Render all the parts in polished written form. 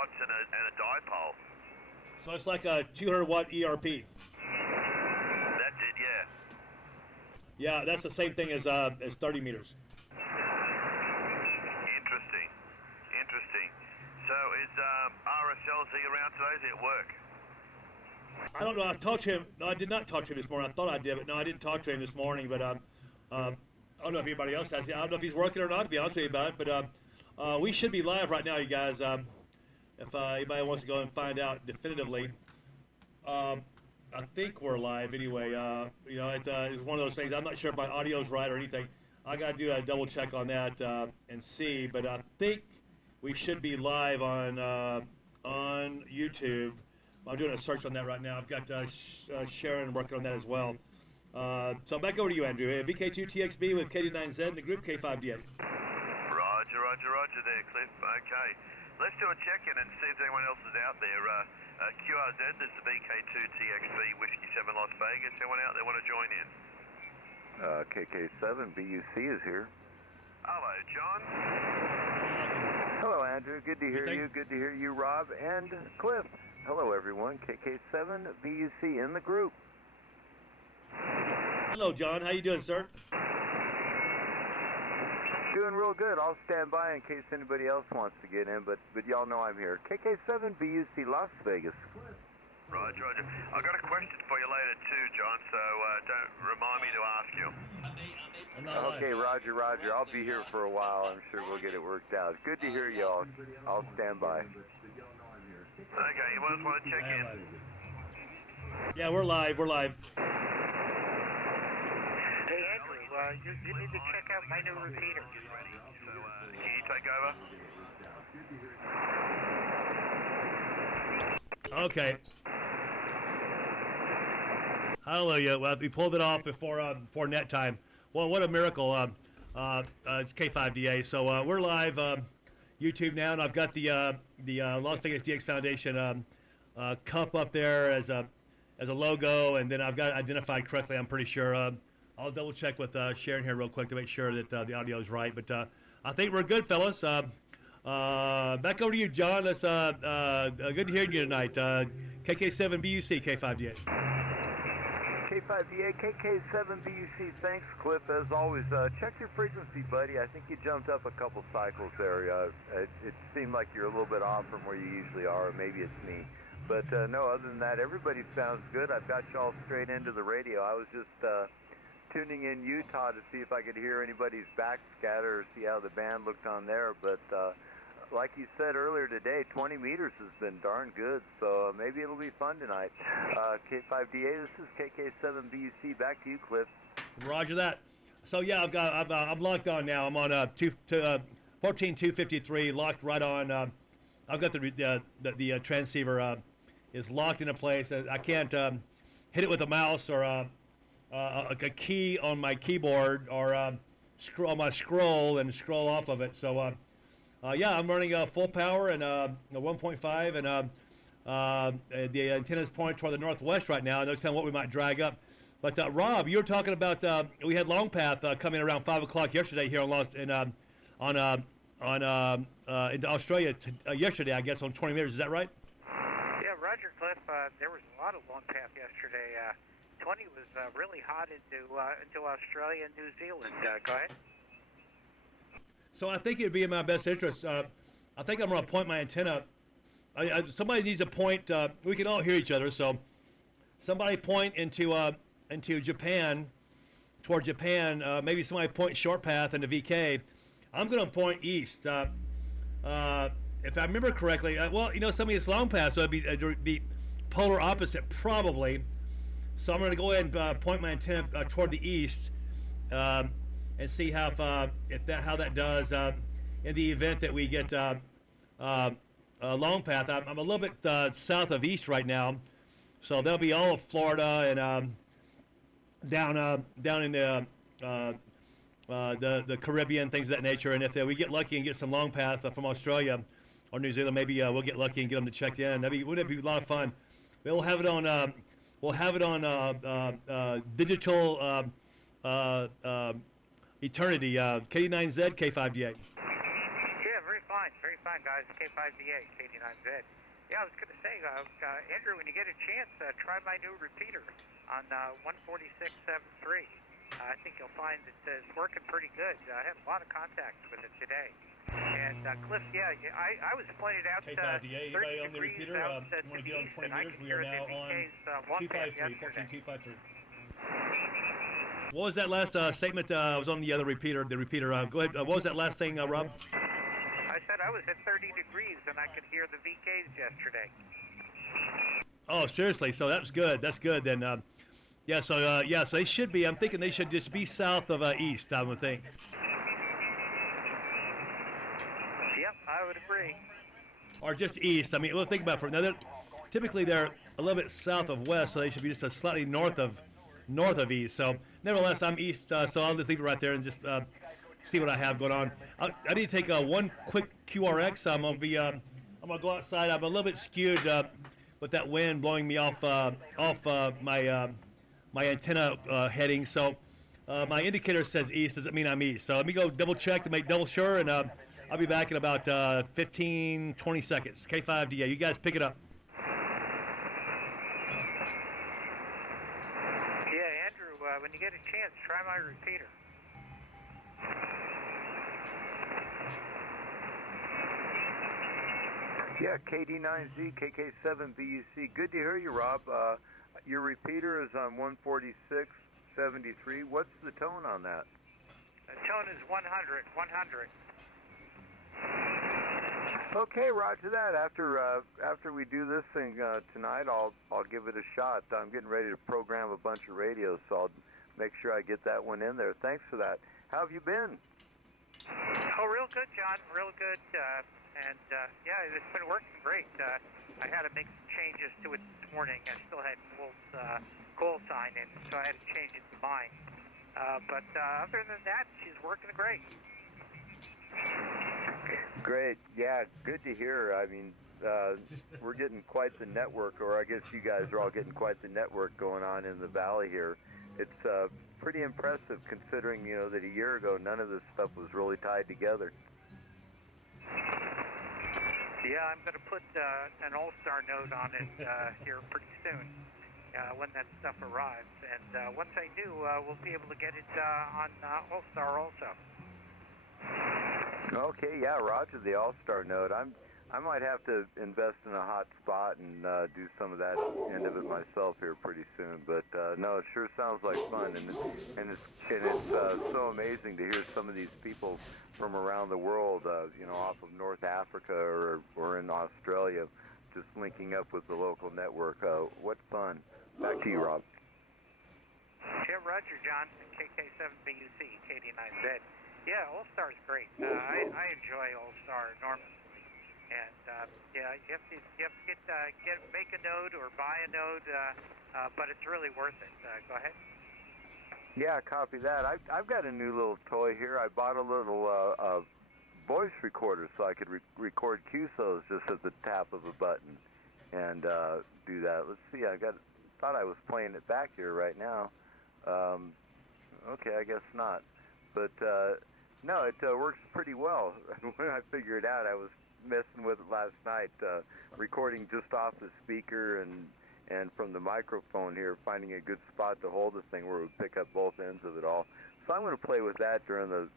watts and a dipole. So it's like a 200 watt ERP. That's it, yeah. Yeah, that's the same thing as 30 meters. Interesting. So is RSLZ around today? Is he at work? I don't know. I talked to him. No, I did not talk to him this morning. I thought I did, but no, I didn't talk to him this morning. But I don't know if anybody else has. I don't know if he's working or not, to be honest with you about it. But we should be live right now, you guys. If anybody wants to go and find out definitively, I think we're live anyway. It's one of those things. I'm not sure if my audio's right or anything. I got to do a double check on that and see. But I think we should be live on YouTube. I'm doing a search on that right now. I've got Sharon working on that as well. So back over to you, Andrew. VK2TXB with KD9Z in the group K5D8. Roger there, Cliff. Okay. Let's do a check-in and see if anyone else is out there. QRZ, this is the VK2TXB Whiskey 7 Las Vegas. Anyone out there want to join in? KK7 BUC is here. Hello, John. Hello, Andrew. Good to hear you. Good to hear you, Rob and Cliff. Hello, everyone. KK7 BUC in the group. Hello, John. How you doing, sir? Doing real good. I'll stand by in case anybody else wants to get in, but y'all know I'm here. KK7 BUC Las Vegas. Roger. I've got a question for you later too, John, so don't remind me to ask you. Okay, Roger. I'll be here for a while. I'm sure we'll get it worked out. Good to hear y'all. I'll stand by. Okay, you just want to check in? Yeah, we're live. Hey, Andrew, you need to check out my new repeater. So, can you take over? Okay. Hallelujah. Well, we pulled it off before net time. Well, what a miracle. It's K5DA. So we're live YouTube now, and I've got the Las Vegas DX Foundation cup up there as a logo, and then I've got it identified correctly, I'm pretty sure. I'll double check with Sharon here real quick to make sure that the audio is right. But I think we're good, fellas. Back over to you, John. Let's good to hear you tonight. KK7 BUC, K5DA. K5DA, KK7 BUC. Thanks, Cliff. As always, check your frequency, buddy. I think you jumped up a couple cycles there. It seemed like you're a little bit off from where you usually are. Maybe it's me. But no, other than that, everybody sounds good. I've got y'all straight into the radio. I was just tuning in Utah to see if I could hear anybody's backscatter or see how the band looked on there. But like you said earlier today, 20 meters has been darn good, so maybe it'll be fun tonight. K5DA, this is KK7BUC. Back to you, Cliff. Roger that. So yeah, I'm locked on now. I'm on 14253, locked right on. I've got the transceiver is locked into place. I can't hit it with a mouse or a key on my keyboard or scroll on my scroll and scroll off of it. So yeah, I'm running full power and 1.5, and the antenna's pointed toward the northwest right now. No telling what we might drag up. But Rob, you were talking about we had long path coming around 5 o'clock yesterday here into Australia yesterday, I guess, on 20 meters. Is that right? Yeah, Roger, Cliff. There was a lot of long path yesterday. 20 was really hot into Australia and New Zealand. Go ahead. So I think it would be in my best interest. I think I'm going to point my antenna. Somebody needs to point. We can all hear each other, so somebody point into Japan, toward Japan. Maybe somebody point short path into VK. I'm going to point east. If I remember correctly, well, somebody is long path, so it'd be polar opposite probably. So I'm going to go ahead and point my antenna toward the east. And see how that does in the event that we get long path. I'm a little bit south of east right now, so there'll be all of Florida and down in the Caribbean, things of that nature. And if we get lucky and get some long path from Australia or New Zealand, maybe we'll get lucky and get them to check in. Wouldn't it be a lot of fun? We'll have it on digital. Eternity, KD9Z, K5DA. Yeah, very fine. Very fine, guys. K5DA, KD9Z. Yeah, I was going to say, Andrew, when you get a chance, try my new repeater on 146.73. I think you'll find it's working pretty good. I had a lot of contacts with it today. And Cliff, yeah, I was pointed out K5DA, 30 anybody on the degrees repeater? out Want to get on east, 20 and I meters? could We are hear now the on VK's long path 253, yesterday. 253. What was that last statement? I was on the other repeater. The repeater. Go ahead. What was that last thing, Rob? I said I was at 30 degrees, and I could hear the VKs yesterday. Oh, seriously? So that's good. That's good. Then, yeah. So so they should be. I'm thinking they should just be south of east. I would think. Yep, I would agree. Or just east. I mean, well, think about it. For now, typically they're a little bit south of west, so they should be just a slightly north of east. So, nevertheless, I'm east, so I'll just leave it right there and just see what I have going on. I need to take one quick QRX. I'm gonna go outside. I'm a little bit skewed with that wind blowing me off my antenna heading. So my indicator says east. Doesn't mean I'm east. So let me go double check to make double sure, and I'll be back in about 15, 20 seconds. K5DA, you guys pick it up. Yeah, Andrew, when you get a chance, try my repeater. Yeah, KD9Z, KK7BUC. Good to hear you, Rob. Your repeater is on 146.73. What's the tone on that? The tone is 100, 100. Okay, roger that. After we do this thing tonight, I'll give it a shot. I'm getting ready to program a bunch of radios, so I'll make sure I get that one in there. Thanks for that. How have you been? Oh, real good, John. Real good. Yeah, it's been working great. I had to make some changes to it this morning. I still had call sign in, so I had to change it to mine. But other than that, she's working great. Great. Yeah, good to hear. I mean, we're getting quite the network, or I guess you guys are all getting quite the network going on in the valley here. It's pretty impressive considering, that a year ago none of this stuff was really tied together. Yeah, I'm going to put an All-Star node on it here pretty soon when that stuff arrives. And once I do, we'll be able to get it on All-Star also. Okay, yeah, roger the All-Star node. I might have to invest in a hot spot and do some of that end of it myself here pretty soon. But no, it sure sounds like fun, and it's so amazing to hear some of these people from around the world, off of North Africa or in Australia, just linking up with the local network. What fun! Back to you, Rob. Yeah, roger, John. KK7BUC, KD9Z. Yeah, All-Star's great. I enjoy All-Star enormously. And yeah, you have to make a node or buy a node, but it's really worth it. Go ahead. Yeah, copy that. I've got a new little toy here. I bought a little voice recorder so I could record QSOs just at the tap of a button and do that. Let's see. Thought I was playing it back here right now. Okay, I guess not. But no, it works pretty well. When I figured it out, I was messing with it last night, recording just off the speaker and from the microphone here, finding a good spot to hold the thing where it would pick up both ends of it all. So I'm going to play with that during the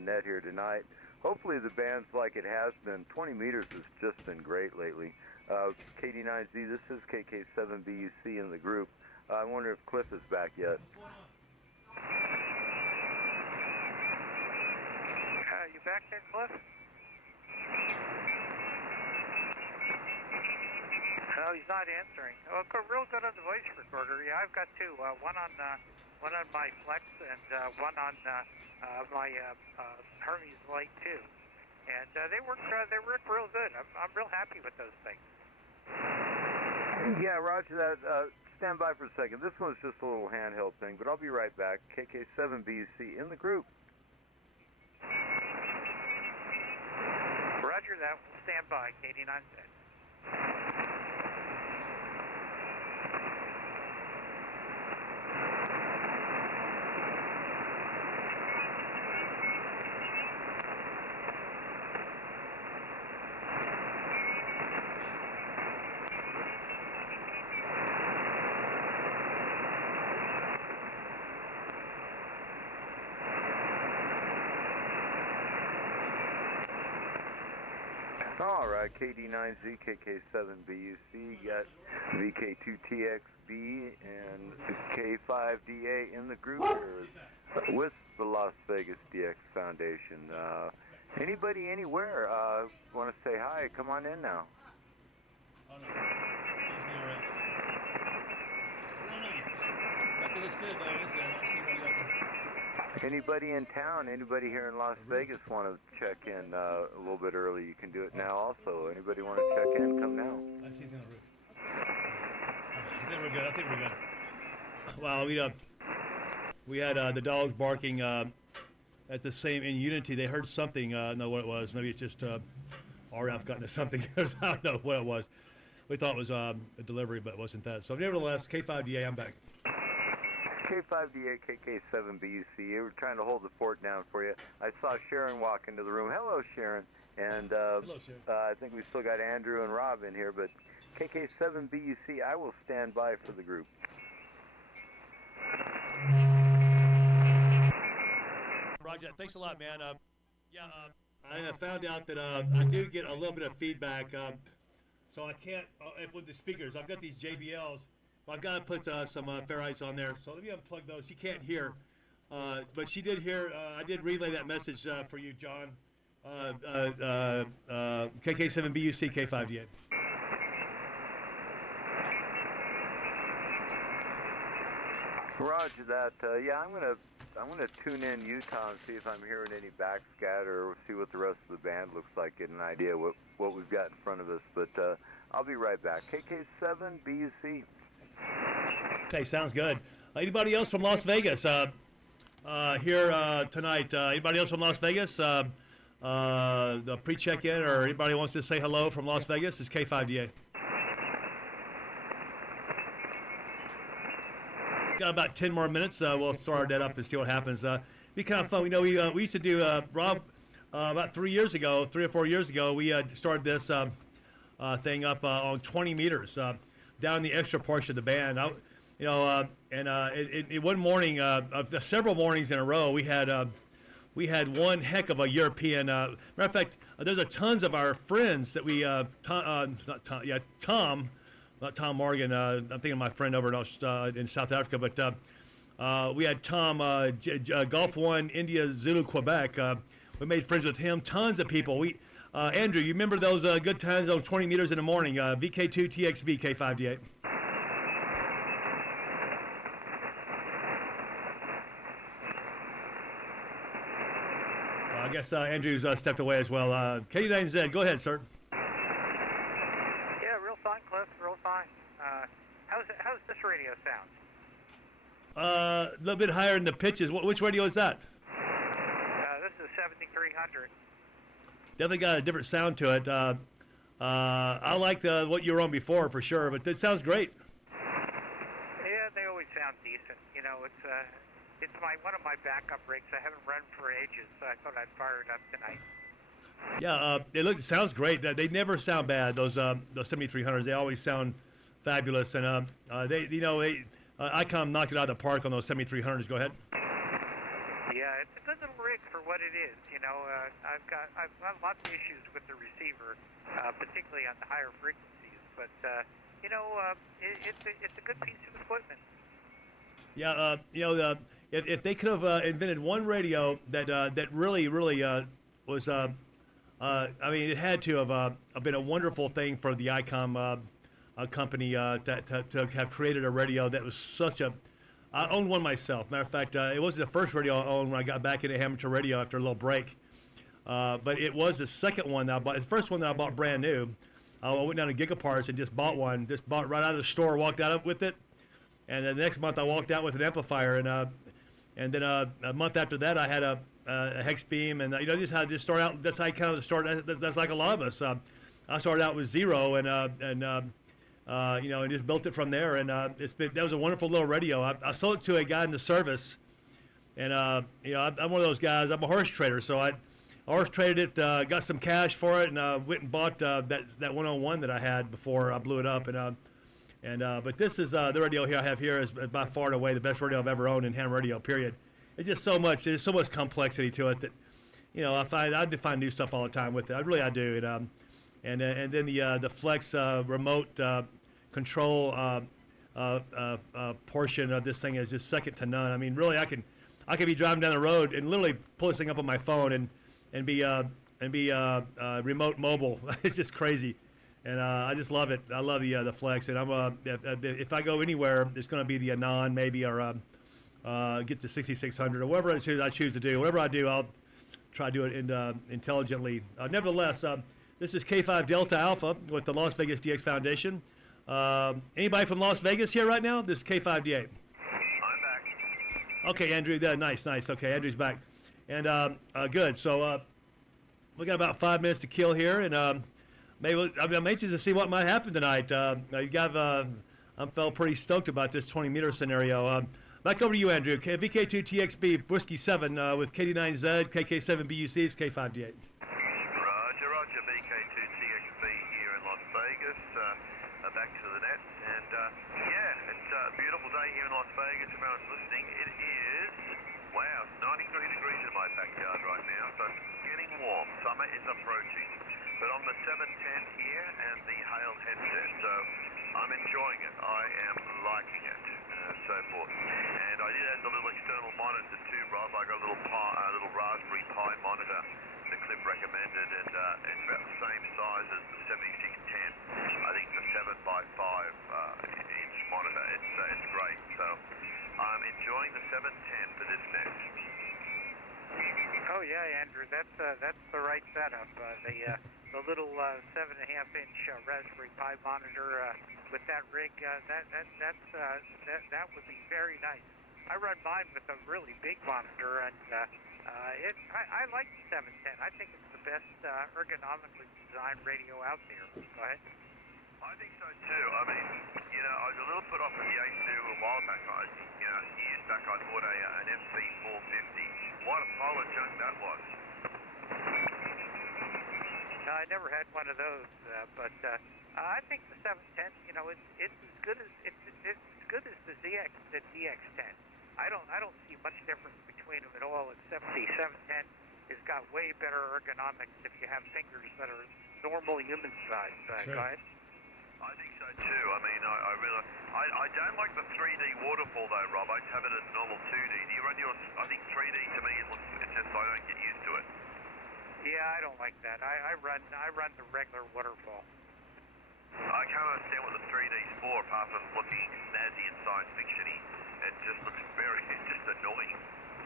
net here tonight. Hopefully the band's like it has been. 20 meters has just been great lately. KD9Z, this is KK7BUC in the group. I wonder if Cliff is back yet. You back there, Cliff? No, he's not answering. Oh, real good on the voice recorder. Yeah, I've got two. One on my Flex and one on my Hermes Light 2. And they work real good. I'm real happy with those things. Yeah, roger that. Stand by for a second. This one's just a little handheld thing, but I'll be right back. KK7BUC in the group. Roger that. We'll stand by. KD9Z. All right, KD9Z, KK7BUC, got VK2TXB and K5DA in the group here with the Las Vegas DX Foundation. Anybody anywhere want to say hi? Come on in now. Oh, no. That looks good, though. I see anybody out there. Anybody in town, anybody here in Las Vegas want to check in a little bit early, you can do it now also. Anybody want to check in, come now. I see it on the roof. I think we're good. Well, we had the dogs barking at the same, in unity. They heard something, I don't know what it was. Maybe it's just RF got into something. I don't know what it was. We thought it was a delivery, but it wasn't that. So nevertheless, K5DA, I'm back. K5DA, KK7BUC, we're trying to hold the fort down for you. I saw Sharon walk into the room. Hello, Sharon. And Hello, Sharon. I think we still got Andrew and Rob in here, but KK7BUC, I will stand by for the group. Roger, thanks a lot, man. I found out that I do get a little bit of feedback, so I can't, with the speakers, I've got these JBLs. I've got to put some Ferrites on there, so let me unplug those. She can't hear, but she did hear. I did relay that message for you, John. KK7BUC, K5DA. Roger that. Yeah, I'm gonna tune in Utah and see if I'm hearing any backscatter or see what the rest of the band looks like, get an idea what we've got in front of us. But I'll be right back. KK7BUC. Okay, sounds good. Anybody else from Las Vegas here tonight? Anybody else from Las Vegas? The pre-check-in, or anybody wants to say hello from Las Vegas? It's K5DA. Got about 10 more minutes. We'll start that up and see what happens. Be kind of fun. We used to do Rob about 3 or 4 years ago. We started this thing up on 20 meters down in the extra portion of the band. One morning, several mornings in a row, we had one heck of a European. Matter of fact, there's tons of our friends that we Tom. Not Tom Morgan. I'm thinking of my friend over in South Africa, but we had Tom, Golf 1, India, Zulu, Quebec. We made friends with him. Tons of people. Andrew, you remember those good times, those 20 meters in the morning? VK2 TXB, K5DA. I guess Andrew's stepped away as well. KD9Z, go ahead, sir. Fine, Cliff, real fine. How's this radio sound? A little bit higher in the pitches. Which radio is that? This is 7300. Definitely got a different sound to it. I like what you were on before for sure, but it sounds great. Yeah, they always sound decent. It's one of my backup rigs. I haven't run for ages, so I thought I'd fire it up tonight. Yeah, it sounds great. They never sound bad. Those 7300s, they always sound fabulous. And Icom knocked it out of the park on those 7300s. Go ahead. Yeah, it's a good little rig for what it is. I've got lots of issues with the receiver, particularly on the higher frequencies. But it's a good piece of equipment. Yeah, if they could have invented one radio that really was. It had to have been a wonderful thing for the ICOM company to have created a radio that was such a. I owned one myself. Matter of fact, it wasn't the first radio I owned when I got back into amateur radio after a little break. But it was the second one that I bought. The first one that I bought brand new. I went down to Gigaparts and just bought one. Just bought right out of the store, walked out with it. And then the next month I walked out with an amplifier. And then a month after that I had a hex beam, and just how to start out. That's how I kind of start. That's like a lot of us. I started out with zero, and just built it from there. And that was a wonderful little radio. I sold it to a guy in the service, and I'm one of those guys. I'm a horse trader, so I horse traded it, got some cash for it, and went and bought that 101 that I had before I blew it up. But this is the radio here I have here is by far and away the best radio I've ever owned in ham radio. Period. It's just so much. There's so much complexity to it that, I find new stuff all the time with it. I do. and then the flex remote control portion of this thing is just second to none. I mean, really, I can be driving down the road and literally pull this thing up on my phone and be remote mobile. It's just crazy, and I just love it. I love the flex, and if I go anywhere, it's going to be the Anon maybe, or get the 6600 or whatever I choose to do. Whatever I do, I'll try to do it intelligently. Nevertheless, this is K5 Delta Alpha with the Las Vegas DX Foundation. Anybody from Las Vegas here right now? This is K5D8. I'm back. Okay, Andrew, nice. Okay, Andrew's back. And good. So we got about 5 minutes to kill here, and I'm anxious to see what might happen tonight. I'm felt pretty stoked about this 20-meter scenario. Back over to you, Andrew. VK2TXB, Whiskey 7 with KD9Z, KK7BUC, it's K5D8. Roger, VK2TXB here in Las Vegas. Back to the net, and yeah, it's a beautiful day here in Las Vegas. Everyone's listening. It is, wow, 93 degrees in my backyard right now, so it's getting warm. Summer is approaching. But on the 710 here and the Hale headset, so I'm enjoying it. I am liking it, so forth. And I did add the little external monitor too, Rob. I got a little Raspberry Pi monitor the Clip recommended, and it's about the same size as the 7610. I think it's a 7x5 inch monitor. It's great. So I'm enjoying the 710 for this net. Oh yeah, Andrew, that's the right setup. The little 7.5-inch Raspberry Pi monitor with that rig, that would be very nice. I run mine with a really big monitor, and I like the 710. I think it's the best ergonomically designed radio out there. Go ahead. I think so too. I mean, I was a little put off with the A2 a while back. Years back, I bought an FC450. What a pile of junk that was. I never had one of those, but I think the 710, it's as good as the DX10. I don't see much difference between them at all, except the 710 has got way better ergonomics if you have fingers that are normal human size. Sure. Go ahead. I think so too. I mean, I don't like the 3D waterfall though, Rob. I have it as normal 2D. Do you run yours? I think 3D to me it's just I don't get used to it. Yeah, I don't like that. I run the regular waterfall. I can't understand what the 3D's for, apart from looking snazzy and science fiction-y. It just looks it's just annoying.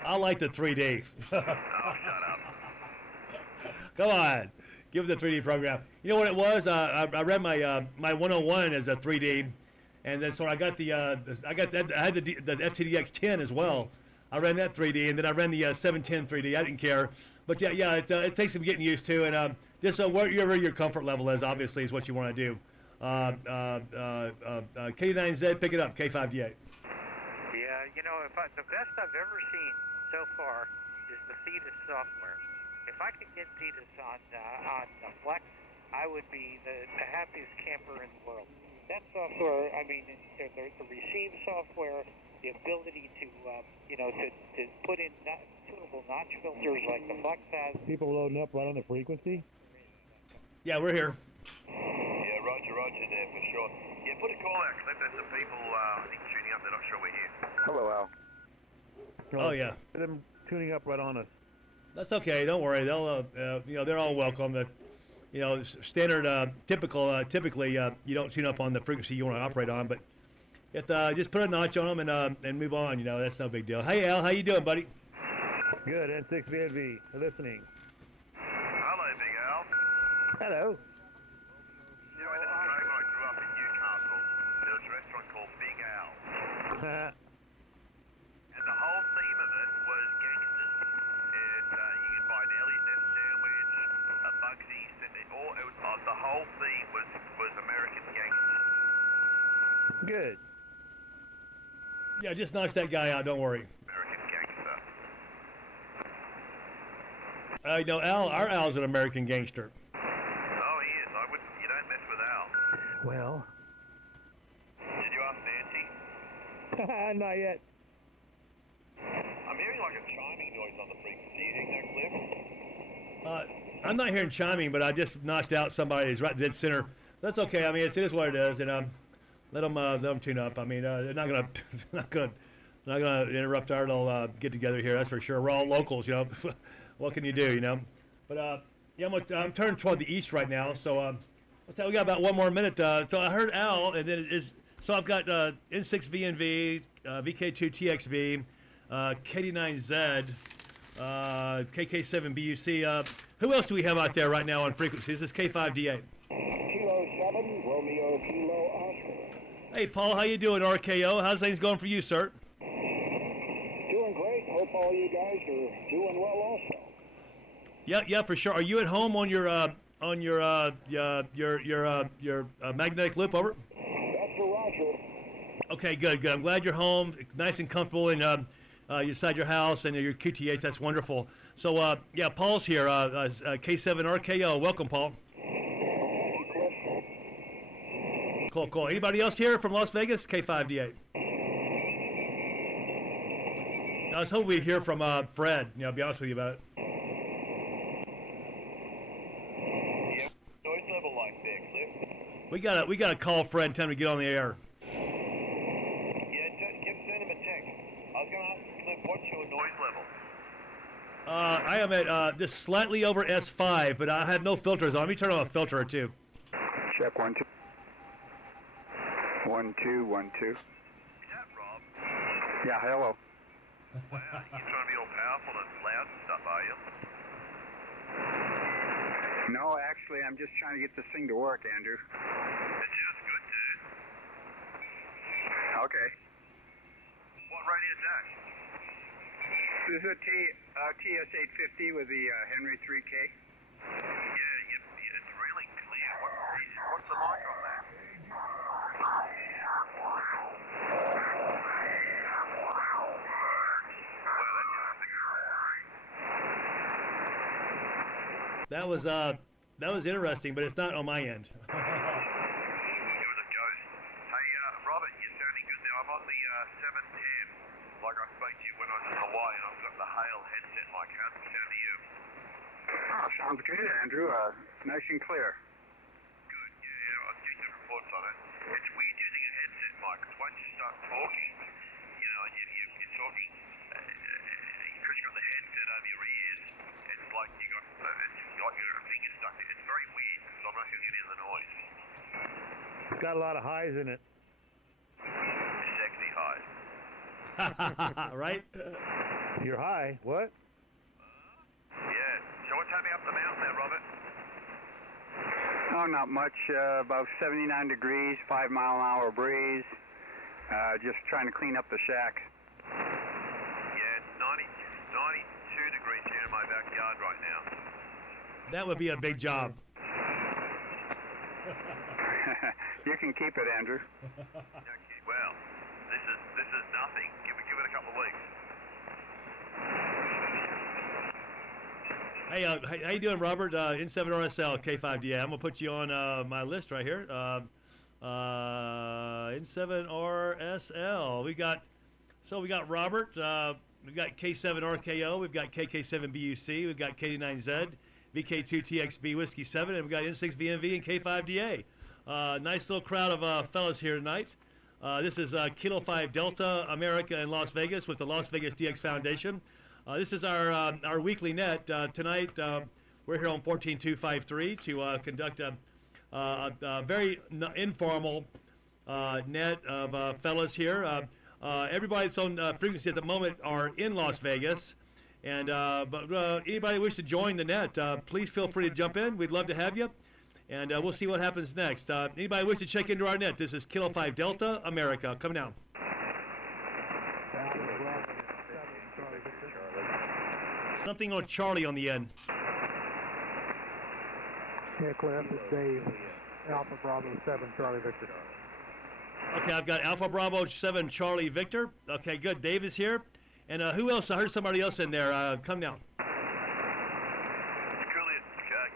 I like the 3D. Oh, shut up. Come on. Give it the 3D program. You know what it was? I read my 101 as a 3D, and then so I got I had the FTDX 10 as well. I ran that 3D, and then I ran the 710 3D. I didn't care, but yeah, it takes some getting used to, and just wherever your comfort level is, obviously, is what you want to do. K9Z, pick it up. K5D8. Yeah, the best I've ever seen so far is the Thetis software. If I could get Thetis on the Flex, I would be the happiest camper in the world. That software, I mean, the receive software, the ability to put in tunable notch filters like the Flex has. People loading up right on the frequency? Yeah, we're here. Yeah, Roger there for sure. Yeah, put a call out, Clip. There's some people, I think, tuning up. They're not sure we're here. Hello, Al. Oh yeah. Them tuning up right on us. That's okay. Don't worry. They'll, they're all welcome. Standard, typically, you don't tune up on the frequency you want to operate on, but just put a notch on them and move on. That's no big deal. Hey, Al, how you doing, buddy? Good, N6VNV, listening. Hello, Big Al. Hello. In Australia, when I grew up in Newcastle, there was a restaurant called Big Al. And the whole theme of it was gangsters. You could buy an Elliot Ness sandwich, a Bugsy, the whole theme was American gangsters. Good. Yeah, just notch that guy out. Don't worry. American gangster. Our Al's an American gangster. Oh, he is. You don't mess with Al. Well. Did you ask Nancy? Not yet. I'm hearing like a chiming noise on the frequency. You hearing that, Cliff? I'm not hearing chiming, but I just notched out somebody who's right dead center. That's okay. I mean, it is what it is, and let them tune up. I mean, they're not gonna not gonna interrupt our little get together here. That's for sure. We're all locals, you know. What can you do, you know? But yeah, I'm turning toward the east right now, so let's we got about one more minute. So I heard Al, and then so I've got N6 VNV, VK2 TXV, KD9Z, KK7 BUC. Who else do we have out there right now on frequency? This is K5DA. Kilo 7, Romeo Kilo Oscar. Hey, Paul, how you doing, RKO? How's things going for you, sir? Doing great. Hope all you guys are doing well also. Yeah, for sure. Are you at home on your magnetic loop? Over. That's a Roger. Okay, good. I'm glad you're home, nice and comfortable, and inside your house and your QTH. That's wonderful. So yeah, Paul's here. K7 RKO. Welcome, Paul. Cool. Anybody else here from Las Vegas? K5DA. I was hoping we'd hear from Fred. You know, be honest with you about it. Yep. Noise level like there, Cliff. We got to call Fred and tell him to get on the air. Yeah, send him a text. I was going to ask Cliff, what's your noise level? I am at just slightly over S5, but I have no filters on. Let me turn on a filter or two. Check 1 2. 1 2 1 2. Is that Rob? Yeah, hello. Wow, you're trying to be all powerful and loud and stuff, are you? No, actually, I'm just trying to get this thing to work, Andrew. It sounds good, dude. Okay. What radio is that? This is a TS850 with the Henry 3K. Yeah, it's really clear. What's the mic on that? That was interesting, but it's not on my end. It was a ghost. Hey, Robert, you're sounding good now. I'm on the 710, like I spoke to you when I was in Hawaii, and I've got the Hale headset mic. How's it sound to you? Oh, sounds good, Andrew. Nice and clear. Good, yeah, I'll do some reports on it. It's weird using a headset mic, because once you start talking, you know, and you're talking, because you've got the headset over your ears, it's like you got your finger stuck there. It's very weird, because I'm not hearing any of the noise. It's got a lot of highs in it. Sexy highs. Right? You're high. What? Yeah, so what's happening up the mountain there, Robert? Oh, not much. About 79 degrees, 5 mile an hour breeze. Just trying to clean up the shack. Yeah, it's 92 degrees here in my backyard right now. That would be a big job. You can keep it, Andrew. Okay, well, this is nothing. Give it a couple of weeks. Hey, how you doing, Robert? N7RSL K5DA. I'm gonna put you on my list right here. N7RSL. We got Robert. We've got K7 RKO. We've got KK7 BUC. We've got KD9Z, VK2 TXB Whiskey 7, and we've got N6 VNV and K5DA. Nice little crowd of fellas here tonight. This is Kilo 5 Delta America in Las Vegas with the Las Vegas DX Foundation. This is our weekly net. Tonight we're here on 14253 to conduct a very informal net of fellas here. Everybody that's on frequency at the moment are in Las Vegas, and but anybody who wishes to join the net, please feel free to jump in. We'd love to have you, and we'll see what happens next. Anybody wish to check into our net? This is Kilo 5 Delta America. Come down. Something on Charlie on the end. Yeah, Cliff, it's Dave. Alpha Bravo 7, Charlie Victor. Okay, I've got Alpha Bravo 7 Charlie Victor. Okay, good. Dave is here. And who else? I heard somebody else in there. Come down. Juliet,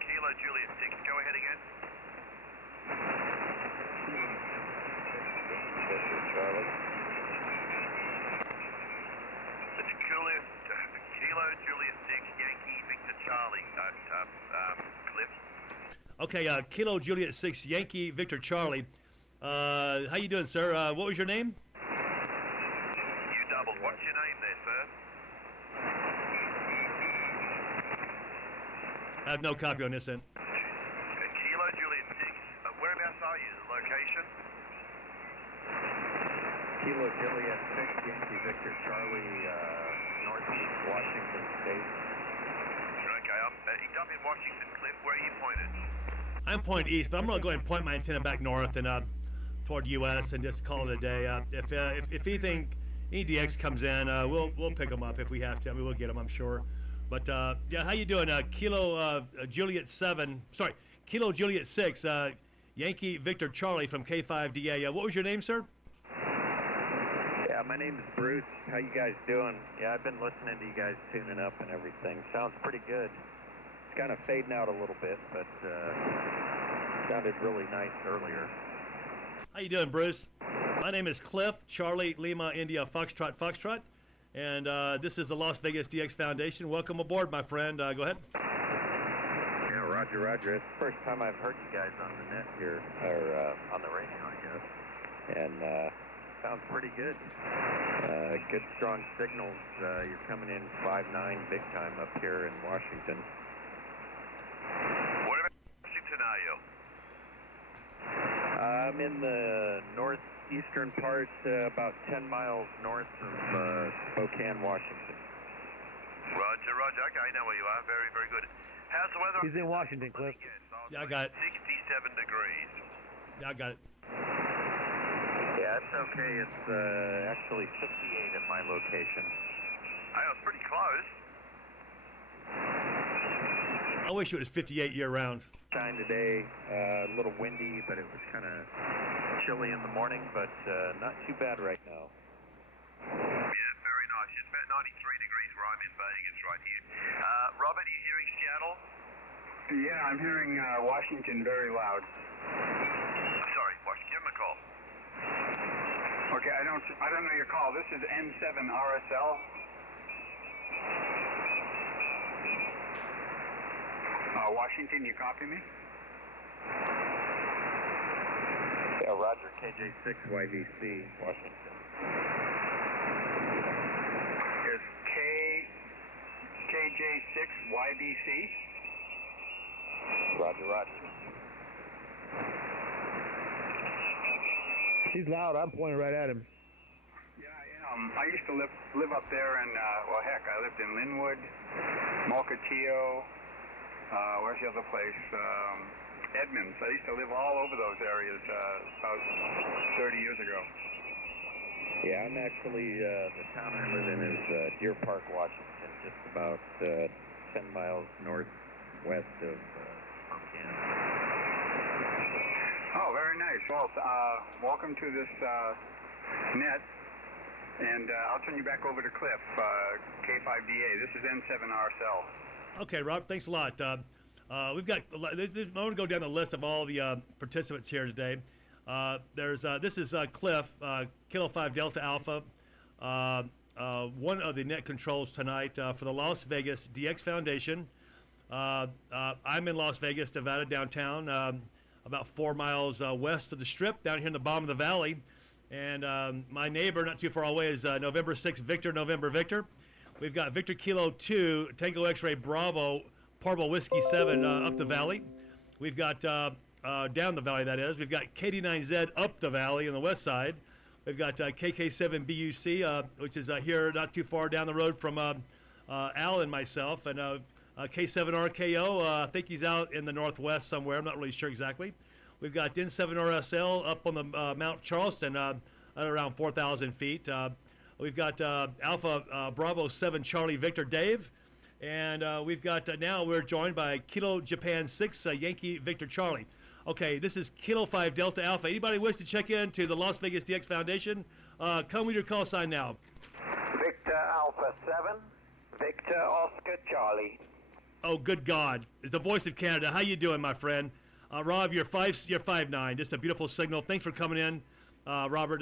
Kilo Juliet 6. Go ahead again. It's Kilo Juliet 6, Yankee Victor Charlie, Cliff. Okay, Kilo Juliet 6 Yankee Victor Charlie. How you doing, sir? What was your name? You doubled. What's your name there, sir? I have no copy on this end. Kilo Juliet 6. Whereabouts are you? The location? Kilo Juliet 6 Yankee Victor Charlie, Northeast Washington State. Okay, he's up in Washington, Cliff. Where are you pointed? I'm pointing east, but I'm going to go ahead and point my antenna back north and toward U.S. and just call it a day. If anything, any DX comes in, we'll pick them up if we have to. I mean, we'll get them, I'm sure. But yeah, how you doing? Kilo Juliet 7, sorry, Kilo Juliet 6, Yankee Victor Charlie from K5DA. What was your name, sir? Yeah, my name is Bruce. How you guys doing? Yeah, I've been listening to you guys tuning up and everything. Sounds pretty good. It's kind of fading out a little bit, but sounded really nice earlier. How you doing, Bruce? My name is Cliff, Charlie Lima India Foxtrot Foxtrot, and this is the Las Vegas DX Foundation. Welcome aboard, my friend. Go ahead. Yeah, Roger, Roger. It's the first time I've heard you guys on the net here, or on the radio, I guess. And sounds pretty good. Good strong signals. You're coming in 5.9 big time up here in Washington. Where about Washington are you? I'm in the northeastern part, about 10 miles north of Spokane, Washington. Roger, Roger. Okay, I know where you are. Very, very good. How's the weather? He's in Washington, Cliff. Yeah, I got it. 67 degrees. Yeah, I got it. Yeah, it's okay. It's actually 58 at my location. Hey, it's pretty close. I wish it was 58 year-round. Shine today, a little windy, but it was kind of chilly in the morning, but not too bad right now. Yeah, very nice. It's about 93 degrees where I'm in Vegas right here. Robert, are you hearing Seattle? Yeah, I'm hearing Washington very loud. Sorry, give him a call. Okay, I don't know your call. This is N7 RSL. Washington, you copy me? Yeah, Roger, KJ6 YVC, Washington. Is KJ6 YVC? Roger, Roger. He's loud. I'm pointing right at him. Yeah, I am. I used to live up there, and well, heck, I lived in Linwood, Mukilteo. Where's the other place? Edmonds. I used to live all over those areas about 30 years ago. Yeah, I'm actually, the town I live in is Deer Park, Washington, just about 10 miles northwest of Spokane. Oh, very nice. Well, welcome to this net, and I'll turn you back over to Cliff, K5DA. This is N7 RSL. Okay, Rob, thanks a lot. We've got. I want to go down the list of all the participants here today. This is Cliff, Kilo 5 Delta Alpha, one of the net controls tonight for the Las Vegas DX Foundation. I'm in Las Vegas, Nevada, downtown, about 4 miles west of the Strip, down here in the bottom of the valley. And my neighbor, not too far away, is November 6 Victor, November Victor. We've got Victor Kilo 2, Tango X-Ray Bravo, Parvo Whiskey 7 up the valley. We've got, down the valley that is, we've got KD9Z up the valley on the west side. We've got KK7 BUC, which is here not too far down the road from Al and myself. And K7 RKO, I think he's out in the northwest somewhere. I'm not really sure exactly. We've got N7 RSL up on the Mount Charleston at around 4,000 feet. We've got Alpha Bravo 7 Charlie Victor Dave, and we've got now we're joined by Kilo Japan 6 Yankee Victor Charlie. Okay, this is Kilo 5 Delta Alpha. Anybody wish to check in to the Las Vegas DX Foundation? Come with your call sign now. Victor Alpha 7, Victor Oscar Charlie. Oh, good God! It's the voice of Canada. How you doing, my friend? Rob, you're 5'9". Just a beautiful signal. Thanks for coming in. Robert,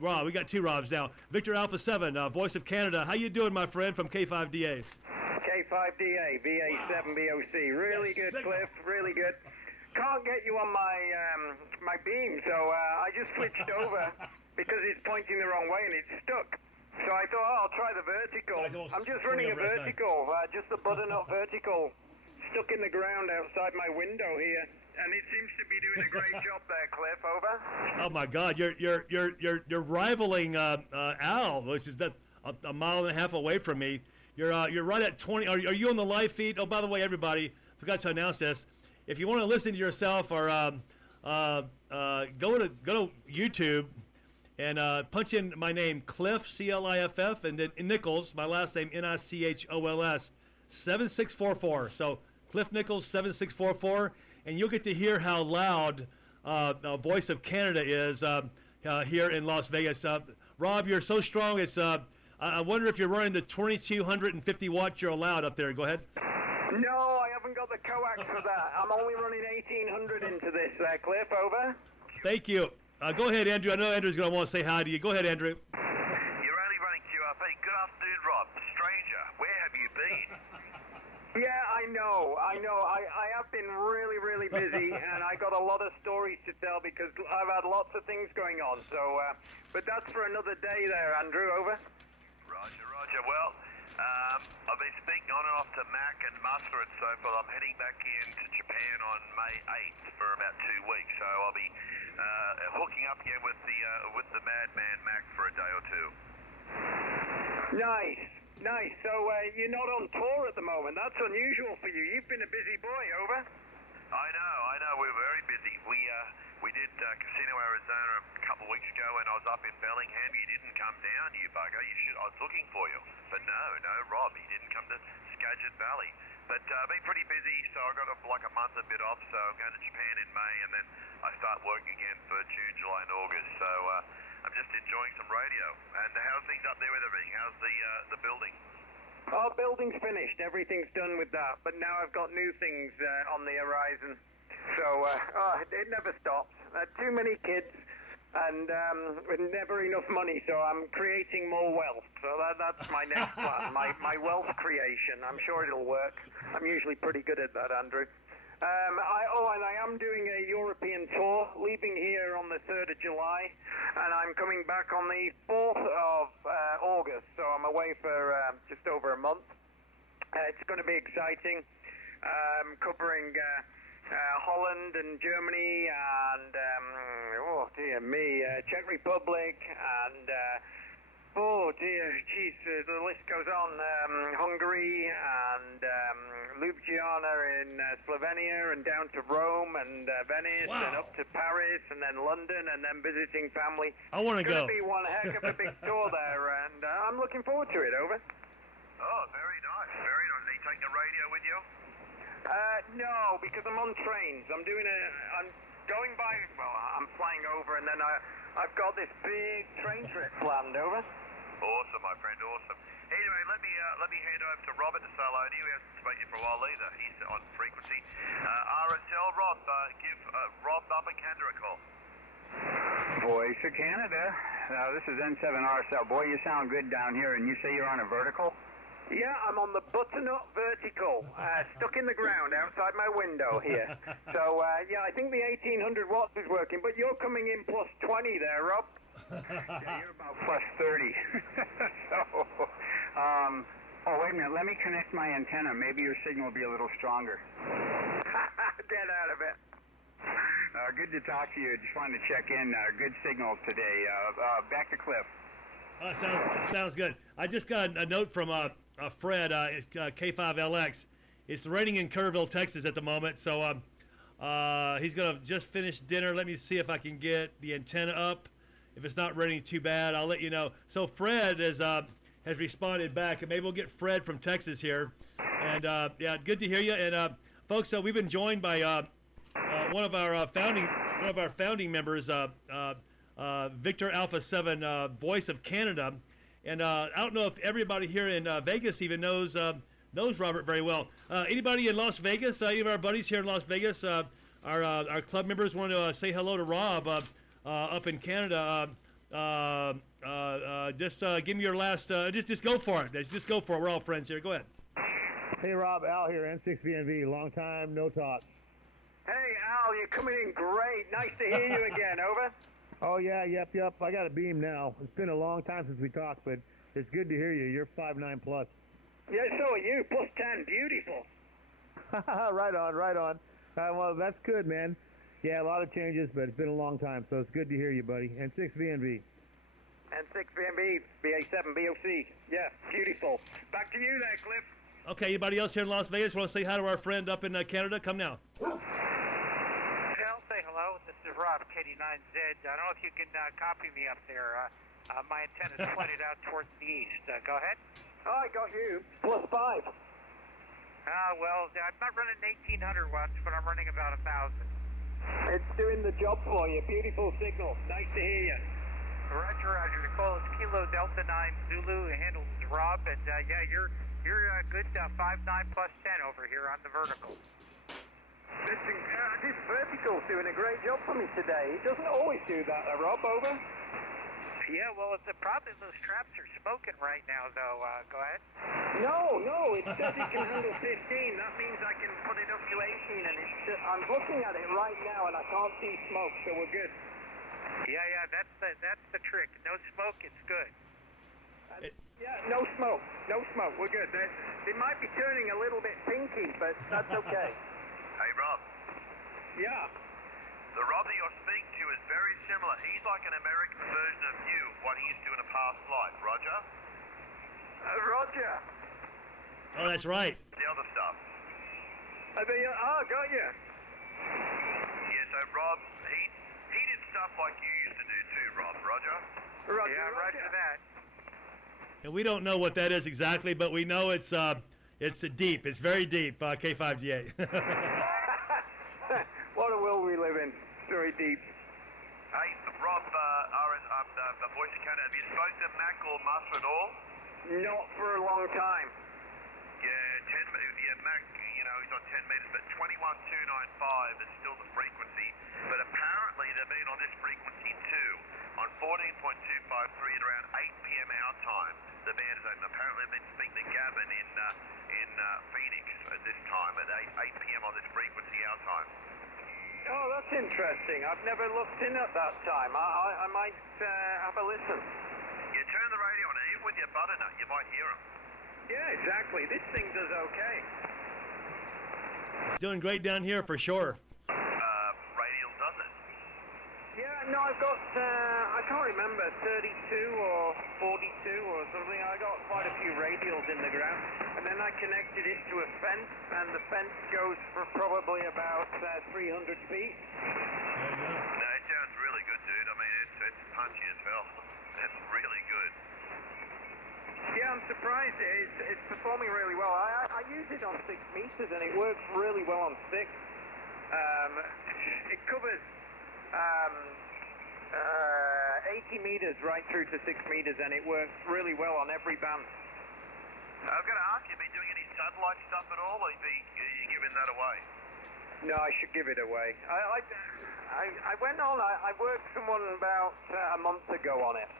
Rob, we got two Robs now. Victor Alpha 7, voice of Canada. How you doing, my friend, from K5DA? K5DA, VA7BOC. Really Yes, good, signal. Cliff. Really good. Can't get you on my beam, so I just switched over because it's pointing the wrong way and it's stuck. So I thought, oh, I'll try the vertical. Guys, almost I'm just 20 running a over last time. vertical, just a button-up vertical, stuck in the ground outside my window here. And it seems to be doing a great job there, Cliff. Over. Oh my God, you're rivaling Al, which is a mile and a half away from me. You're right at 20. Are you on the live feed? Oh, by the way, everybody, forgot to announce this. If you want to listen to yourself, or go to YouTube and punch in my name, Cliff, C-L-I-F-F, and then Nichols, my last name, N-I-C-H-O-L-S, 7644. So Cliff Nichols 7644, and you'll get to hear how loud Voice of Canada is here in Las Vegas. Rob, you're so strong. It's I wonder if you're running the 2250 watts you're allowed up there. Go ahead. No, I haven't got the coax for that. I'm only running 1800 into this, Cliff. Over. Thank you. Go ahead, Andrew. I know Andrew's going to want to say hi to you. Go ahead, Andrew. You're only running QRP. Good afternoon, Rob. Stranger, where have you been? Yeah, I know. I have been really, really busy, and I got a lot of stories to tell because I've had lots of things going on. So, but that's for another day there, Andrew. Over. Roger. Well, I've been speaking on and off to Mac and Musker and so forth. I'm heading back into Japan on May 8th for about 2 weeks, so I'll be hooking up again with the Madman Mac for a day or two. Nice. So you're not on tour at the moment. That's unusual for you. You've been a busy boy. Over. I know. We're very busy. We did Casino Arizona a couple of weeks ago, and I was up in Bellingham. You didn't come down, you bugger. I was looking for you, but no, Rob, he didn't come to Skagit Valley. But I've been pretty busy, so I got like a month a bit off. So I'm going to Japan in May, and then I start working again for June, July, and August. So I'm just enjoying some radio. And how's things up there with everything? How's the building? Our building's finished. Everything's done with that. But now I've got new things on the horizon. So it never stops. Too many kids and never enough money. So I'm creating more wealth. So that's my next plan, my wealth creation. I'm sure it'll work. I'm usually pretty good at that, Andrew. And I am doing a European tour, leaving here on the 3rd of July, and I'm coming back on the 4th of August, so I'm away for just over a month. It's going to be exciting, covering Holland and Germany and, Czech Republic and... the list goes on. Hungary and Ljubljana in Slovenia and down to Rome and Venice and up to Paris and then London and then visiting family. I want to go. It's going to be one heck of a big tour there, and I'm looking forward to it. Over. Oh, very nice. Are you taking a radio with you? No, because I'm on trains. I'm going by. Well, I'm flying over, and then I've got this big train trip planned. Over. Awesome, my friend, awesome. Anyway, let me hand over to Robert to say hello to you. He hasn't spoken to you for a while either. He's on frequency. RSL, Rob, give Rob up and Canada a call. Voice of Canada. This is N7 RSL. Boy, you sound good down here, and you say you're on a vertical? Yeah, I'm on the button-up vertical, stuck in the ground outside my window here. So, I think the 1800 watts is working, but you're coming in plus 20 there, Rob. Yeah, you're about plus 30. So, wait a minute. Let me connect my antenna. Maybe your signal will be a little stronger. Get out of it. Good to talk to you. Just wanted to check in. Good signals today. Back to Cliff. Sounds good. I just got a note from Fred, it's K5LX. It's raining in Kerrville, Texas at the moment, so he's going to just finish dinner. Let me see if I can get the antenna up. If it's not raining too bad, I'll let you know. So Fred has responded back, and maybe we'll get Fred from Texas here. And good to hear you. And folks, we've been joined by one of our founding members, Victor Alpha 7, Voice of Canada. And I don't know if everybody here in Vegas even knows Robert very well. Anybody in Las Vegas? Any of our buddies here in Las Vegas? Our club members want to say hello to Rob up in Canada. Just give me your last. Just go for it. Just go for it. We're all friends here. Go ahead. Hey, Rob, Al here, N6VNV. Long time, no talk. Hey, Al, you're coming in great. Nice to hear you again. Over. Oh, yeah, yep. I got a beam now. It's been a long time since we talked, but it's good to hear you. You're 5'9 plus. Yeah, so are you. Plus 10. Beautiful. Right on. Well, that's good, man. Yeah, a lot of changes, but it's been a long time, so it's good to hear you, buddy. N6VNV. N6VNV, BA7, BOC. Yeah, beautiful. Back to you there, Cliff. Okay, anybody else here in Las Vegas want to say hi to our friend up in Canada? Come now. I'll say hello. This is Rob, KD9Z. I don't know if you can copy me up there. My antenna's pointed out towards the east. Go ahead. Oh, I got you. Plus 5. Well, I'm not running 1,800 watts, but I'm running about 1,000. It's doing the job for you. Beautiful signal. Nice to hear you. Roger. The call is Kilo Delta 9 Zulu. It handles Rob, and yeah, you're a good 5'9 plus 10 over here on the vertical. This vertical's doing a great job for me today. He doesn't always do that, Rob. Over. Yeah, well, the problem is those traps are smoking right now, though. Go ahead. No, it says it can handle 15. That means I can put it up to 18, and I'm looking at it right now, and I can't see smoke, so we're good. Yeah, that's the trick. No smoke, it's good. Yeah, no smoke. We're good. They might be turning a little bit pinky, but that's okay. Hey, Rob. Yeah. The Rob that you're speaking to is very similar. He's like an American version of you, what he used to in a past life. Roger? Roger. Oh, that's right. The other stuff. Got you. Yeah, so Rob, he did stuff like you used to do too, Rob. Roger? Roger that. And we don't know what that is exactly, but we know it's deep. It's very deep, K5GA. What a world we live in. Very deep. Hey, Rob, the voice of Canada, have you spoken to Mac or Musk at all? Not for a long time. Yeah, Mac, he's on 10 meters, but 21295 is still the frequency. But apparently they've been on this frequency too, on 14.253 at around 8 p.m. our time. The band is open. Apparently they've been speaking to Gavin in Phoenix at this time, at 8 p.m. on this frequency our time. Oh, that's interesting. I've never looked in at that time. I might have a listen. Yeah, turn the radio on, even with your butternut, you might hear him. Yeah, exactly. This thing does okay. It's doing great down here for sure. Radial does it. Yeah, no, I've got, I can't remember, 32 or 42 or something. I got quite a few radials in the ground. And then I connected it to a fence, and the fence goes for probably about 300 feet. No, it sounds really good, dude. I mean, it's punchy as hell. It's really good. Yeah, I'm surprised it's performing really well. I use it on 6 meters, and it works really well on 6. It covers 80 meters right through to 6 meters, and it works really well on every band. I've got to ask you, have you been doing any satellite stuff at all, or are you giving that away? No, I should give it away. I went on, I worked someone about a month ago on it.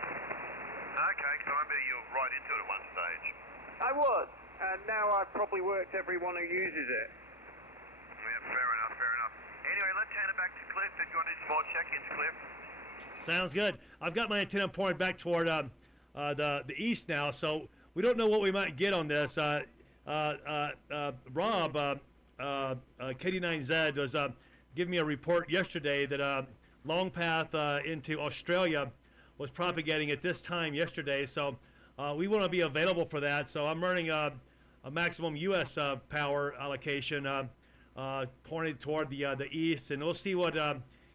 Okay, so I remember you were right into it at one stage. I was, and now I've probably worked everyone who uses it. Yeah, fair enough. Anyway, let's hand it back to Cliff. If you want to do some more check-ins, Cliff. Sounds good. I've got my antenna pointed back toward the east now, so we don't know what we might get on this. Rob, KD9Z was giving me a report yesterday that Long Path into Australia was propagating at this time yesterday, so we want to be available for that. So I'm running a maximum U.S. power allocation pointed toward the east, and we'll see what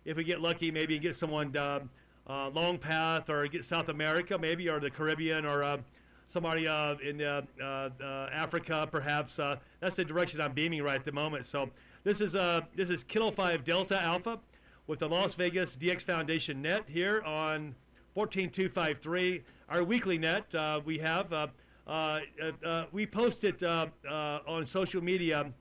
if we get lucky, maybe get someone Long Path or get South America, maybe, or the Caribbean, or somebody in Africa, perhaps. That's the direction I'm beaming right at the moment. So this is Kilo 5 Delta Alpha with the Las Vegas DX Foundation net here on 14253. Our weekly net we have. We post it on social media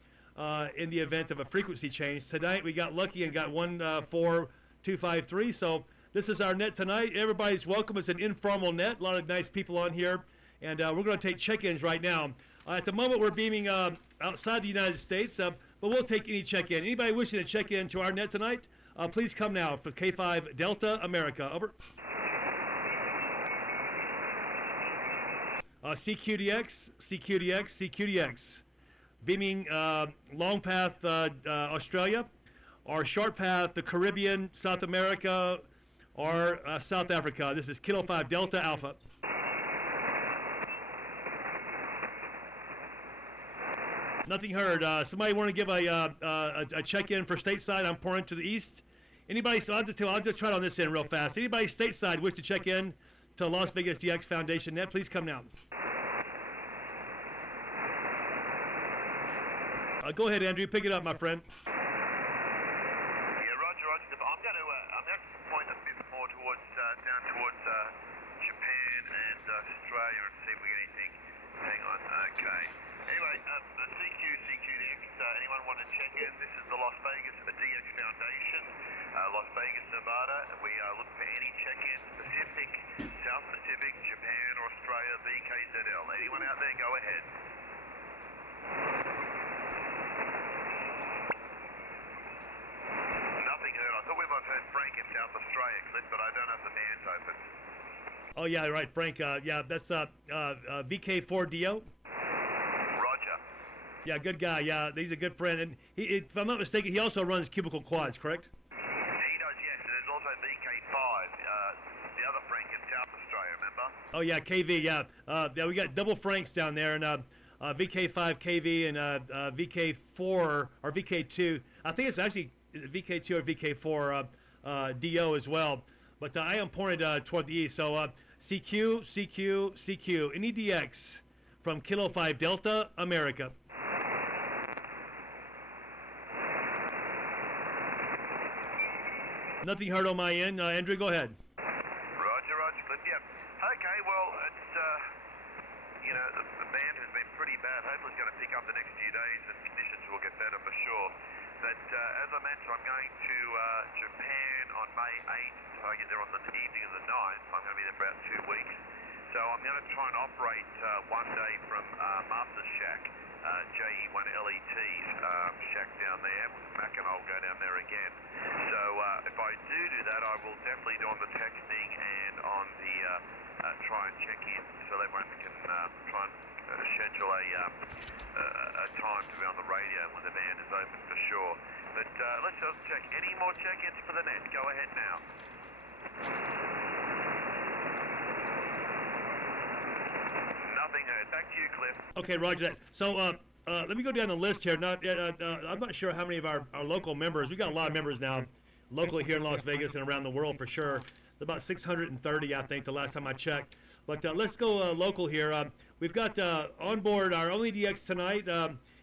in the event of a frequency change. Tonight we got lucky and got 14253. So this is our net tonight. Everybody's welcome. It's an informal net. A lot of nice people on here. And we're going to take check-ins right now. At the moment, we're beaming outside the United States, but we'll take any check-in. Anybody wishing to check in to our net tonight, please come now for K5 Delta America. Over. CQDX, CQDX, CQDX. Beaming long path Australia, or short path the Caribbean, South America, or South Africa. This is Kilo 5 Delta Alpha. Nothing heard. Somebody want to give a check-in for stateside? I'm pouring to the east. Anybody? So I'll just try it on this end real fast. Anybody stateside wish to check in to Las Vegas DX Foundation net? Please come now. Go ahead, Andrew. Pick it up, my friend. Yeah, Roger, Roger. I'm going to point a bit more towards down towards Japan and Australia and see if we get anything. Hang on. Okay. Anyway, CQDX. Anyone want to check in? This is the Las Vegas DX Foundation, Las Vegas, Nevada, and we are looking for any check-in Pacific, South Pacific, Japan, or Australia, VKZL. Anyone out there? Go ahead. Nothing heard. I thought we might have heard Frank in South Australia, Cliff, but I don't know if the band's open. Oh yeah, right, Frank. Yeah, that's VK4DO. Roger. Yeah, good guy. Yeah, he's a good friend, and if I'm not mistaken, he also runs Cubicle Quads, correct? He does, yes. And there's also VK5, the other Frank in South Australia. Remember? Oh yeah, KV. Yeah, yeah, we got double Franks down there, and VK5 KV and VK4 or VK2. I think it's actually VK2 or VK4 DO as well. But I am pointed toward the east. So CQ, CQ, CQ. Any DX from Kilo 5 Delta America. Nothing heard on my end. Andrew, go ahead. Roger, Roger, Cliff. Yeah. Okay, well, it's, you know, the band has been pretty bad. Hopefully it's going to pick up the next few days and conditions will get better for sure. But as I mentioned, I'm going to Japan on May 8th. I get there on the evening of the 9th. I'm going to be there for about 2 weeks. So I'm going to try and operate one day from Master's Shack, JE1LET's shack down there. Mac and I'll go down there again. So if I do that, I will definitely do on the texting and on the try and check in so everyone can try and schedule a time to be on the radio when the band is open for sure. But let's just check. Any more check-ins for the net? Go ahead now. Nothing heard. Back to you, Cliff. Okay, roger that. So let me go down the list here. I'm not sure how many of our local members. We've got a lot of members now locally here in Las Vegas and around the world for sure. About 630, I think, the last time I checked. But let's go local here. We've got on board our only DX tonight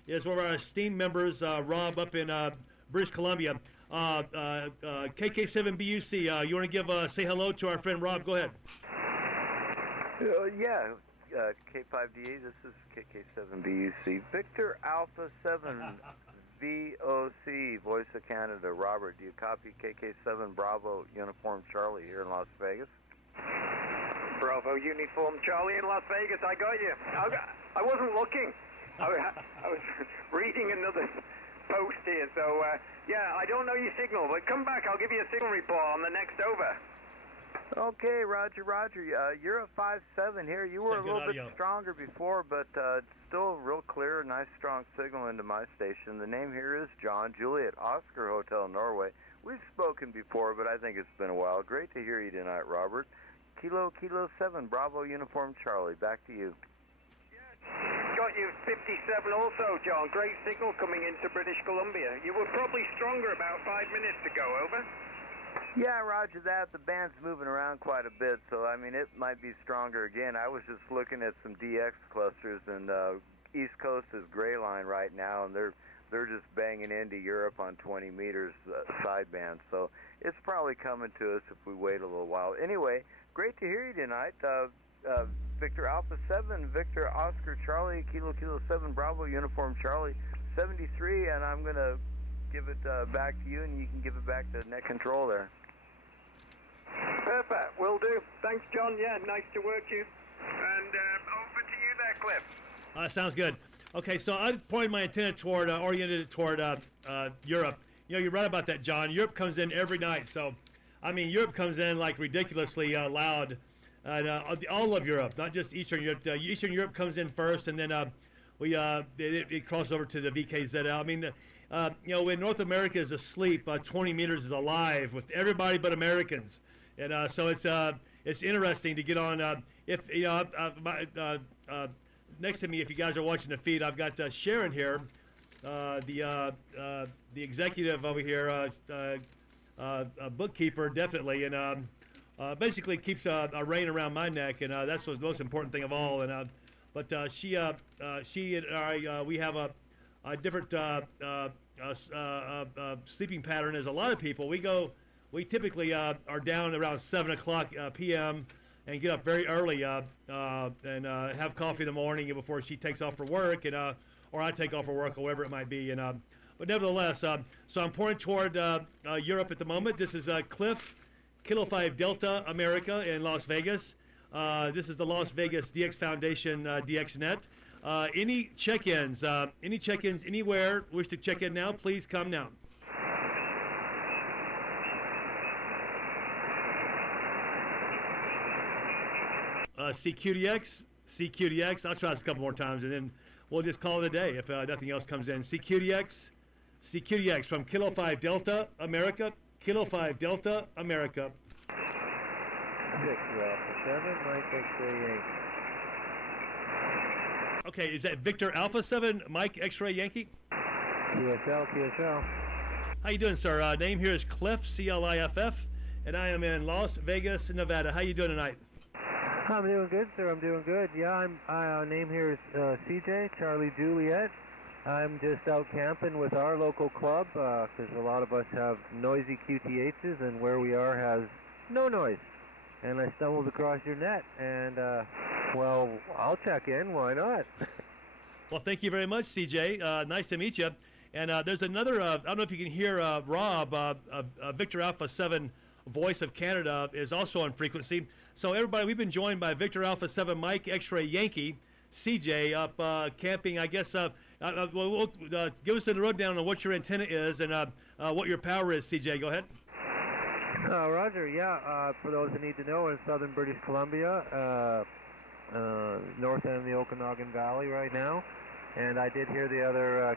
is one of our esteemed members, Rob, up in British Columbia. KK7BUC, you want to say hello to our friend Rob? Go ahead. Yeah, K5DA, this is KK7BUC. Victor Alpha 7 VOC, Voice of Canada. Robert, do you copy KK7 Bravo Uniform Charlie here in Las Vegas? Bravo Uniform Charlie in Las Vegas, I got you. I wasn't looking. I was reading another post here, so yeah, I don't know your signal, but come back, I'll give you a signal report on the next over. Okay, Roger, Roger. You're a 5-7 here. You were a little bit stronger before, but it's still real clear, nice strong signal into my station. The name here is John Juliet, Oscar Hotel, Norway. We've spoken before, but I think it's been a while. Great to hear you tonight, Robert. Kilo 7, Bravo Uniform Charlie. Back to you. Got you 57 also, John. Great signal coming into British Columbia. You were probably stronger about 5 minutes ago, over. Yeah, roger that. The band's moving around quite a bit, so I mean it might be stronger again. I was just looking at some DX clusters, and East Coast is gray line right now, and they're just banging into Europe on 20 meters sideband. So it's probably coming to us if we wait a little while. Anyway, great to hear you tonight. Victor Alpha 7, Victor Oscar Charlie, Kilo 7 Bravo Uniform Charlie 73, and I'm gonna give it back to you, and you can give it back to net control there. Perfect, will do. Thanks, John. Yeah, nice to work you. And over to you there, Cliff. Sounds good. Okay, so I pointed my antenna toward, oriented it toward Europe. You know, you're right about that, John. Europe comes in every night. So, I mean, Europe comes in like ridiculously loud. And all of Europe, not just Eastern Europe. Eastern Europe comes in first, and then it crosses over to the VKZL. I mean, you know, when North America is asleep, 20 meters is alive with everybody but Americans. And so it's interesting to get on. If you know, next to me, if you guys are watching the feed, I've got Sharon here, the executive over here, a bookkeeper, definitely, and basically keeps a rein around my neck, and that's the most important thing of all. And but she and I, we have a different sleeping pattern as a lot of people. We typically are down around 7 o'clock p.m. and get up very early and have coffee in the morning before she takes off for work, and or I take off for work or whatever it might be. And but nevertheless, so I'm pointing toward Europe at the moment. This is Cliff, Kilo 5 Delta America in Las Vegas. This is the Las Vegas DX Foundation DXNet. Any check-ins anywhere wish to check in now, please come now. CQDX, I'll try this a couple more times and then we'll just call it a day if nothing else comes in. CQDX from Kilo 5 Delta America, Kilo 5 Delta America. Victor Alpha 7, Mike X-ray Yankee. Okay, is that Victor Alpha 7, Mike X-ray Yankee? QSL. How you doing, sir? Name here is Cliff, C-L-I-F-F, and I am in Las Vegas, Nevada. How you doing tonight? I'm doing good, sir. I'm doing good. Yeah, name here is CJ, Charlie Juliet. I'm just out camping with our local club because a lot of us have noisy QTHs, and where we are has no noise. And I stumbled across your net, and well, I'll check in. Why not? Well, thank you very much, CJ. Nice to meet you. And there's another. I don't know if you can hear Rob, Victor Alpha 7 voice of Canada is also on frequency. So everybody, we've been joined by Victor Alpha 7 Mike X-ray Yankee, CJ up camping. I guess give us a rundown on what your antenna is and what your power is, CJ. Go ahead. Roger. Yeah. For those who need to know, in southern British Columbia, north end of the Okanagan Valley right now. And I did hear the other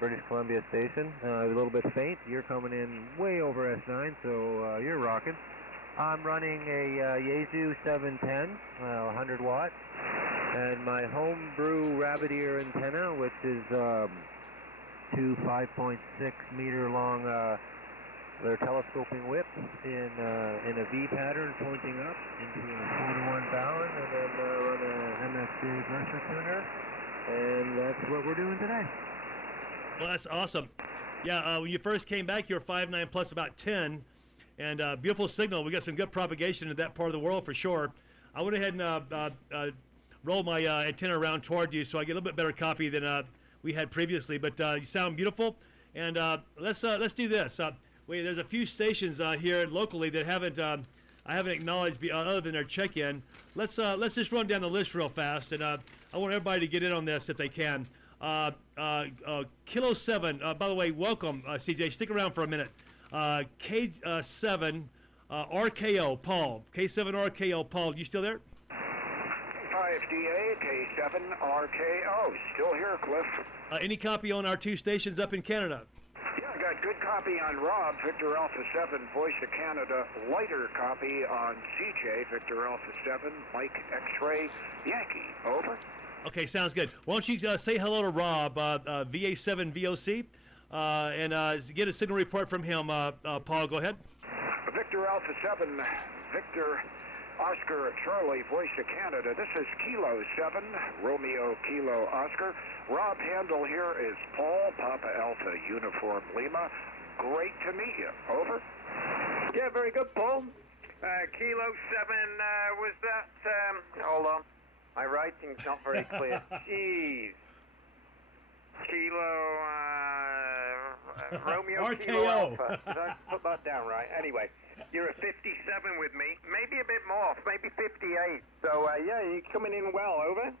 British Columbia station. A little bit faint. You're coming in way over S9, so you're rocking. I'm running a Yaesu 710, 100 watt, and my homebrew rabbit ear antenna, which is two 5.6 meter long. They're telescoping whips in a V pattern pointing up into a 4-to-1 balance, and then run a MX series Mercer tuner. And that's what we're doing today. Well, that's awesome. Yeah, when you first came back, you were 5'9" plus about 10, and beautiful signal. We got some good propagation in that part of the world for sure. I went ahead and rolled my antenna around toward you, so I get a little bit better copy than we had previously. But you sound beautiful, and let's do this. There's a few stations here locally that I haven't acknowledged other than their check-in. Let's just run down the list real fast, and I want everybody to get in on this if they can. Kilo 7, by the way, welcome, CJ. Stick around for a minute. K7 RKO, Paul. K7 RKO, Paul. You still there? 5DA, K7 RKO. Still here, Cliff. Any copy on our two stations up in Canada? Yeah, I got good copy on Rob, Victor Alpha 7, Voice of Canada. Lighter copy on CJ, Victor Alpha 7, Mike X-ray Yankee. Over. Okay, sounds good. Why don't you say hello to Rob, VA7 VOC, and get a signal report from him. Paul, go ahead. Victor Alpha 7, Victor Oscar Charlie, Voice of Canada. This is Kilo 7, Romeo Kilo Oscar. Rob Handel here is Paul, Papa Alpha Uniform Lima. Great to meet you. Over. Yeah, very good, Paul. Kilo 7, was that, hold on. My writing's not very clear. Jeez. Kilo, Romeo RKO. Kilo Alpha. Did I put that down right? Anyway, you're a 57 with me. Maybe a bit more, maybe 58. So, yeah, you're coming in well, over?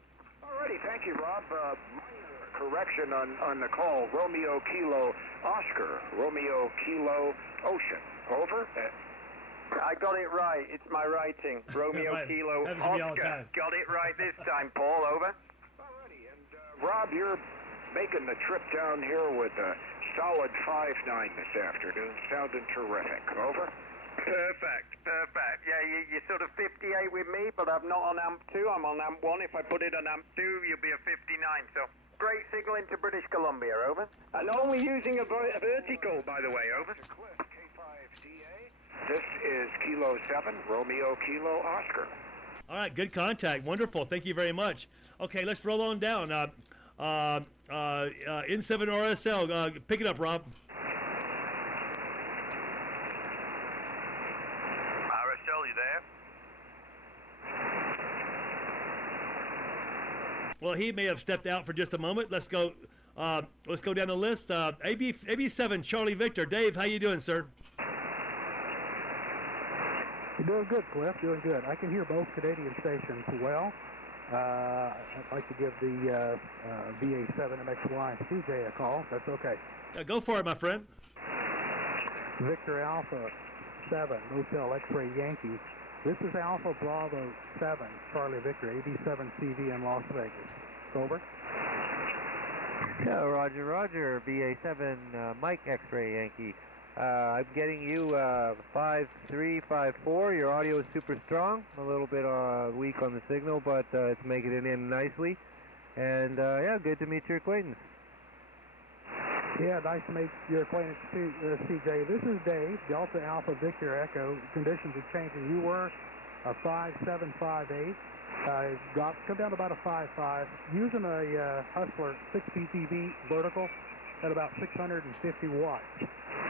Alrighty, thank you, Rob. Minor correction on the call. Romeo Kilo Oscar, Romeo Kilo Ocean. Over. I got it right. It's my writing. Romeo Right. Kilo Happens to me all the Oscar. time. Got it right this time, Paul. Over. Alrighty, and Rob, you're making the trip down here with a solid 5.9 this afternoon. Sounding terrific. Over. Perfect. Yeah, you're sort of 58 with me, but I'm not on AMP 2. I'm on AMP 1. If I put it on AMP 2, you'll be a 59. So great signal into British Columbia. Over. And only using a vertical, by the way. Over. Cliff, K5DA. This is Kilo 7, Romeo Kilo Oscar. All right, good contact. Wonderful. Thank you very much. Okay, let's roll on down. N7 RSL. Pick it up, Rob. RSL, you there? Well, he may have stepped out for just a moment. Let's go. Let's go down the list. AB7 Charlie Victor. Dave, how you doing, sir? You're doing good, Cliff. Doing good. I can hear both Canadian stations well. I'd like to give the VA7MXY CJ a call. That's okay. Go for it, my friend. Victor Alpha 7, Hotel X-Ray Yankee. This is Alpha Bravo 7, Charlie Victor, AB7CV in Las Vegas. Over. Yeah, Roger, VA7 Mike X-Ray Yankee. I'm getting you 5354. Your audio is super strong. A little bit weak on the signal, but it's making it in nicely. And yeah, good to meet your acquaintance. Yeah, nice to meet your acquaintance too, CJ. This is Dave, Delta Alpha Victor Echo. Conditions are changing. You were a 5758. Come down to about a 55. Using a Hustler 6 PTV vertical at about 650 watts.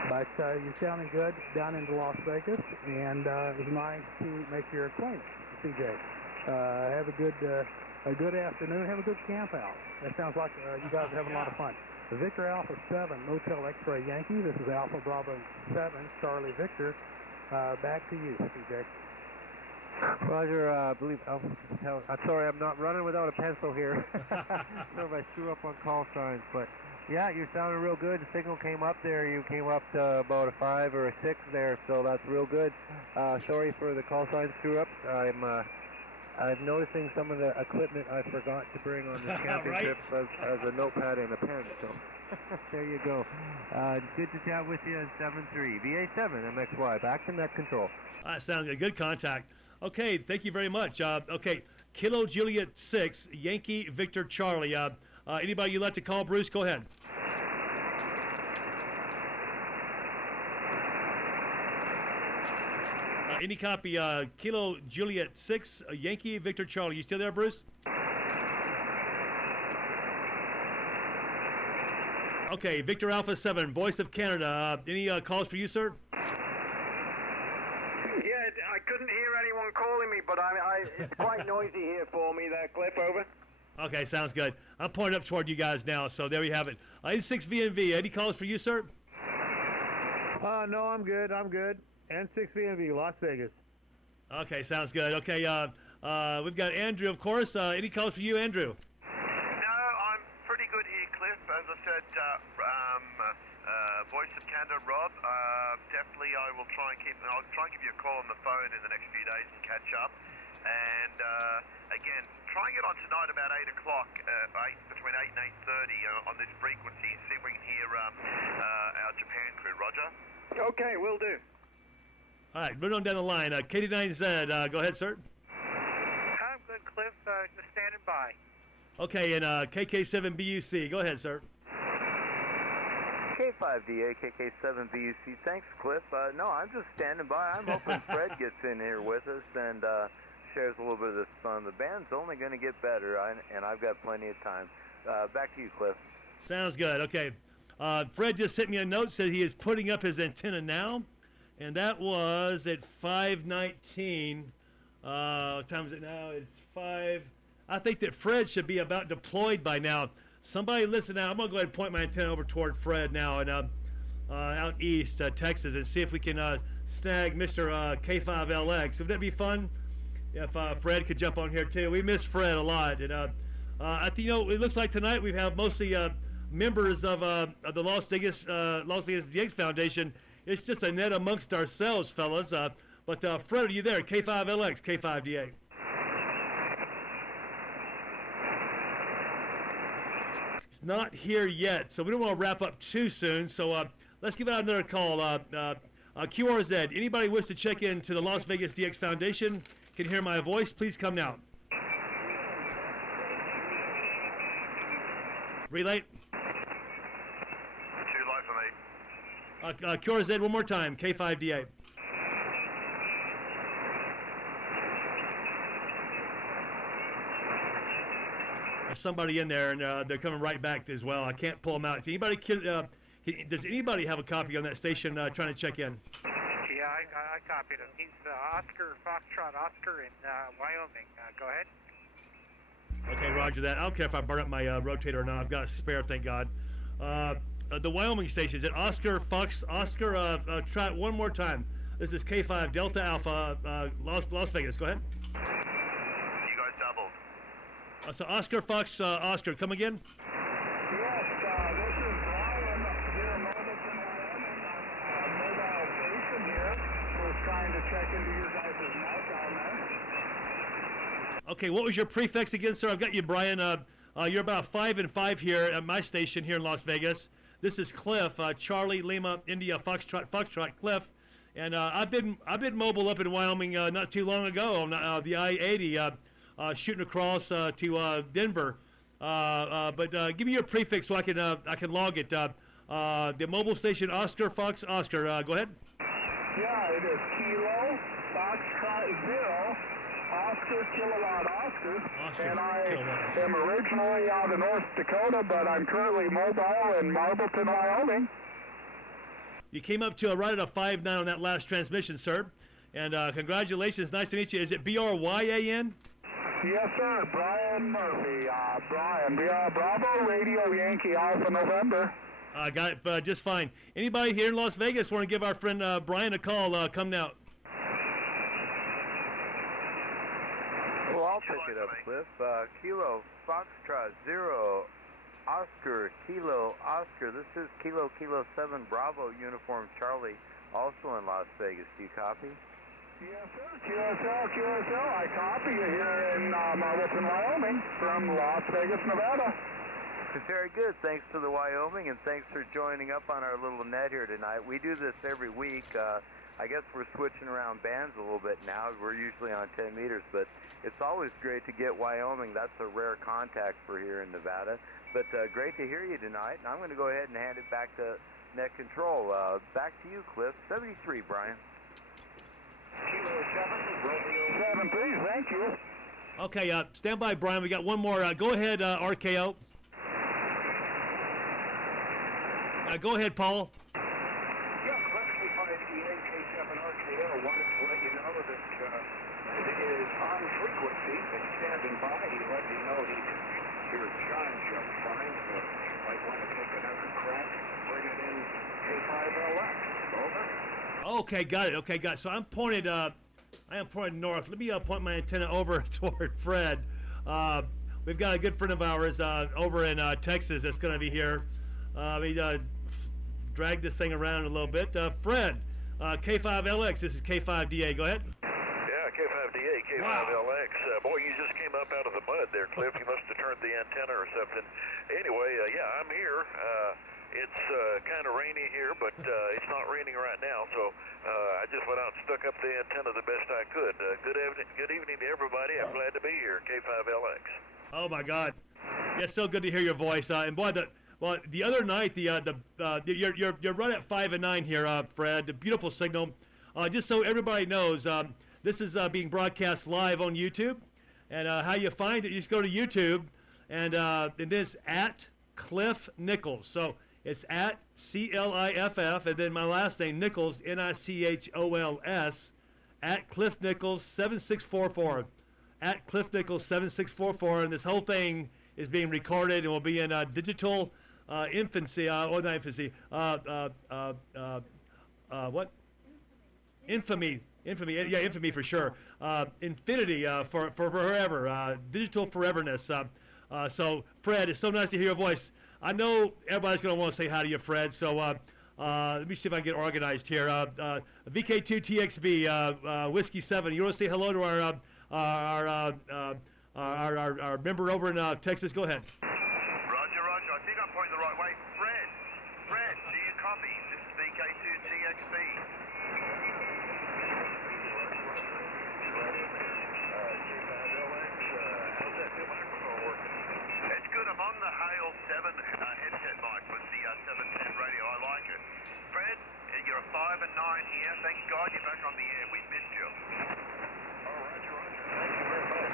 But you're sounding good down into Las Vegas, and it was nice to make your acquaintance, CJ. Have a good afternoon. Have a good camp out. That sounds like you guys are having a lot of fun. Victor Alpha 7, Motel X-Ray Yankee. This is Alpha Bravo 7, Charlie Victor. Back to you, CJ. Roger, I believe Alpha. I'm sorry, I'm not running without a pencil here. So if I screw up on call signs, but yeah, you're sounding real good. The signal came up there. You came up to about a 5 or a 6 there, so that's real good. Sorry for the call sign screw-ups. I'm noticing some of the equipment I forgot to bring on this camping Right. trip as a notepad and a pen. So there you go. Good to chat with you. 7-3 VA7 MXY. Back to net control. That sounds good. Good contact. Okay, thank you very much. Okay, Kilo Juliet 6, Yankee Victor Charlie. Anybody you'd like to call, Bruce? Go ahead. Any copy, Kilo Juliet 6, Yankee Victor Charlie. You still there, Bruce? Okay, Victor Alpha 7, Voice of Canada. Any calls for you, sir? Yeah, I couldn't hear anyone calling me, but it's quite noisy here for me there, Cliff. Over. Okay, sounds good. I'm pointing up toward you guys now, so there we have it. 86 VNV. Any calls for you, sir? No, I'm good. N6 VNV, Las Vegas. Okay, sounds good. Okay, we've got Andrew, of course. Any calls for you, Andrew? No, I'm pretty good here, Cliff. As I said, Voice of Canada, Rob. Definitely, I'll try and give you a call on the phone in the next few days to catch up. And again, try and get on tonight about 8 o'clock, between 8 and 8:30 on this frequency, and see if we can hear our Japan crew. Roger. Okay, will do. All right, moving on down the line. KD9Z, go ahead, sir. I'm good, Cliff. Just standing by. Okay, and KK7BUC, go ahead, sir. K5DA, KK7BUC. Thanks, Cliff. No, I'm just standing by. I'm hoping Fred gets in here with us and shares a little bit of this fun. The band's only going to get better, and I've got plenty of time. Back to you, Cliff. Sounds good. Okay. Fred just sent me a note, said he is putting up his antenna now, and that was at 5:19. What time is it now? It's 5. I think that Fred should be about deployed by now. Somebody listen now. I'm going to go ahead and point my antenna over toward Fred now and out east, Texas, and see if we can snag Mr. K5LX. Would that be fun if Fred could jump on here too? We miss Fred a lot. And I think, you know, it looks like tonight we have mostly members of the Las Vegas DX Foundation. It's just a net amongst ourselves, fellas. But Fred, are you there? K5LX, K5DA. It's not here yet, so we don't want to wrap up too soon. So let's give out another call. QRZ, anybody wish to check into the Las Vegas DX Foundation, can hear my voice, please come now. Relay. Too low for me. QRZ, one more time, K5DA. There's somebody in there, and they're coming right back as well. I can't pull them out. Does anybody have a copy on that station trying to check in? Yeah, I copied him. He's Oscar, Foxtrot Oscar in Wyoming. Go ahead. Okay, roger that. I don't care if I burn up my rotator or not. I've got a spare, thank God. The Wyoming station, is it Oscar, Fox, Oscar? Try it one more time. This is K5 Delta Alpha, Las Vegas. Go ahead. You guys doubled. So Oscar, Fox, Oscar, come again? Yes, this is Brian here in Milverton, Wyoming. Mobile station here. We're trying to check into your guys' net down there. Okay, what was your prefix again, sir? I've got you, Brian. You're about 5 and 5 here at my station here in Las Vegas. This is Cliff, Charlie Lima India Foxtrot Cliff, and I've been mobile up in Wyoming not too long ago on the I-80, shooting across to Denver. But give me your prefix so I can log it. The mobile station Oscar Fox Oscar. Go ahead. Yeah, it is Kilo Foxtrot 0. Oscar Kilowatt Oscar, and I am originally out of North Dakota, but I'm currently mobile in Marbleton, Wyoming. You came up to right at a 5.9 on that last transmission, sir, and congratulations. Nice to meet you. Is it BRYAN? Yes, sir. Brian Murphy. Brian, Bravo Radio Yankee Alpha November. I got it just fine. Anybody here in Las Vegas want to give our friend Brian a call? Come now. Well, I'll pick it up, Cliff. Kilo Foxtrot 0, Oscar Kilo Oscar. This is Kilo 7 Bravo Uniform Charlie, also in Las Vegas. Do you copy? Yes, sir. QSL. I copy you here in Marbleton, Wyoming, from Las Vegas, Nevada. Very good. Thanks to the Wyoming, and thanks for joining up on our little net here tonight. We do this every week. I guess we're switching around bands a little bit now. We're usually on 10 meters, but it's always great to get Wyoming. That's a rare contact for here in Nevada. But great to hear you tonight. And I'm going to go ahead and hand it back to net control. Back to you, Cliff. 73, Brian. Kilo 7, Romeo 7, please. Thank you. Okay, stand by, Brian. We got one more. Go ahead, RKO. Go ahead, Paul. Yeah, Cliff, we find EAK7RKO. Wanted to let you know that it is on frequency and standing by. He let me know he can hear John just fine, so you might want to take another crack and bring it in K5LX. Over. Okay, got it. Okay, got it. So I'm pointed. I am pointed north. Let me point my antenna over toward Fred. We've got a good friend of ours over in Texas that's going to be here. We drag this thing around a little bit. Fred, K5LX. This is K5DA. Go ahead. Yeah, K5DA, K5LX. Boy, you just came up out of the mud there, Cliff. You must have turned the antenna or something. Anyway, yeah, I'm here. It's kind of rainy here, but it's not raining right now, so I just went out and stuck up the antenna the best I could. Good evening to everybody. I'm glad to be here, K5LX. Oh my God, yeah, so good to hear your voice. And boy, the other night, you're right at 5 and 9 here, Fred. The beautiful signal. Just so everybody knows, this is being broadcast live on YouTube, and how you find it, you just go to YouTube, and this at Cliff Nichols. So it's at CLIFF, and then my last name, Nichols, NICHOLS, at Cliff Nichols 7644, at Cliff Nichols 7644, and this whole thing is being recorded and will be in digital infancy, or not infancy, what? Infamy, yeah, infamy for sure. Infinity for forever, digital foreverness. So, Fred, it's so nice to hear your voice. I know everybody's going to want to say hi to you, Fred. So, let me see if I can get organized here. VK2TXB, Whiskey 7. You want to say hello to our member over in Texas? Go ahead. Roger, Roger. I think I'm pointing the right way. Fred, do you copy? This is VK2TXB. It's good. I'm on the Hale 7 headset mic with the 710 radio. I like it. Fred, you're a 5 and 9 here. Thank God you're back on the air. We missed you. Oh, Roger, Roger. Thank you very much.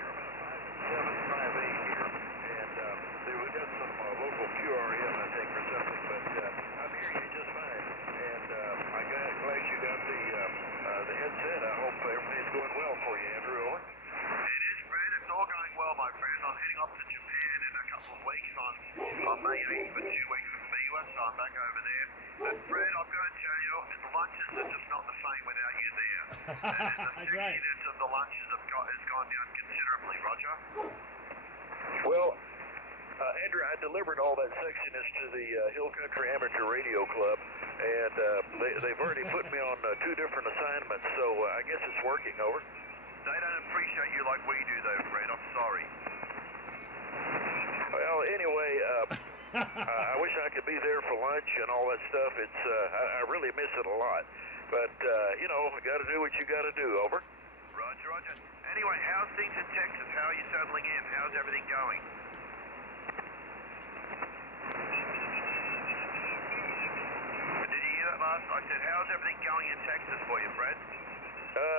You're about 5 and 7, 5 8 here. And we got some local QRM, I think, or something. But I'm hearing you just fine. And I'm glad you got the headset. I hope everything's going well for you, Andrew. Over. It is, Fred. It's all going well, my friend. I'm heading off to Japan in a couple of weeks on May 8th for 2 weeks with FIWA, so I'm back over there. But Fred, I've got to tell you, the lunches are just not the same without you there. That's right. The sexiness of the lunches has gone down considerably, Roger. Well, Andrew, I delivered all that sexiness to the Hill Country Amateur Radio Club, and they've already put me on 2 different assignments, so I guess it's working. Over. They don't appreciate you like we do, though, Fred. I'm sorry. Well, anyway, I wish I could be there for lunch and all that stuff. It's I really miss it a lot. But, you know, got to do what you got to do. Over. Roger, Roger. Anyway, how's things in Texas? How are you settling in? How's everything going? Did you hear that last? I said, how's everything going in Texas for you, Fred?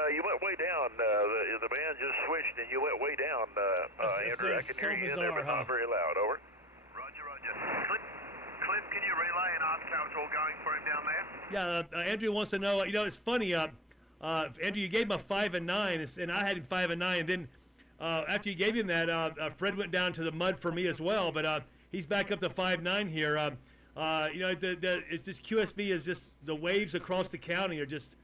You went way down. The band just switched, and you went way down, Andrew. I can hear you in there, but not very loud. Over. Roger, Roger. Cliff, can you relay and ask how it's all going for him down there? Yeah, Andrew wants to know. You know, it's funny. Andrew, you gave him a 5 and 9, and I had him 5 and 9. And then after you gave him that, Fred went down to the mud for me as well. But he's back up to 5-9 here. You know, it's just QSB is just the waves across the county are just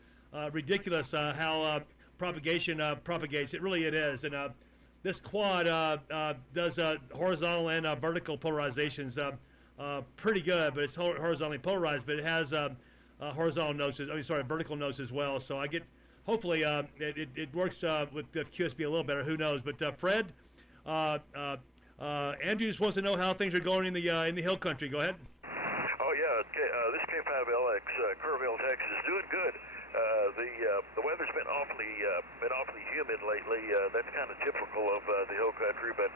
ridiculous. How propagation propagates. It is. And this quad does horizontal and vertical polarizations pretty good, but it's horizontally polarized. But it has horizontal notes. Vertical notes as well. So I get. Hopefully, it works with QSB a little better. Who knows? But Fred, Andrew just wants to know how things are going in the Hill Country. Go ahead. Oh yeah, this K5LX, Kerrville, Texas, doing good. The weather's been awfully humid lately. That's kind of typical of the Hill Country, but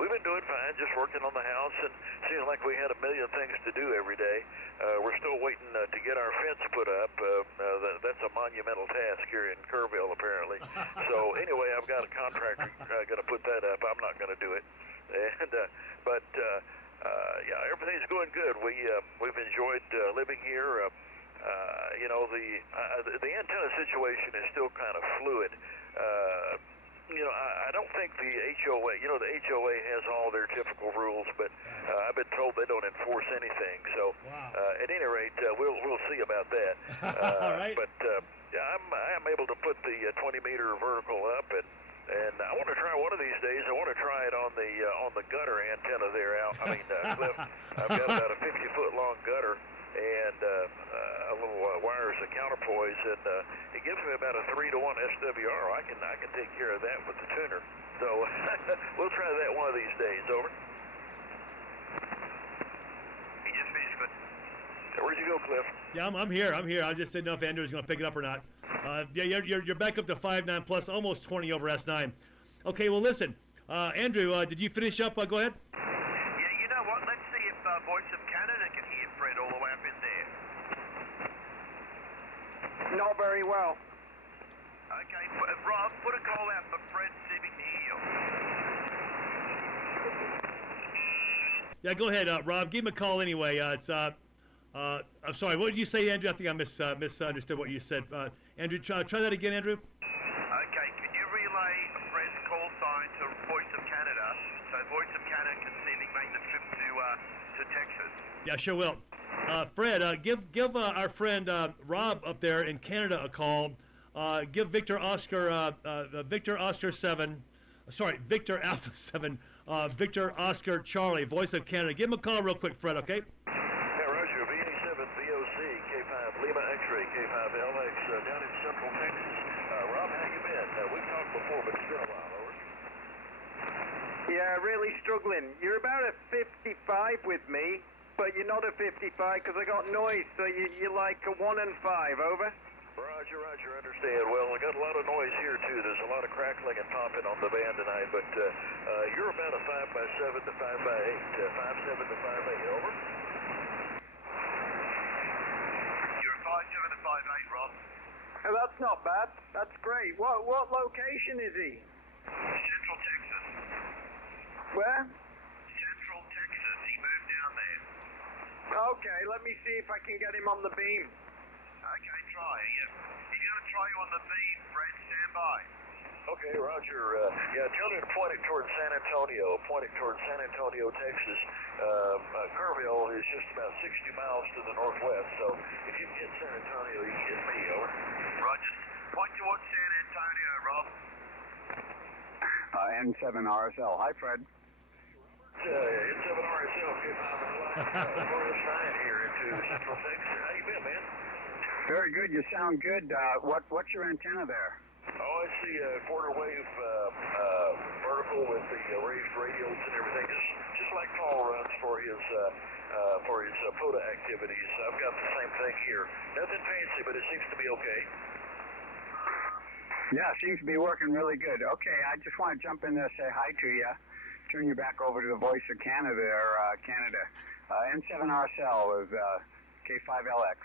we've been doing fine, just working on the house, and seems like we had a million things to do every day. We're still waiting to get our fence put up. That's a monumental task here in Kerrville, apparently. So anyway, I've got a contractor going to put that up. I'm not going to do it, but yeah, everything's going good. We've enjoyed living here. You know, the antenna situation is still kind of fluid. You know, I don't think the HOA, you know, the HOA has all their typical rules, but I've been told they don't enforce anything. So at any rate, we'll see about that. All right. But I'm able to put the 20-meter vertical up, and I want to try one of these days. I want to try it on the gutter antenna there out. I mean, Cliff, I've got about a 50-foot long gutter and a little wires of counterpoise, and it gives me about a 3-to-1 SWR. I can take care of that with the tuner. So we'll try that one of these days. Over. He just finished, but where'd you go, Cliff? Yeah, I'm here. I just didn't know if Andrew was going to pick it up or not. Yeah, you're back up to 5-9 plus, almost 20 over S9. Okay, well listen, Andrew, did you finish up? Go ahead. Yeah, you know what? Let's see if Voice of Canada can hear Fred all the way up in there. Not very well. Okay, Rob, put a call out for Fred, see if he can hear you. Yeah, go ahead, Rob. Give him a call anyway. I'm sorry. What did you say, Andrew? I think I misunderstood what you said. Andrew, try that again, Andrew. Okay, can you relay Fred's call sign to Voice of Canada so Voice of Canada can see if he can make the trip to Texas? Yeah, sure will. Fred, give our friend Rob up there in Canada a call. Give Victor Oscar 7, sorry, Victor Alpha 7, Victor Oscar Charlie, Voice of Canada. Give him a call real quick, Fred, okay? Yeah, Roger, VA7 VOC, K5 Lima X-ray, K5 LX, down in Central Texas. Rob, how you been? We've talked before, but it's been a while, over. Yeah, really struggling. You're about a 55 with me, but you're not a 55 because I got noise, so you're like a 1 and 5, over. Roger, understand. Well, we got a lot of noise here, too. There's a lot of crackling and popping on the band tonight, but you're about a 5x7 to 5x8, 5'7 to 5'8, over. You're a 5'7 to 5'8, Rob. Oh, that's not bad. That's great. What location is he? Central Texas. Where? Central Texas. He moved down there. Okay, let me see if I can get him on the beam. Okay, try. Yeah. He's going to try you on the beam, Fred. Stand by. Okay, Roger. Yeah, tell him to point it towards San Antonio. Point it towards San Antonio, Texas. Kerrville is just about 60 miles to the northwest, so if you can get San Antonio, you can get me, over. Roger. Point towards San Antonio, Rob. N7 RSL. Hi, Fred. N7 RSL, Forest 9 here into Central Texas. How you been, man? Very good. You sound good. What's your antenna there? Oh, it's the quarter wave vertical with the raised radials and everything. Just like Paul runs for his POTA activities. I've got the same thing here. Nothing fancy, but it seems to be okay. Yeah, seems to be working really good. Okay, I just want to jump in there, say hi to you. Turn you back over to the Voice of Canada there, Canada. N7 RSL is K5LX.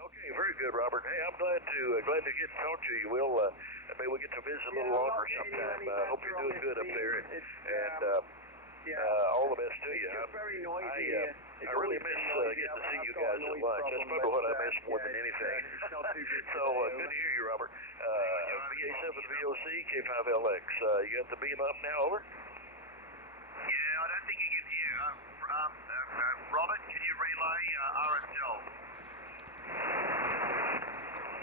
Okay, very good, Robert. Hey, I'm glad to get to talk to you. Maybe we'll get to visit a little longer sometime. Hope you're doing good up there, and all the best to you. It's very noisy. I really miss getting to see you guys at lunch. That's probably what I miss more than anything. So good to hear you, Robert. VA7 VOC, K5LX. You got the beam up now, over? Yeah, I don't think you can hear. Robert, can you relay RSL?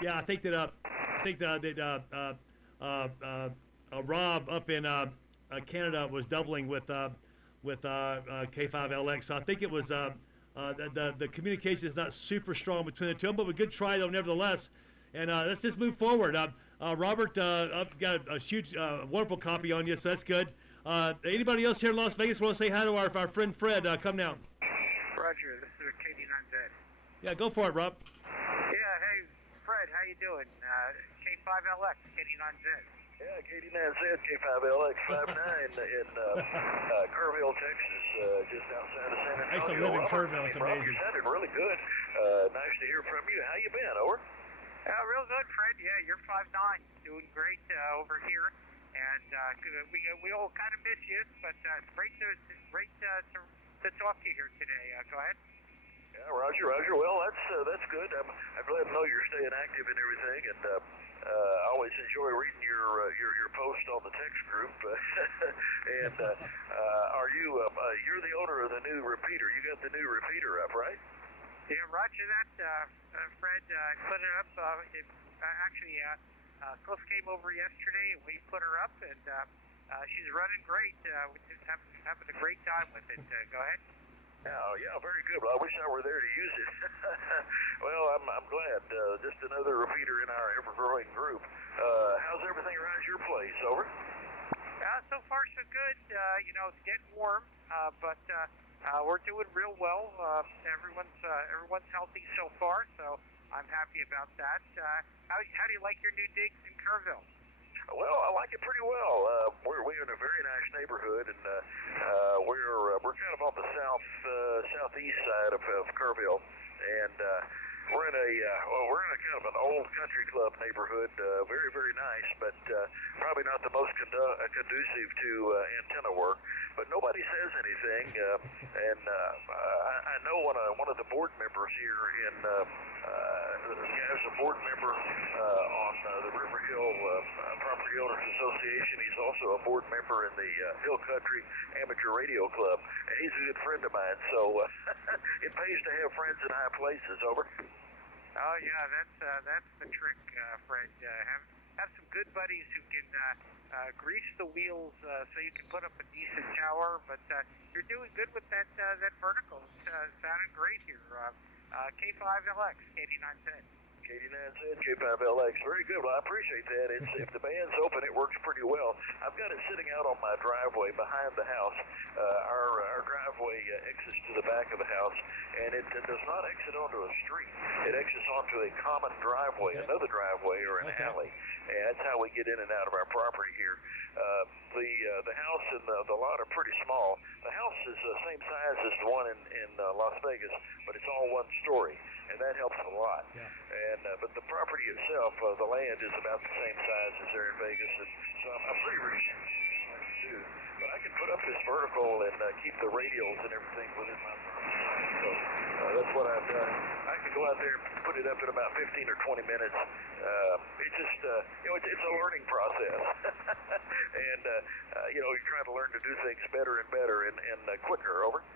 Yeah, I think that Rob up in Canada was doubling with K5LX. So I think it was the communication is not super strong between the two, but a good try though, nevertheless. And let's just move forward. Robert, I've got a huge, wonderful copy on you, so that's good. Anybody else here in Las Vegas want to say hi to our friend Fred? Come now. Roger, this is KD9Z. Yeah, go for it, Rob. Yeah, hey, Fred, how you doing? K5LX, KD9Z. Yeah, KD9Z, K5LX, 59 in Kerrville, Texas, just outside of San Antonio. I used to live in Kerrville. It's amazing. You sounded really good. Nice to hear from you. How you been, over? Real good, Fred. Yeah, you're 5'9", doing great over here, and we all kind of miss you, but it's great to talk to you here today. Go ahead. Yeah, Roger. Well, that's good. I'm glad to know you're staying active and everything, and I always enjoy reading your post on the text group. And are you're the owner of the new repeater? You got the new repeater up, right? Yeah, Roger that, Fred. I put it up. Cliff came over yesterday, and we put her up, and she's running great. We're just having a great time with it. Go ahead. Oh, yeah, very good. Well, I wish I were there to use it. Well, I'm glad. Just another repeater in our ever-growing group. How's everything around your place, over? So far, so good. It's getting warm, but we're doing real well. Everyone's healthy so far, so I'm happy about that. How do you like your new digs in Kerrville? Well, I like it pretty well. We're in a very nice neighborhood, and we're kind of on the southeast side of Kerrville, and we're in a kind of an old country club neighborhood. Very, very nice, but probably not the most conducive to antenna work. But nobody says anything, and I know one of the board members here in as a board member on the River Hill Property Owners Association. He's also a board member in the Hill Country Amateur Radio Club, and he's a good friend of mine. So it pays to have friends in high places. Over. Oh yeah, that's the trick, Fred. have some good buddies who can grease the wheels so you can put up a decent tower. But you're doing good with that vertical. It's sounding great here. K5LX, K89Z. K89Z, K5LX, very good. Well, I appreciate that. If the band's open, it works pretty well. I've got it sitting out on my driveway behind the house. Our driveway exits to the back of the house, and it does not exit onto a street. It exits onto a common driveway, another driveway or an alley, and that's how we get in and out of our property here. The house and the lot are pretty small. The house is the same size as the one in Las Vegas, but it's all one story, and that helps a lot. Yeah. And but the property itself, the land is about the same size as there in Vegas, and so I'm pretty restricted to do. But I can put up this vertical and keep the radials and everything within my property. So that's what I've done. I can go out there and put it up in about 15 or 20 minutes. It's just, it's a learning process. And, you're trying to learn to do things better and better and quicker. Over.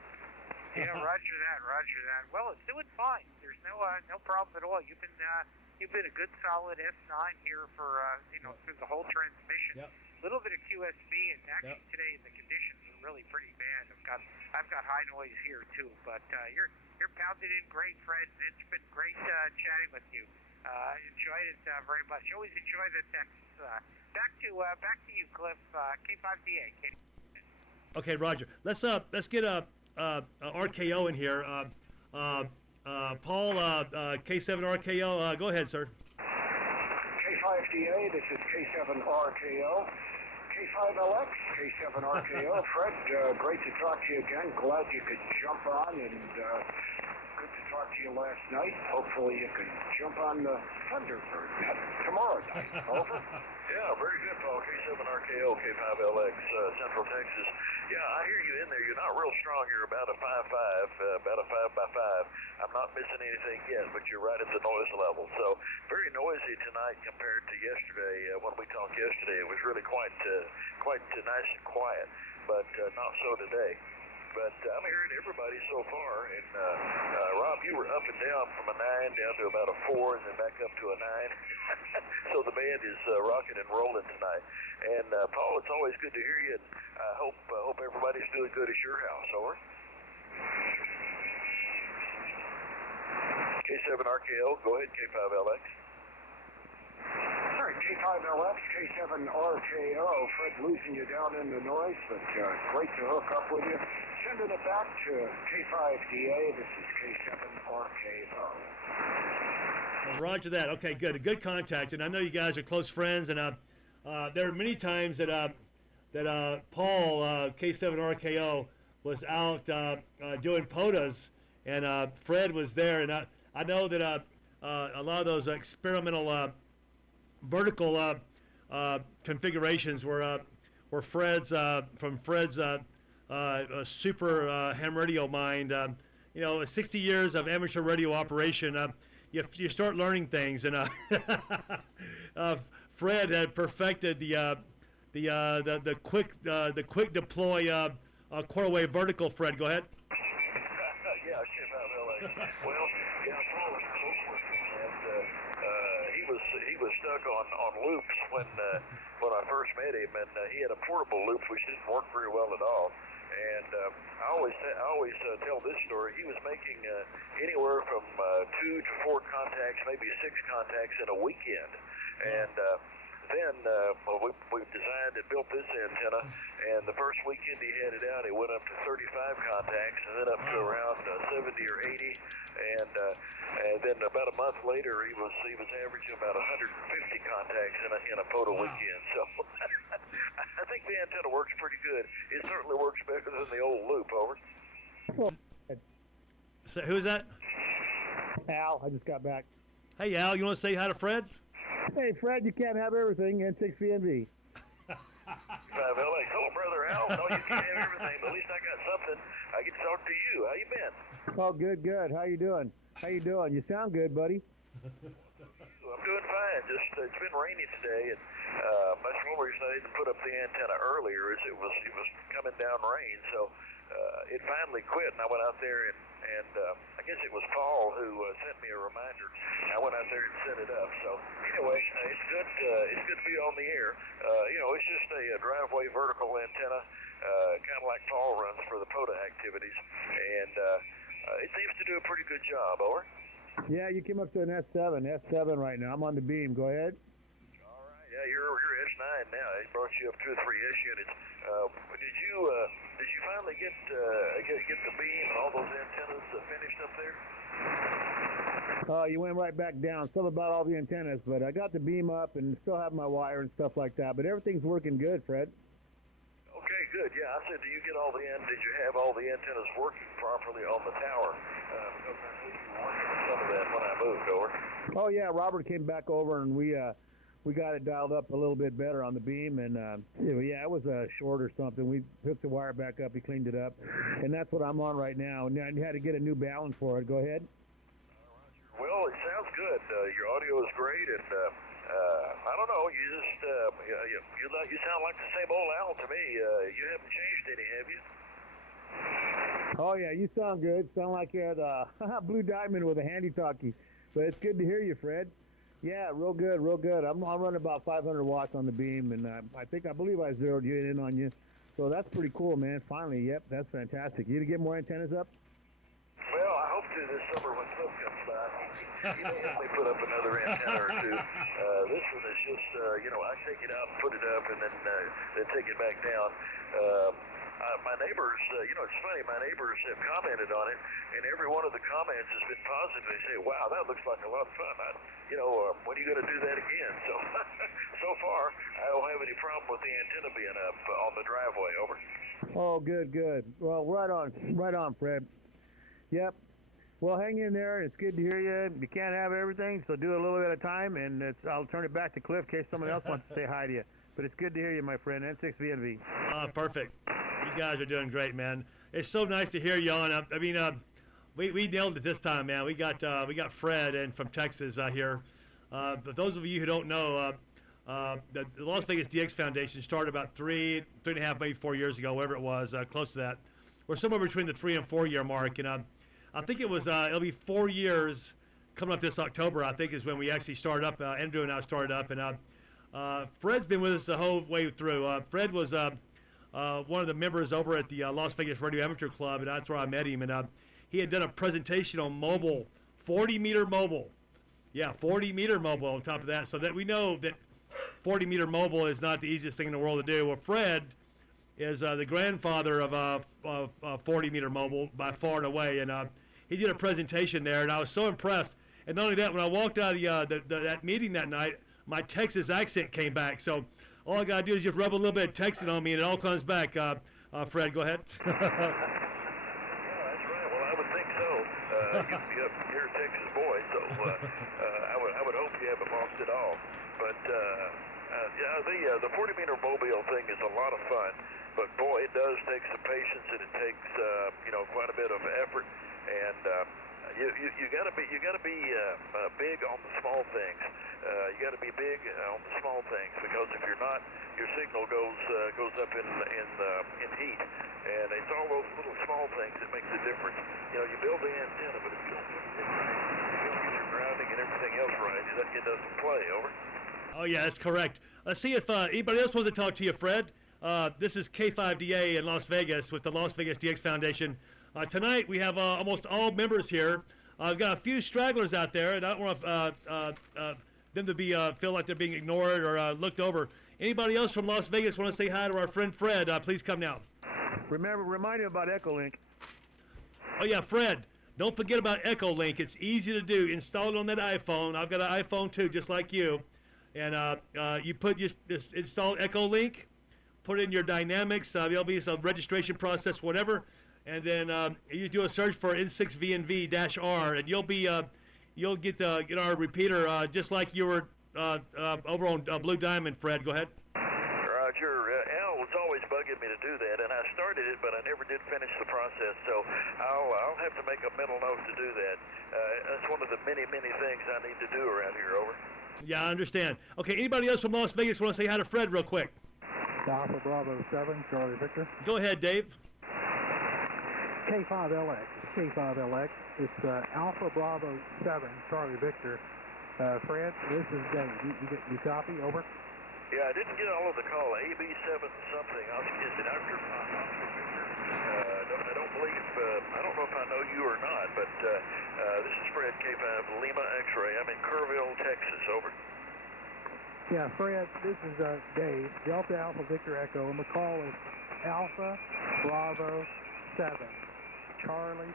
Yeah, roger that. Well, it's doing fine. There's no problem at all. You've been a good solid S9 here for through the whole transmission. Yep. A little bit of QSB, and actually today the conditions are really pretty bad. I've got high noise here too, but you're pounding in great, Fred. And it's been great chatting with you. Enjoyed it very much. Always enjoy the texts. Back to you, Cliff. K5DA. Okay, Roger. Let's get RKO in here. Paul, K7 RKO. Go ahead, sir. K5DA, this is K7RKO. K5LX, K7RKO. Fred, great to talk to you again. Glad you could jump on, and good to talk to you last night. Hopefully you can jump on the Thunderbird tomorrow night. Over. Yeah, very good, Paul. K7RKO, K5LX, Central Texas. Yeah, I hear you in there. You're not real strong. You're about a 5.5, about a 5x5. I'm not missing anything yet, but you're right at the noise level. So very noisy tonight compared to yesterday. When we talked yesterday, it was really quite nice and quiet, but not so today. But I'm hearing everybody so far, and Rob, you were up and down from a 9 down to about a 4, and then back up to a 9. So the band is rocking and rolling tonight. And Paul, it's always good to hear you, and I hope everybody's doing good at your house. Over. K7RKO, go ahead, K5LX. All right, K5LX, K7RKO. Fred, losing you down in the noise, but great to hook up with you. Sending it back to K5DA. This is K7RKO. Roger that. Okay, good. A good contact, and I know you guys are close friends, and there are many times that Paul, K7RKO, was out doing POTAs, and Fred was there, and I know that a lot of those experimental vertical configurations were Fred's from Fred's super ham radio mind. 60 years of amateur radio operation. You start learning things, and Fred had perfected the quick deploy quarter wave vertical. Fred, go ahead. Yeah, K5LX. Well, yeah, Paul and I both worked on that. He was stuck on loops when I first met him, and he had a portable loop which didn't work very well at all. And I always tell this story. He was making anywhere from 2 to 4 contacts, maybe 6 contacts in a weekend. And then we designed and built this antenna, and the first weekend he had it out, it went up to 35 contacts, and then up to around 70 or 80, and then about a month later, he was averaging about 150 contacts in a POTA weekend. So I think the antenna works pretty good. It certainly works better than the old loop. Over. So who's that? Al, I just got back. Hey, Al, you want to say hi to Fred? Hey, Fred, you can't have everything in 6VNV. Hello, brother Al. No, you can't have everything, but at least I got something. I get to talk to you. How you been? Oh, good. How you doing? You sound good, buddy. I'm doing fine. Just it's been rainy today, and that's one reason I didn't put up the antenna earlier. Is it was coming down rain, so it finally quit, and I went out there and I guess it was Paul who sent me a reminder. I went out there and set it up. So anyway, it's good. It's good to be on the air. It's just a driveway vertical antenna, kind of like Paul runs for the POTA activities, and it seems to do a pretty good job. Over. Yeah, you came up to an S7 right now. I'm on the beam. Go ahead. All right. Yeah, you're S9 now. It brought you up 2 or 3 S units. Did you finally get the beam and all those antennas finished up there? You went right back down. Still about all the antennas, but I got the beam up and still have my wire and stuff like that. But everything's working good, Fred. Okay, good. Yeah, I said, did you have all the antennas working properly on the tower? Because I knew you were working on some of that when I moved over. Oh yeah, Robert came back over and we got it dialed up a little bit better on the beam, and it was short or something. We hooked the wire back up, he cleaned it up, and that's what I'm on right now. And I had to get a new balance for it. Go ahead. Well, it sounds good. Your audio is great, and I don't know. You just you sound like the same old Al to me. You haven't changed any, have you? Oh yeah, you sound good. Sound like you had Blue Diamond with a handy talkie. But it's good to hear you, Fred. Yeah, real good, real good. I'm running about 500 watts on the beam, and I believe I zeroed you in on you. So that's pretty cool, man. Finally, yep, that's fantastic. You to get more antennas up? Well, I hope to this summer when Cliff comes by. He may help me put up another antenna or two. This one is just, I take it out and put it up, and then take it back down. My neighbors, it's funny, my neighbors have commented on it, and every one of the comments has been positive. They say, wow, that looks like a lot of fun. When are you going to do that again? So, so far, I don't have any problem with the antenna being up on the driveway. Over. Oh, good, good. Well, right on, Fred. Yep. Well, hang in there. It's good to hear you. You can't have everything, so do a little bit at a time, and I'll turn it back to Cliff in case someone else wants to say hi to you. But it's good to hear you, my friend. N6VNV. Perfect. You guys are doing great, man. It's so nice to hear you on. I mean, we nailed it this time, man. We got Fred and from Texas here. But those of you who don't know, the Las Vegas DX Foundation started about 3.5, maybe 4 years ago, whatever it was, close to that. We're somewhere between the 3 and 4 year mark, and I think it'll be 4 years coming up this October. I think is when we actually started up. Andrew and I started up, and Fred's been with us the whole way through. Fred was one of the members over at the Las Vegas Radio Amateur Club, and that's where I met him. And he had done a presentation on mobile, 40-meter mobile. Yeah, 40-meter mobile on top of that, so that we know that 40-meter mobile is not the easiest thing in the world to do. Well, Fred is the grandfather of 40-meter mobile by far and away, and he did a presentation there, and I was so impressed. And not only that, when I walked out of that meeting that night, my Texas accent came back. So all I gotta do is just rub a little bit of Texan on me, and it all comes back. Fred, go ahead. Yeah, that's right. Well, I would think so. You're a Texas boy, so I would hope you haven't lost it all. But the 40-meter mobile thing is a lot of fun. But boy, it does take some patience, and it takes quite a bit of effort. And you got to be big on the small things. You got to be big on the small things, because if you're not, your signal goes up in heat, and it's all those little small things that make the difference. You build the antenna, but if you don't put it right, you don't get your grounding and everything else right, it doesn't play. Over. Oh yeah, that's correct. Let's see if anybody else wants to talk to you, Fred. This is K5DA in Las Vegas with the Las Vegas DX Foundation. Tonight we have almost all members here. I've got a few stragglers out there, and I don't want them to feel like they're being ignored or looked over. Anybody else from Las Vegas want to say hi to our friend Fred? Please come now. Remind him about Echolink. Oh yeah, Fred. Don't forget about Echolink. It's easy to do. Install it on that iPhone. I've got an iPhone too, just like you. And you just install Echolink, put it in your Dynamics. There'll be some registration process, whatever. And then you do a search for N6VNV-R, and you'll get our repeater just like you were over on Blue Diamond. Fred, go ahead. Roger. Al was always bugging me to do that, and I started it, but I never did finish the process. So I'll have to make a mental note to do that. That's one of the many things I need to do around here. Over. Yeah, I understand. Okay, anybody else from Las Vegas want to say hi to Fred real quick? Alpha Bravo 7, Charlie Victor. Go ahead, Dave. K5LX. K5LX. It's Alpha Bravo 7, Charlie Victor. Fred, this is Dave. You copy? Over. Yeah, I didn't get all of the call. AB7 something. Is it Oscar Victor? I don't believe. I don't know if I know you or not, but this is Fred K5 Lima X-ray. I'm in Kerrville, Texas. Over. Yeah, Fred, this is Dave. Delta Alpha Victor Echo, and the call is Alpha Bravo 7, Charlie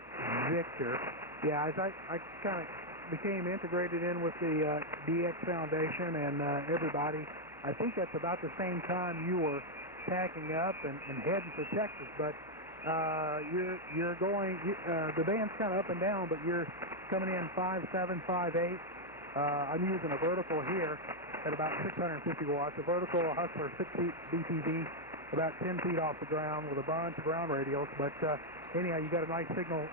Victor. Yeah, as I kind of became integrated in with the DX Foundation and everybody, I think that's about the same time you were packing up and heading for Texas, but you're going, the band's kind of up and down, but you're coming in 5.7, 5.8. I'm using a vertical here at about 650 watts, a vertical Hustler 6 feet BTV, about 10 feet off the ground with a bunch of ground radios, but anyhow, you got a nice signal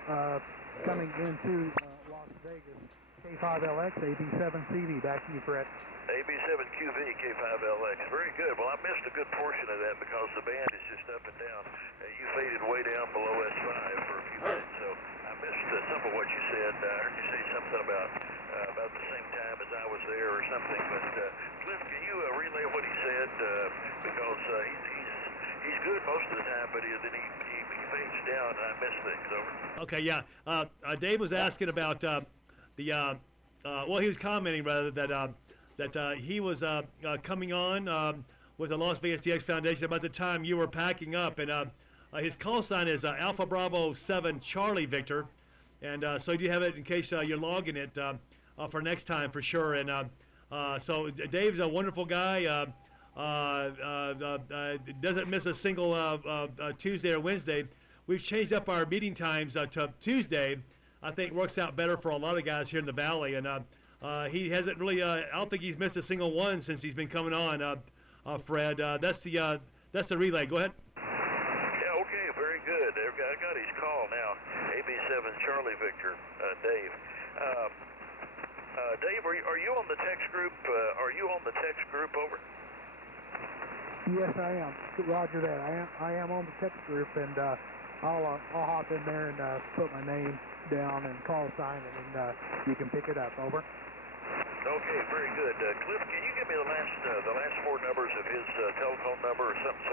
coming into Las Vegas. K5LX, AB7CV, back to you, Fred. AB7QV, K5LX. Very good. Well, I missed a good portion of that because the band is just up and down. You faded way down below S5 for a few minutes, so I missed some of what you said. I heard you say something about the same time as I was there or something. But, Cliff, can you relay what he said? Because he's good most of the time, but then he fades down and I miss things. Over. Okay, yeah. Dave was asking about well, he was commenting rather that he was coming on with the Las Vegas DX Foundation about the time you were packing up, and his call sign is Alpha Bravo 7 Charlie Victor, and so you have it in case you're logging it for next time for sure. And so Dave's a wonderful guy. Doesn't miss a single Tuesday or Wednesday. We've changed up our meeting times to Tuesday. I think works out better for a lot of guys here in the Valley, and he hasn't really. I don't think he's missed a single one since he's been coming on. Fred, that's the relay. Go ahead. Yeah. Okay. Very good. I got his call now. AB7 Charlie Victor. Dave. Dave, are you on the text group? Are you on the text group? Over. Yes, I am. Roger that. I am on the text group, and I'll hop in there and put my name down and call sign, and then you can pick it up. Over. Okay, very good. Cliff, can you give me the last four numbers of his telephone number or something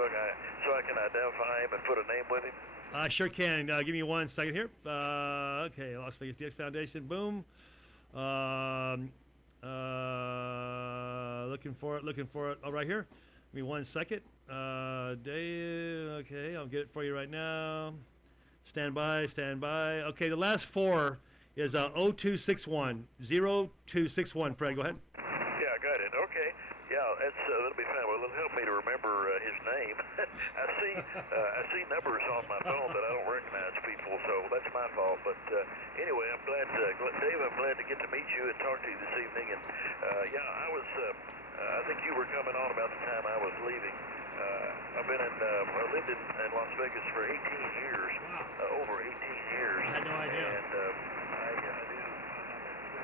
so I can identify him and put a name with him? I sure can. Give me 1 second here. Okay, Las Vegas DX Foundation. Boom. Looking for it. Oh, right here. Give me 1 second. Dave. Okay, I'll get it for you right now. Stand by. Okay, the last four is 0261. 0261, Fred, go ahead. Yeah, I got it. Okay. Yeah, that'll be fine. Well, it'll help me to remember his name. I see numbers on my phone that I don't recognize people, so that's my fault. But anyway, I'm glad, Dave, I'm glad to get to meet you and talk to you this evening. And yeah, I think you were coming on about the time I was leaving. I've been I lived in Las Vegas for 18 years, over 18 years. I had no idea. And I knew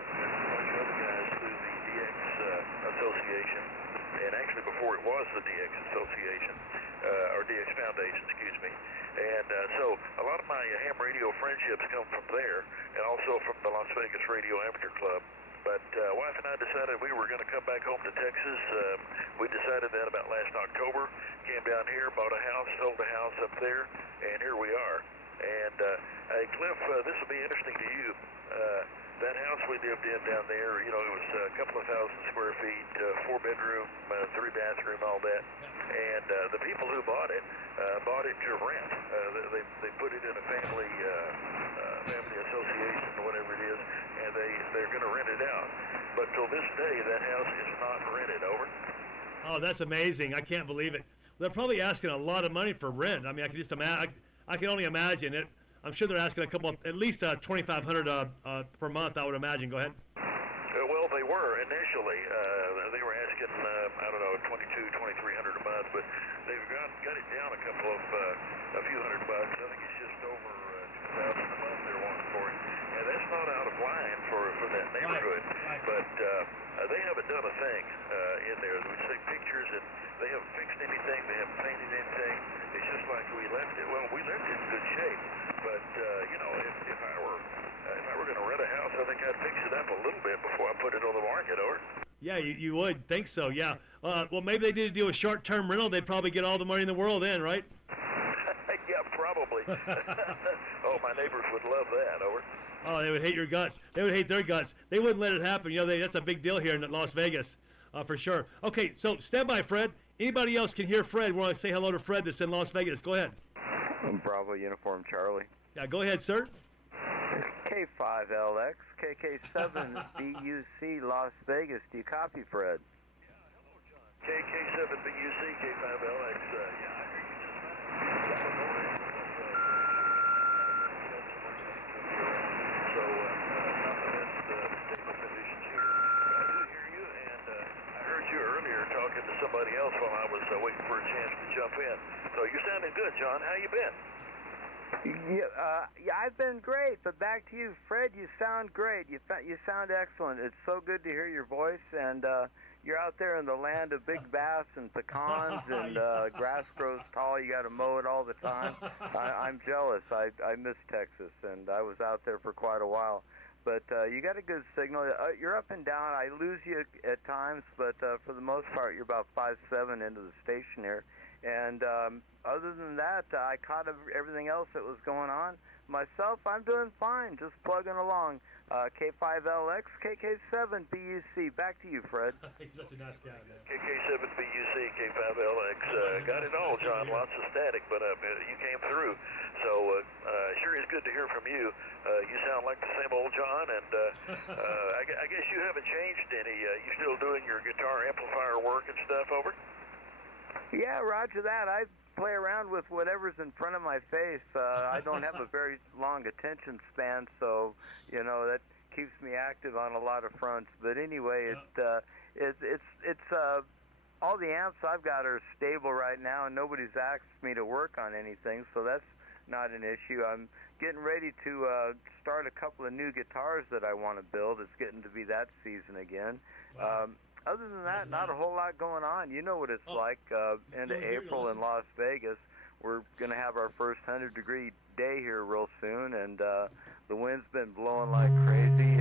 a bunch of other guys through the DX Association, and actually before it was the DX Association, or DX Foundation, excuse me. And so a lot of my ham radio friendships come from there, and also from the Las Vegas Radio Amateur Club. But wife and I decided we were going to come back home to Texas. We decided that about last October. Came down here, bought a house, sold a house up there, and here we are. And hey, Cliff, this will be interesting to you. That house we lived in down there, you know, it was a couple of thousand square feet, 4-bedroom, 3-bathroom, all that. And the people who bought it to rent. They put it in a family association or whatever it is, and they're going to rent it out. But till this day, that house is not rented. Over. Oh, that's amazing! I can't believe it. They're probably asking a lot of money for rent. I mean, I can just imagine. I can only imagine it. I'm sure they're asking at least $2,500 per month, I would imagine. Go ahead. Well, they were initially. They were asking, I don't know, $2,200, $2,300 a month, but they've got it down a few $100. I think it's just over $2,000 a month they're wanting for it. and that's not out of line for that neighborhood. Right. But they haven't done a thing in there. We take pictures, and they haven't fixed anything. They haven't painted anything. It's just like we left it. Well, we left it in good shape. But you know, if I were going to rent a house, I think I'd fix it up a little bit before I put it on the market. Over. Yeah, you would think so. Yeah. Well, maybe they need to do a short-term rental. They'd probably get all the money in the world then, right? Yeah, probably. Oh, my neighbors would love that. Over. Oh, they would hate your guts. They would hate their guts. They wouldn't let it happen. You know, that's a big deal here in Las Vegas, for sure. Okay, so stand by, Fred. Anybody else can hear Fred? We want to say hello to Fred that's in Las Vegas. Go ahead. Bravo Uniform Charlie. Yeah, go ahead, sir. K5LX, KK7 BUC Las Vegas. Do you copy, Fred? KK7 BUC, K5LX. Yeah, I hear you just fine. So, confident, stable conditions here. I do hear you, and I heard you earlier talking to somebody else while I was waiting for a chance to jump in. So you're sounding good, John. How you been? Yeah, I've been great, but back to you, Fred. You sound great. You sound excellent. It's so good to hear your voice, and you're out there in the land of big bass and pecans, and grass grows tall. You got to mow it all the time. I'm jealous. I miss Texas, and I was out there for quite a while. But you got a good signal. You're up and down. I lose you at times, but for the most part, you're about 5'7" into the station here. And other than that, I caught everything else that was going on. Myself, I'm doing fine, just plugging along. K5LX, KK7 BUC. Back to you, Fred. He's such a nice guy, man. KK7 BUC, K5LX. Got it all, John. Lots of static, but you came through. So sure is good to hear from you. You sound like the same old John, and I guess you haven't changed any. You still doing your guitar amplifier work and stuff, over? Yeah, roger that. I play around with whatever's in front of my face. I don't have a very long attention span, so you know that keeps me active on a lot of fronts. But anyway, it's all the amps I've got are stable right now, and nobody's asked me to work on anything, so that's not an issue. I'm getting ready to start a couple of new guitars that I want to build. It's getting to be that season again. Other than that, not a whole lot going on. You know what it's like into April in Las Vegas. We're going to have our first 100-degree day here real soon, and the wind's been blowing like crazy.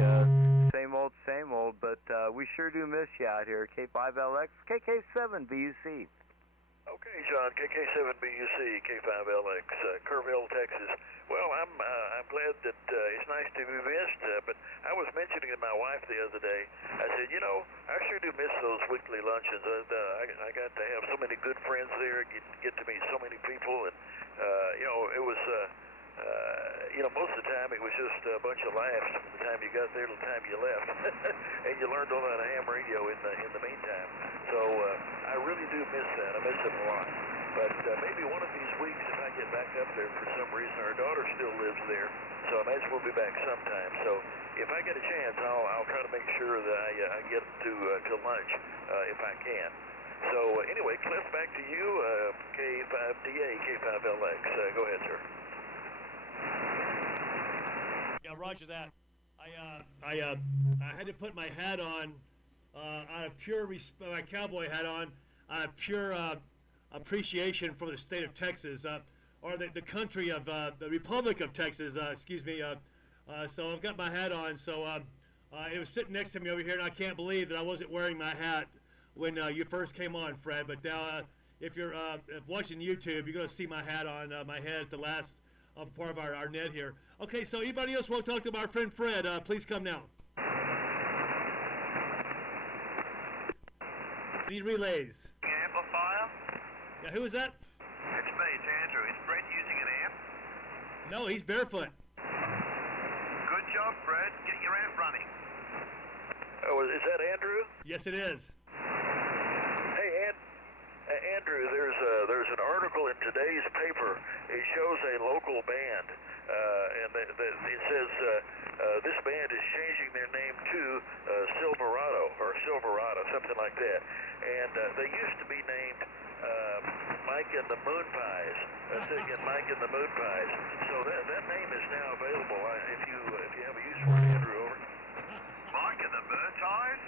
Same old, but we sure do miss you out here. K5LX, KK7 BUC. Okay, John, KK7 BUC, K5LX, Kerrville, Texas. Well, I'm glad that it's nice to be missed, but I was mentioning to my wife the other day, I said, you know, I sure do miss those weekly luncheons. I got to have so many good friends there, get to meet so many people, and, you know, it was, you know, most of the time it was just a bunch of laughs from the time you got there to the time you left, and you learned all that ham radio in the meantime. So I really do miss that. I miss it a lot. But maybe one of these weeks, if I get back up there for some reason, our daughter still lives there, so I imagine we'll be back sometime. So if I get a chance, I'll try to make sure that I get to lunch if I can. So anyway, Cliff, back to you, K5DA, K5LX. Go ahead, sir. Yeah, roger that. I had to put my hat on, out of pure my cowboy hat on, out of pure appreciation for the state of Texas, or the country of the Republic of Texas. Excuse me. So I've got my hat on. So it was sitting next to me over here, and I can't believe that I wasn't wearing my hat when you first came on, Fred. But now, if you're watching YouTube, you're going to see my hat on my head at the last part of our net here. Okay, so anybody else want to talk to our friend Fred, please come now. Need relays. Amplifier? Yeah, who is that? It's me, it's Andrew. Is Fred using an amp? No, he's barefoot. Good job, Fred. Get your amp running. Oh, is that Andrew? Yes, it is. Hey, Andrew, there's an article in today's paper. It shows a local band, and it says this band is changing their name to Silverado, something like that. And they used to be named Mike and the Moon Pies. That's it again, Mike and the Moon Pies. So that name is now available. If you have a use for it, Andrew, over. Mike and the Moon Pies?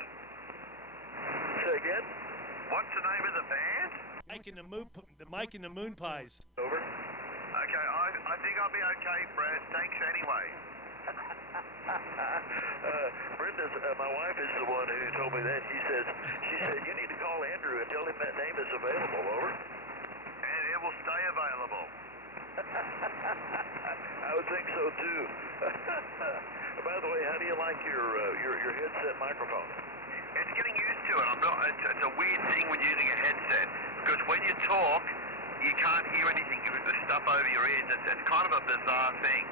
Say again? What's the name of the band? Mike and the Moon Pies. Over. Okay, I think I'll be okay, Fred. Thanks anyway. Brenda's, my wife is the one who told me that. She said, you need to call Andrew and tell him that name is available, over. And it will stay available. I would think so too. By the way, how do you like your headset microphone? It's getting used to it. It's a weird thing when using a headset, because when you talk, you can't hear anything with the stuff over your ears. It's kind of a bizarre thing.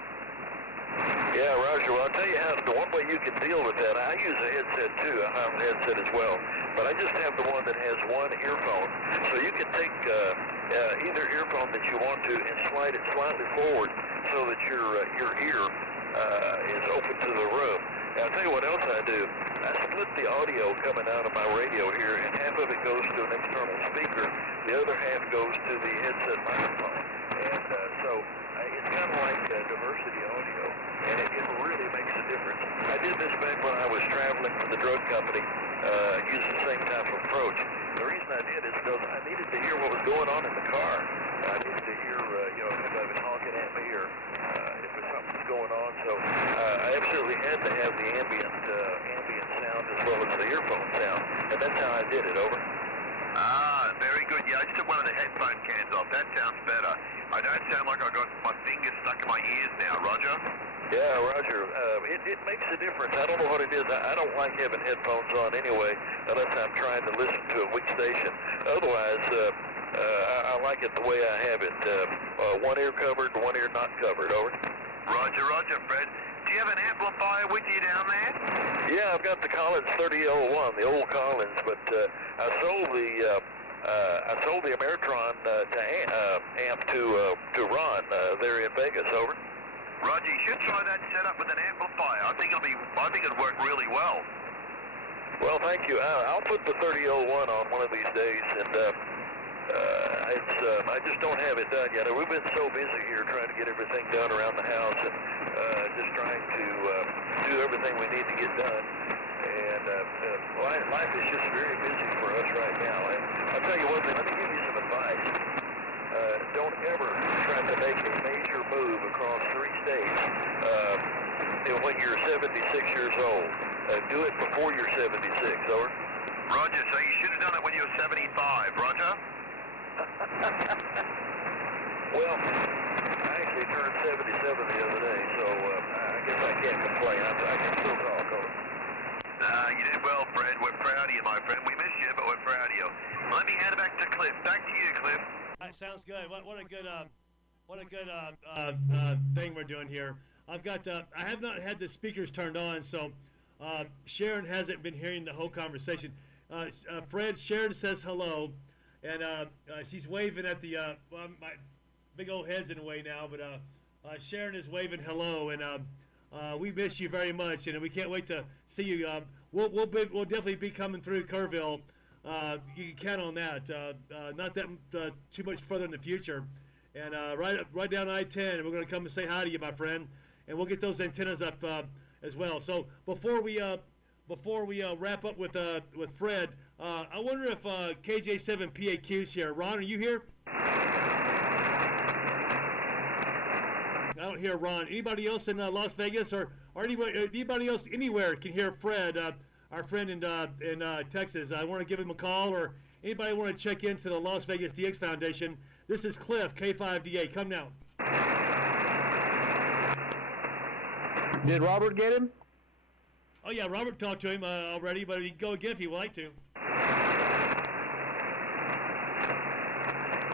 Yeah, Roger. Well, I'll tell you how. The one way you can deal with that, I use a headset too. I have a headset as well, but I just have the one that has one earphone. So you can take either earphone that you want to and slide it slightly forward so that your ear is open to the room. Now, I'll tell you what else I do. I split the audio coming out of my radio here, and half of it goes to an external speaker. The other half goes to the headset microphone. And so it's kind of like diversity audio, and it really makes a difference. I did this back when I was traveling for the drug company, using the same type of approach. The reason I did is because I needed to hear what was going on in the car. I needed to hear, if I was honking at me or if something was going on. So I absolutely had to have the ambient sound as well as the earphone sound, and that's how I did it, over. Ah, very good. Yeah, I just took one of the headphone cans off. That sounds better. I don't sound like I got my fingers stuck in my ears now, Roger. Yeah, Roger. It makes a difference. I don't know what it is. I don't like having headphones on anyway, unless I'm trying to listen to a weak station. Otherwise, I like it the way I have it. One ear covered, one ear not covered, over. Roger, Fred. Do you have an amplifier with you down there? Yeah, I've got the Collins 3001, the old Collins, but I sold the Ameritron amp to Ron there in Vegas, over. Roger, you should try that setup with an amplifier. I think it'll work really well. Well, thank you. I'll put the 3001 on one of these days, and I just don't have it done yet. We've been so busy here trying to get everything done around the house, and just trying to do everything we need to get done. And life is just very busy for us right now. And I'll tell you one thing, let me give you some advice. Don't ever try to make a major move across 3 states when you're 76 years old. Do it before you're 76, over. Roger, so you should have done it when you were 75, Roger? Well, I actually turned 77 the other day, so I guess I can't complain. I can still talk, over. You did well, Fred. We're proud of you, my friend. We miss you, but we're proud of you. Let me hand it back to Cliff. Back to you, Cliff. That sounds good. What a good thing we're doing here. I've got I have not had the speakers turned on, so Sharon hasn't been hearing the whole conversation. Sharon says hello, and she's waving at the my big old head's in the way now, but Sharon is waving hello, and we miss you very much, and we can't wait to see you. We'll definitely be coming through Kerrville. You can count on that. Not that too much further in the future, and right down I-10, and we're going to come and say hi to you, my friend, and we'll get those antennas up as well. So before we wrap up with Fred, I wonder if KJ7 PAQ's here. Ron, are you here? I don't hear Ron. Anybody else in Las Vegas or anybody else anywhere can hear Fred, our friend in Texas? I want to give him a call, or anybody want to check into the Las Vegas DX Foundation. This is Cliff, K5DA. Come now. Did Robert get him? Oh, yeah, Robert talked to him already, but he can go again if he would like to.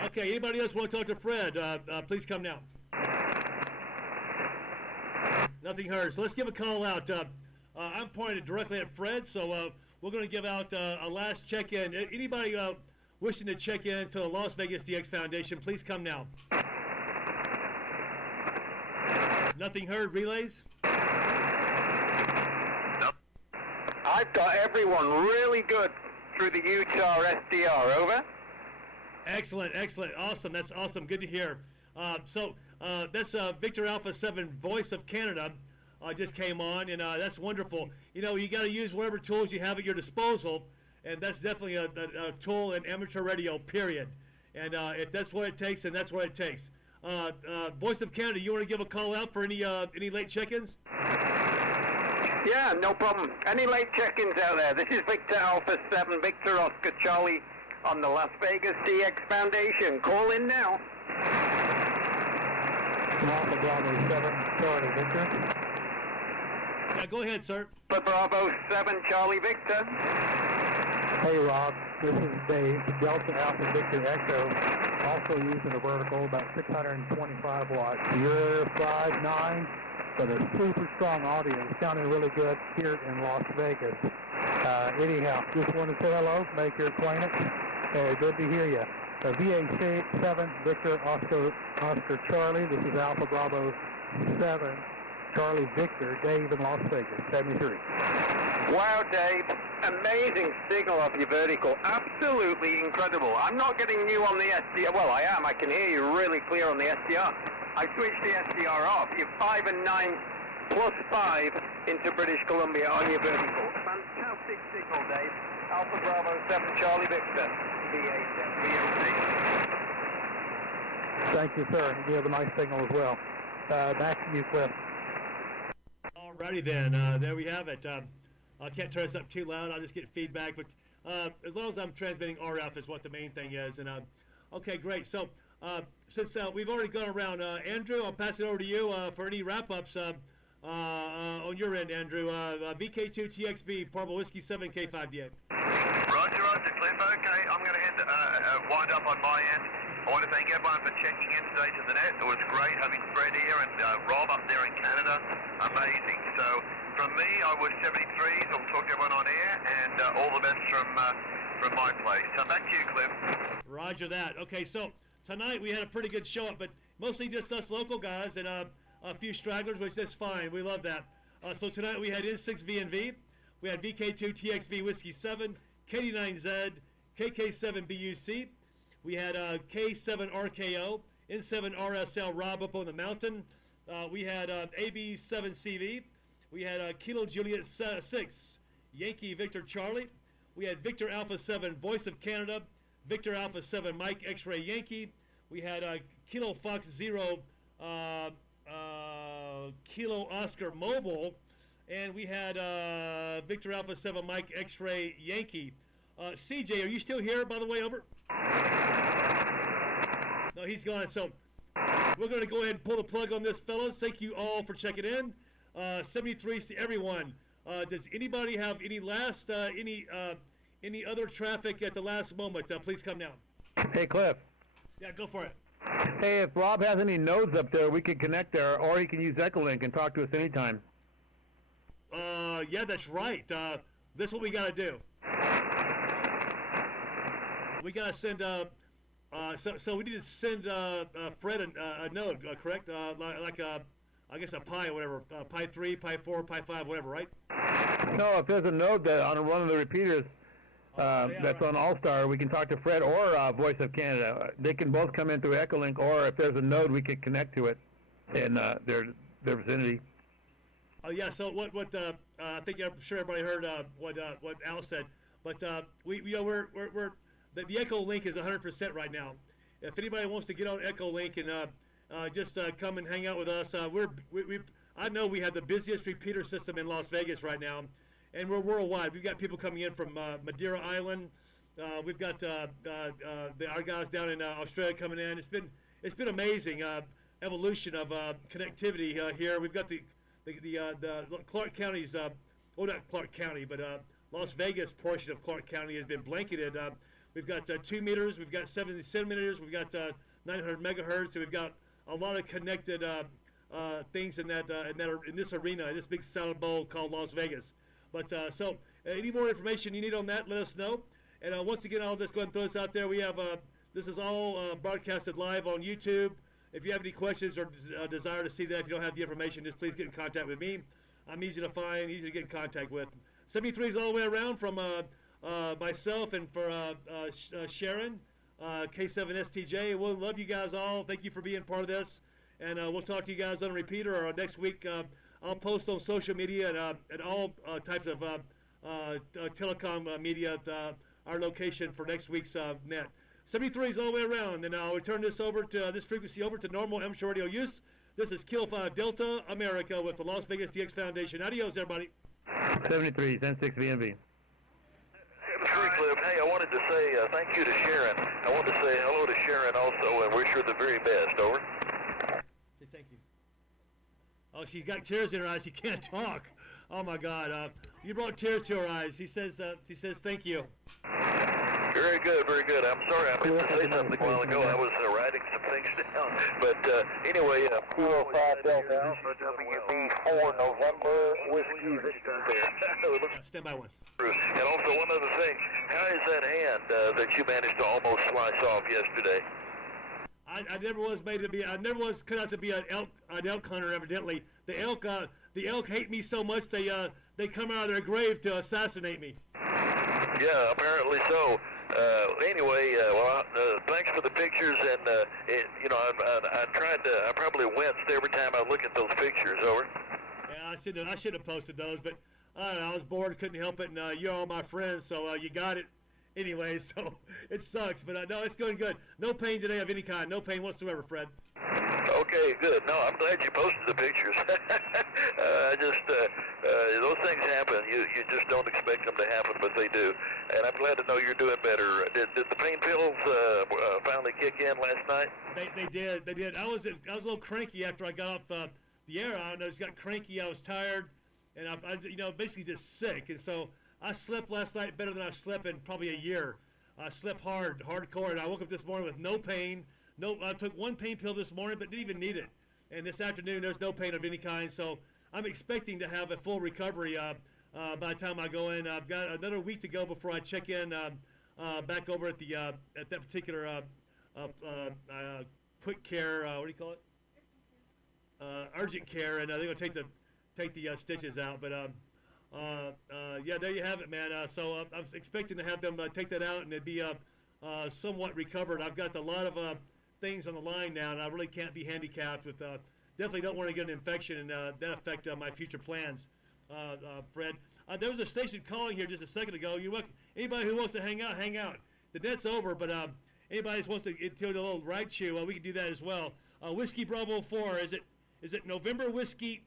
Okay, anybody else want to talk to Fred? Please come now. Nothing heard. So let's give a call out. I'm pointed directly at Fred, so we're going to give out a last check-in. Anybody wishing to check in to the Las Vegas DX Foundation, please come now. Nothing heard. Relays? I've got everyone really good through the Utah SDR, over. Excellent, excellent, awesome. That's awesome. Good to hear. That's Victor Alpha 7, Voice of Canada, just came on, and that's wonderful. You know, you got to use whatever tools you have at your disposal, and that's definitely a tool in amateur radio, period. And if that's what it takes, then that's what it takes. Voice of Canada, you want to give a call out for any late check-ins? Yeah, no problem. Any late check-ins out there? This is Victor Alpha 7, Victor Oscar Charlie on the Las Vegas CX Foundation. Call in now. Alpha Bravo 7, Charlie Victor. Yeah, go ahead, sir. Bravo 7, Charlie Victor. Hey, Rob. This is Dave, Delta Alpha Victor Echo, also using a vertical, about 625 watts. You're 5'9", but a super strong audio, sounding really good here in Las Vegas. Anyhow, just want to say hello, make your acquaintance. Good to hear you. VA7 Victor Oscar Charlie. This is Alpha Bravo 7 Charlie Victor, Dave in Las Vegas, 73. Wow, Dave. Amazing signal of your vertical. Absolutely incredible. I'm not getting you on the SDR. Well, I am. I can hear you really clear on the SDR. I switched the SDR off. You're 5 and 9 plus 5 into British Columbia on your vertical. Fantastic signal, Dave. Alpha Bravo 7 Charlie Victor. VA7 VOC. Thank you, sir. You have a nice signal as well. Back to you, Cliff. Alrighty then, there we have it. I can't turn this up too loud, I'll just get feedback, but as long as I'm transmitting RF is what the main thing is. And okay, great. So since we've already gone around, Andrew, I'll pass it over to you for any wrap-ups on your end, Andrew. VK2 TXB, Parvo Whiskey 7 K5DA. Roger, Cliff. Okay, I'm going to wind up on my end. I want to thank everyone for checking in today to the net. It was great having Fred here and Rob up there in Canada. Amazing. So from me, I was 73s. I'll talk to everyone on air, and all the best from my place. So back to you, Cliff. Roger that. Okay, so tonight we had a pretty good show up, but mostly just us local guys and a few stragglers, which is fine. We love that. So tonight we had N6VNV, we had VK2 TXV Whiskey 7, KD9Z, KK7BUC. We had K7RKO, N7RSL Rob up on the mountain. We had AB7CV. We had Kilo Juliet 6, Yankee Victor Charlie. We had Victor Alpha 7, Voice of Canada. Victor Alpha 7, Mike X-Ray Yankee. We had Kilo Fox 0, Kilo Oscar Mobile. And we had Victor Alpha 7, Mike X-Ray Yankee. CJ, are you still here, by the way? Over. No, he's gone. So we're going to go ahead and pull the plug on this, fellas. Thank you all for checking in. 73 to everyone. Does anybody have any last, any other traffic at the last moment? Please come down. Hey, Cliff. Yeah, go for it. Hey, if Rob has any nodes up there, we could connect there, or he can use Echolink and talk to us anytime. Yeah, that's right. This is what we got to do. We got to send, so we need to send Fred a node, correct? Like I guess a Pi or whatever, Pi 3, Pi 4, Pi 5, whatever, right? No, if there's a node that on one of the repeaters that's right on All-Star, we can talk to Fred or Voice of Canada. They can both come in through Echolink, or if there's a node, we could connect to it in their vicinity. Oh yeah. So what I think I'm sure everybody heard what Al said, but we're the Echolink is 100% right now. If anybody wants to get on Echolink and just come and hang out with us, I know we have the busiest repeater system in Las Vegas right now, and we're worldwide. We've got people coming in from Madeira Island. We've got our guys down in Australia coming in. It's been amazing evolution of connectivity here. We've got the Clark County's well, not Clark County, but Las Vegas portion of Clark County has been blanketed. We've got 2 meters, we've got 70 centimeters, we've got 900 megahertz, so we've got a lot of connected things in this arena, in this big salad bowl called Las Vegas. But so any more information you need on that, let us know. And once again, I'll just go ahead and throw this out there. We have this is all broadcasted live on YouTube. If you have any questions or desire to see that, if you don't have the information, just please get in contact with me. I'm easy to find, easy to get in contact with. 73 is all the way around from myself and for Sharon. K7STJ. We'll love you guys all. Thank you for being part of this. And we'll talk to you guys on a repeater or next week. I'll post on social media and all types of telecom media at our location for next week's net. 73 is all the way around. And I'll return this over to this frequency over to normal amateur radio use. This is Kilo 5 Delta America with the Las Vegas DX Foundation. Adios, everybody. 73, 10-6 VMV. Cliff. Hey, I wanted to say thank you to Sharon. I wanted to say hello to Sharon also and wish her the very best. Over. Say thank you. Oh, she's got tears in her eyes. She can't talk. Oh my God! You brought tears to her eyes. She says thank you. Very good, very good. I'm sorry I meant to say something a while ago. I was writing some things down. But anyway, Kilo 5 Delta Alpha WB4 November Whiskey Victor there. Stand by one. And also one other thing, how is that hand that you managed to almost slice off yesterday? I never was made to be. I never was cut out to be an elk hunter. Evidently, the elk hate me so much they come out of their grave to assassinate me. Yeah, apparently so. Anyway, thanks for the pictures, and I probably winced every time I look at those pictures. Over. Yeah, I should have posted those, but I don't know, I was bored, couldn't help it, and you're all my friends, so you got it anyway. So it sucks, but no, it's going good. No pain today of any kind. No pain whatsoever, Fred. Okay, good. No, I'm glad you posted the pictures. Those things happen. You just don't expect them to happen, but they do. And I'm glad to know you're doing better. Did the pain pills finally kick in last night? They did. I was a little cranky after I got off the air. I just got cranky. I was tired, and I basically just sick. And so I slept last night better than I slept in probably a year. I slept hardcore, and I woke up this morning with no pain. No, I took one pain pill this morning, but didn't even need it. And this afternoon, there's no pain of any kind. So I'm expecting to have a full recovery by the time I go in. I've got another week to go before I check in back over at the at that particular quick care. What do you call it? Urgent care, and they're going to take the stitches out. But yeah, there you have it, man. So I'm expecting to have them take that out, and it'd be somewhat recovered. I've got a lot of things on the line now, and I really can't be handicapped with. Definitely don't want to get an infection and that affect my future plans, Fred. There was a station calling here just a second ago. Anybody who wants to hang out. The net's over, but anybody who wants to get to a little ride chew, we can do that as well. Whiskey Bravo 4, is it November Whiskey?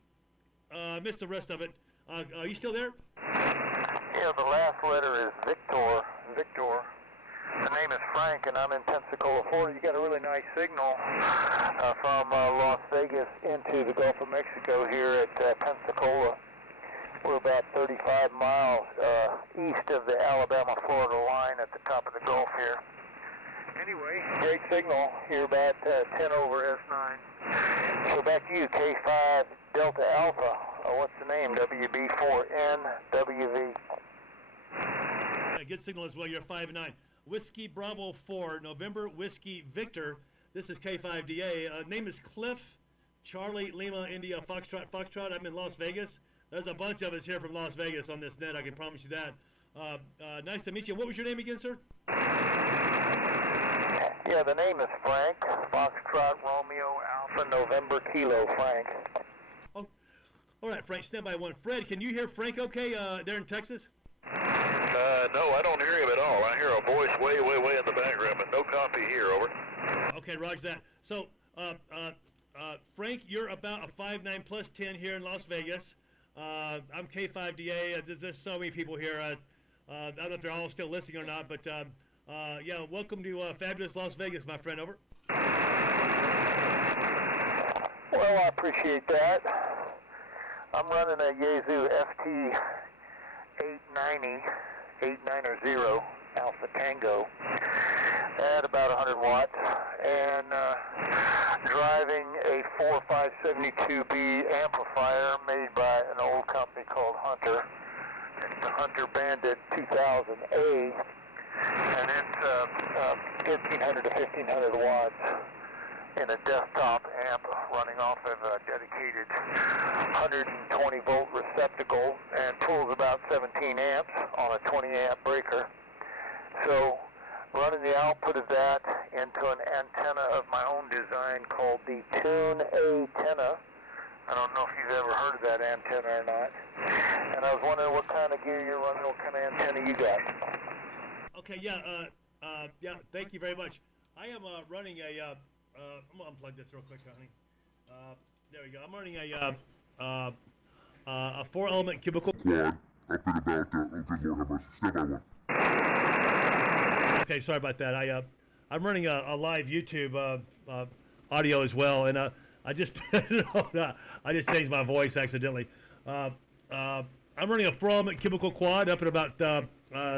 Missed the rest of it. Are you still there? Yeah, the last letter is Victor. The name is Frank, and I'm in Pensacola, Florida. You got a really nice signal from Las Vegas into the Gulf of Mexico here at Pensacola. We're about 35 miles east of the Alabama-Florida line at the top of the Gulf here. Anyway, great signal here about 10 over S9. So back to you, K5 Delta Alpha. What's the name? WB4N WV. Good signal as well. You're 5-9. Whiskey Bravo 4, November Whiskey Victor. This is K5DA. Name is Cliff, Charlie Lima India Foxtrot. I'm in Las Vegas. There's a bunch of us here from Las Vegas on this net. I can promise you that. Nice to meet you. What was your name again, sir? Yeah, the name is Frank. Foxtrot Romeo Alpha November Kilo Frank. Oh, all right, Frank. Stand by one. Fred, can you hear Frank okay there in Texas? No, I don't hear him at all. I hear a voice way in the background, but no copy here. Over. Okay, roger that. So, Frank, you're about a 5'9 plus 10 here in Las Vegas. I'm K5DA. There's so many people here. I don't know if they're all still listening or not, but yeah, welcome to fabulous Las Vegas, my friend. Over. Well, I appreciate that. I'm running a Yaesu FT 890 Alpha Tango at about 100 watts, and driving a 4572B amplifier made by an old company called Hunter. It's the Hunter Bandit 2000A, and it's 1500 to 1500 watts in a desktop amp running off of a dedicated 120 volt receptacle and pulls about 17 amps on a 20 amp breaker. So running the output of that into an antenna of my own design called the Tune A-tenna. I don't know if you've ever heard of that antenna or not. And I was wondering what kind of gear you're running, what kind of antenna you got. Okay, yeah, thank you very much. I am running a, I'm going to unplug this real quick, honey. There we go. I'm running a 4-element cubicle quad up at about, oh good Lord, how much? Step by one. Okay, sorry about that. I'm running a live YouTube audio as well, and I just I just changed my voice accidentally. I'm running a 4-element cubicle quad up at about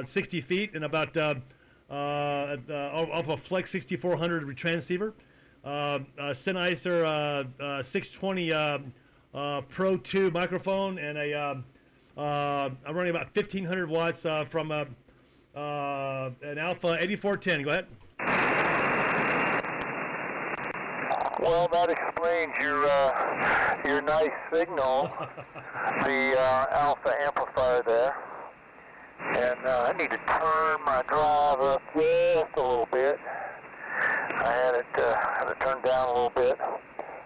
60 feet and about off a Flex 6400 transceiver. Sennheiser 620 Pro 2 microphone, and I'm running about 1500 watts from an Alpha 8410. Go ahead. Well, that explains your nice signal, the Alpha amplifier there. And I need to turn my drive up just a little bit. I had it turned down a little bit.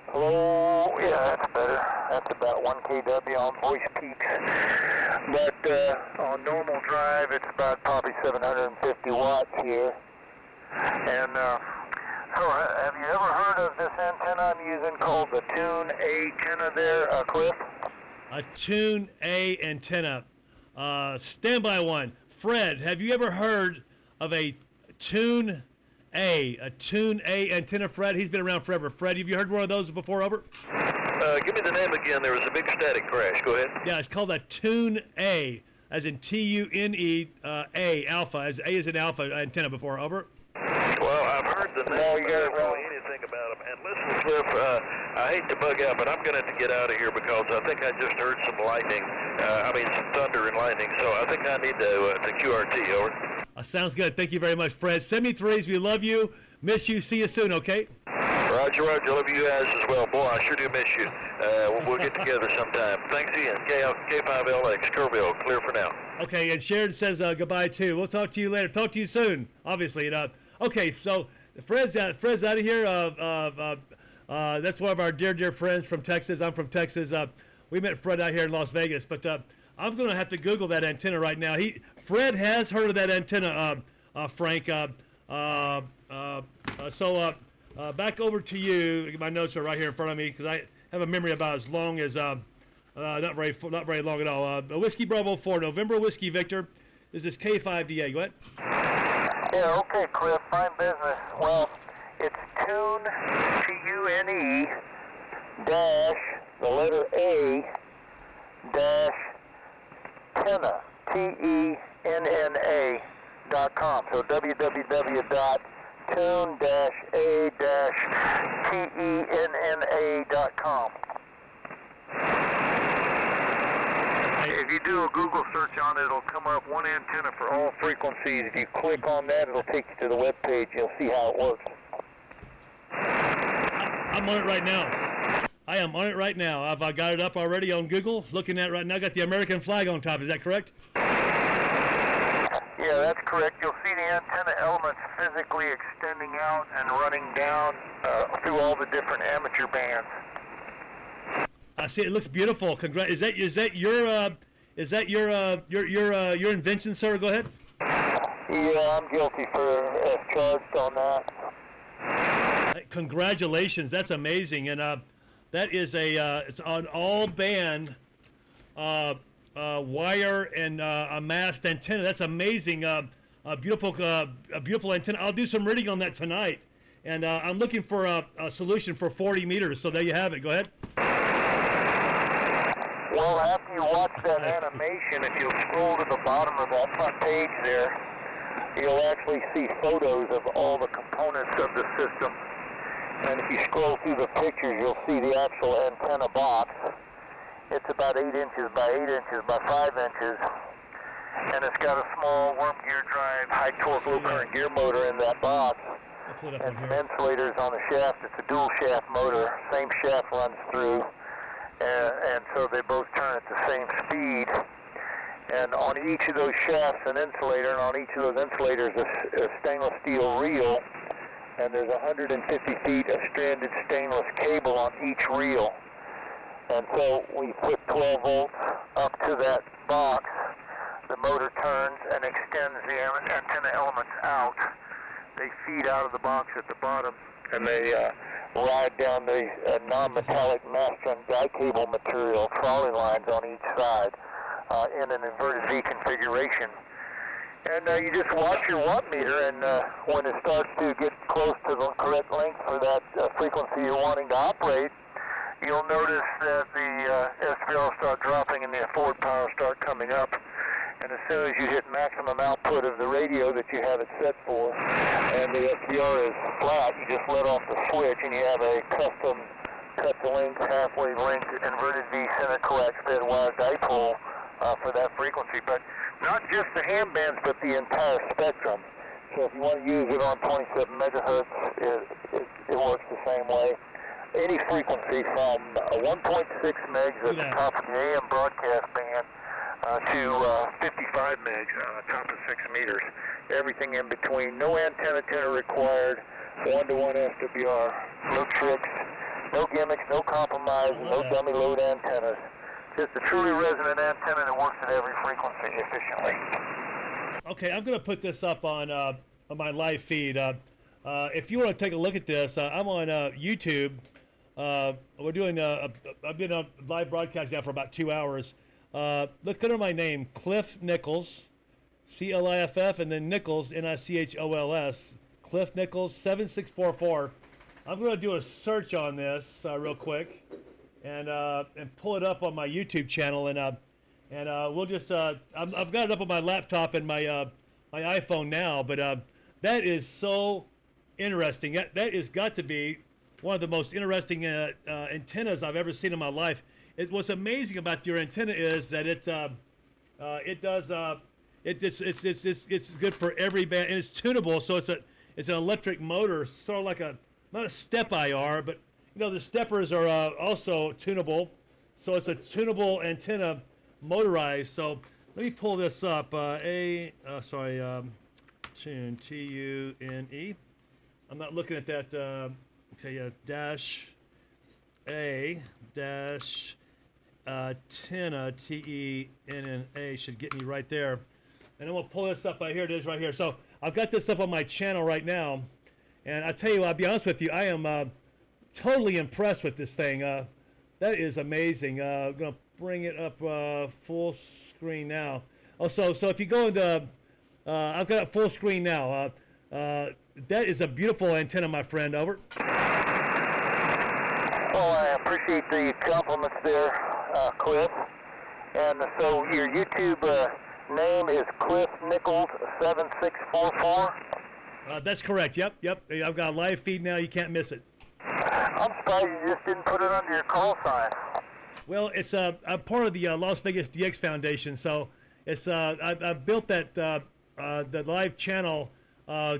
Hello, yeah, that's better. That's about 1 kW on voice peaks. But on normal drive, it's about probably 750 watts here. And so have you ever heard of this antenna I'm using called the Tune A-tenna there, Cliff? A Tune A antenna. Standby one. Fred, have you ever heard of a Tune A antenna, Fred? He's been around forever. Fred, have you heard one of those before? Over. Give me the name again. There was a big static crash. Go ahead. Yeah, it's called a Tune A, as in T-U-N-E A, alpha, as A is in alpha antenna before. Over. Well, I've heard the name, but I don't know anything about them. And listen, Cliff, I hate to bug out, but I'm going to have to get out of here because I think I just heard some lightning. Some thunder and lightning. So I think I need the QRT. Over. Sounds good. Thank you very much, Fred. Send me threes. We love you. Miss you. See you soon, okay? Roger, Roger. Love you guys as well. Boy, I sure do miss you. We'll get together sometime. Thanks again. K5LX, Kerrville, clear for now. Okay, and Sharon says goodbye, too. We'll talk to you later. Talk to you soon, obviously. Okay, so Fred's out of here. That's one of our dear friends from Texas. I'm from Texas. We met Fred out here in Las Vegas, but I'm going to have to Google that antenna right now. Fred has heard of that antenna, Frank. So back over to you. My notes are right here in front of me because I have a memory about as long as not very long at all. Whiskey Bravo 4, November Whiskey Victor. This is K5DA. Go ahead. Yeah, okay, Cliff. Fine business. Well, it's Tune, T-U-N-E, dash, the letter A, dash, tenna, T-E-N-N-A.com. So www.tune-a-tenna.com. If you do a Google search on it, it'll come up one antenna for all frequencies. If you click on that, it'll take you to the web page. You'll see how it works. I'm on it right now. I am on it right now. I've got it up already on Google. Looking at it right now. Got the American flag on top. Is that correct? Yeah, that's correct. You'll see the antenna elements physically extending out and running down through all the different amateur bands. I see. It looks beautiful. Congrats. Is that your invention, sir? Go ahead. Yeah, I'm guilty for charged on that. Congratulations. That's amazing. And that is it's an all-band wire and a mast antenna. That's amazing. A beautiful antenna. I'll do some reading on that tonight. And I'm looking for a solution for 40 meters. So there you have it. Go ahead. Well, after you watch that animation, if you'll scroll to the bottom of that front page there, you'll actually see photos of all the components of the system. And if you scroll through the pictures, you'll see the actual antenna box. It's about 8 inches by 8 inches by 5 inches. And it's got a small worm gear drive, high torque, low current gear motor in that box. And some insulators on the shaft. It's a dual shaft motor. Same shaft runs through. And so they both turn at the same speed. And on each of those shafts an insulator, and on each of those insulators a stainless steel reel, and there's 150 feet of stranded stainless cable on each reel. And so we put 12 volts up to that box. The motor turns and extends the antenna elements out. They feed out of the box at the bottom, and they ride down the non-metallic master and guy cable material trolley lines on each side in an inverted V configuration. And you just watch your watt meter, and when it starts to get close to the correct length for that frequency you're wanting to operate, you'll notice that the SPR will start dropping and the forward power start coming up. And as soon as you hit maximum output of the radio that you have it set for, and the SPR is flat, you just let off the switch and you have a custom cut-to-length, halfway-length, inverted V center coax fed wire dipole for that frequency. But not just the ham bands, but the entire spectrum. So if you want to use it on 27 megahertz, it works the same way. Any frequency from 1.6 megs at the top of the AM broadcast band to 55 megs top of 6 meters. Everything in between. No antenna tuner required. 1-to-1 SWR. No tricks. No gimmicks. No compromise. No dummy load antennas. Just a truly resonant antenna that works at every frequency efficiently. Okay, I'm going to put this up on my live feed. If you want to take a look at this, I'm on YouTube. We're doing. I've been on live broadcast now for about 2 hours. Look under my name, Cliff Nichols, CLIFF, and then Nichols, NICHOLS, Cliff Nichols 7644. I'm going to do a search on this real quick, and pull it up on my YouTube channel, and we'll just. I've got it up on my laptop and my iPhone now, but that is so interesting. That has got to be one of the most interesting antennas I've ever seen in my life. What's amazing about your antenna is that it's good for every band, and it's tunable. So it's an electric motor, sort of like not a step IR, but you know the steppers are also tunable. So it's a tunable antenna, motorized. So let me pull this up. Tune TUNE. I'm not looking at that. Dash A dash antenna TENNA should get me right there, and then we'll pull this up. Here it is, right here. So I've got this up on my channel right now, and I tell you, I'll be honest with you, I am totally impressed with this thing. That is amazing. I'm gonna bring it up full screen now. Oh, so if you go into, I've got it full screen now. That is a beautiful antenna, my friend. Over. Well, I appreciate the compliments there, Cliff. And so your YouTube name is Cliff Nichols 7644. That's correct. Yep. I've got a live feed now. You can't miss it. I'm surprised you just didn't put it under your call sign. Well, it's I'm part of the Las Vegas DX Foundation, so it's I built that the live channel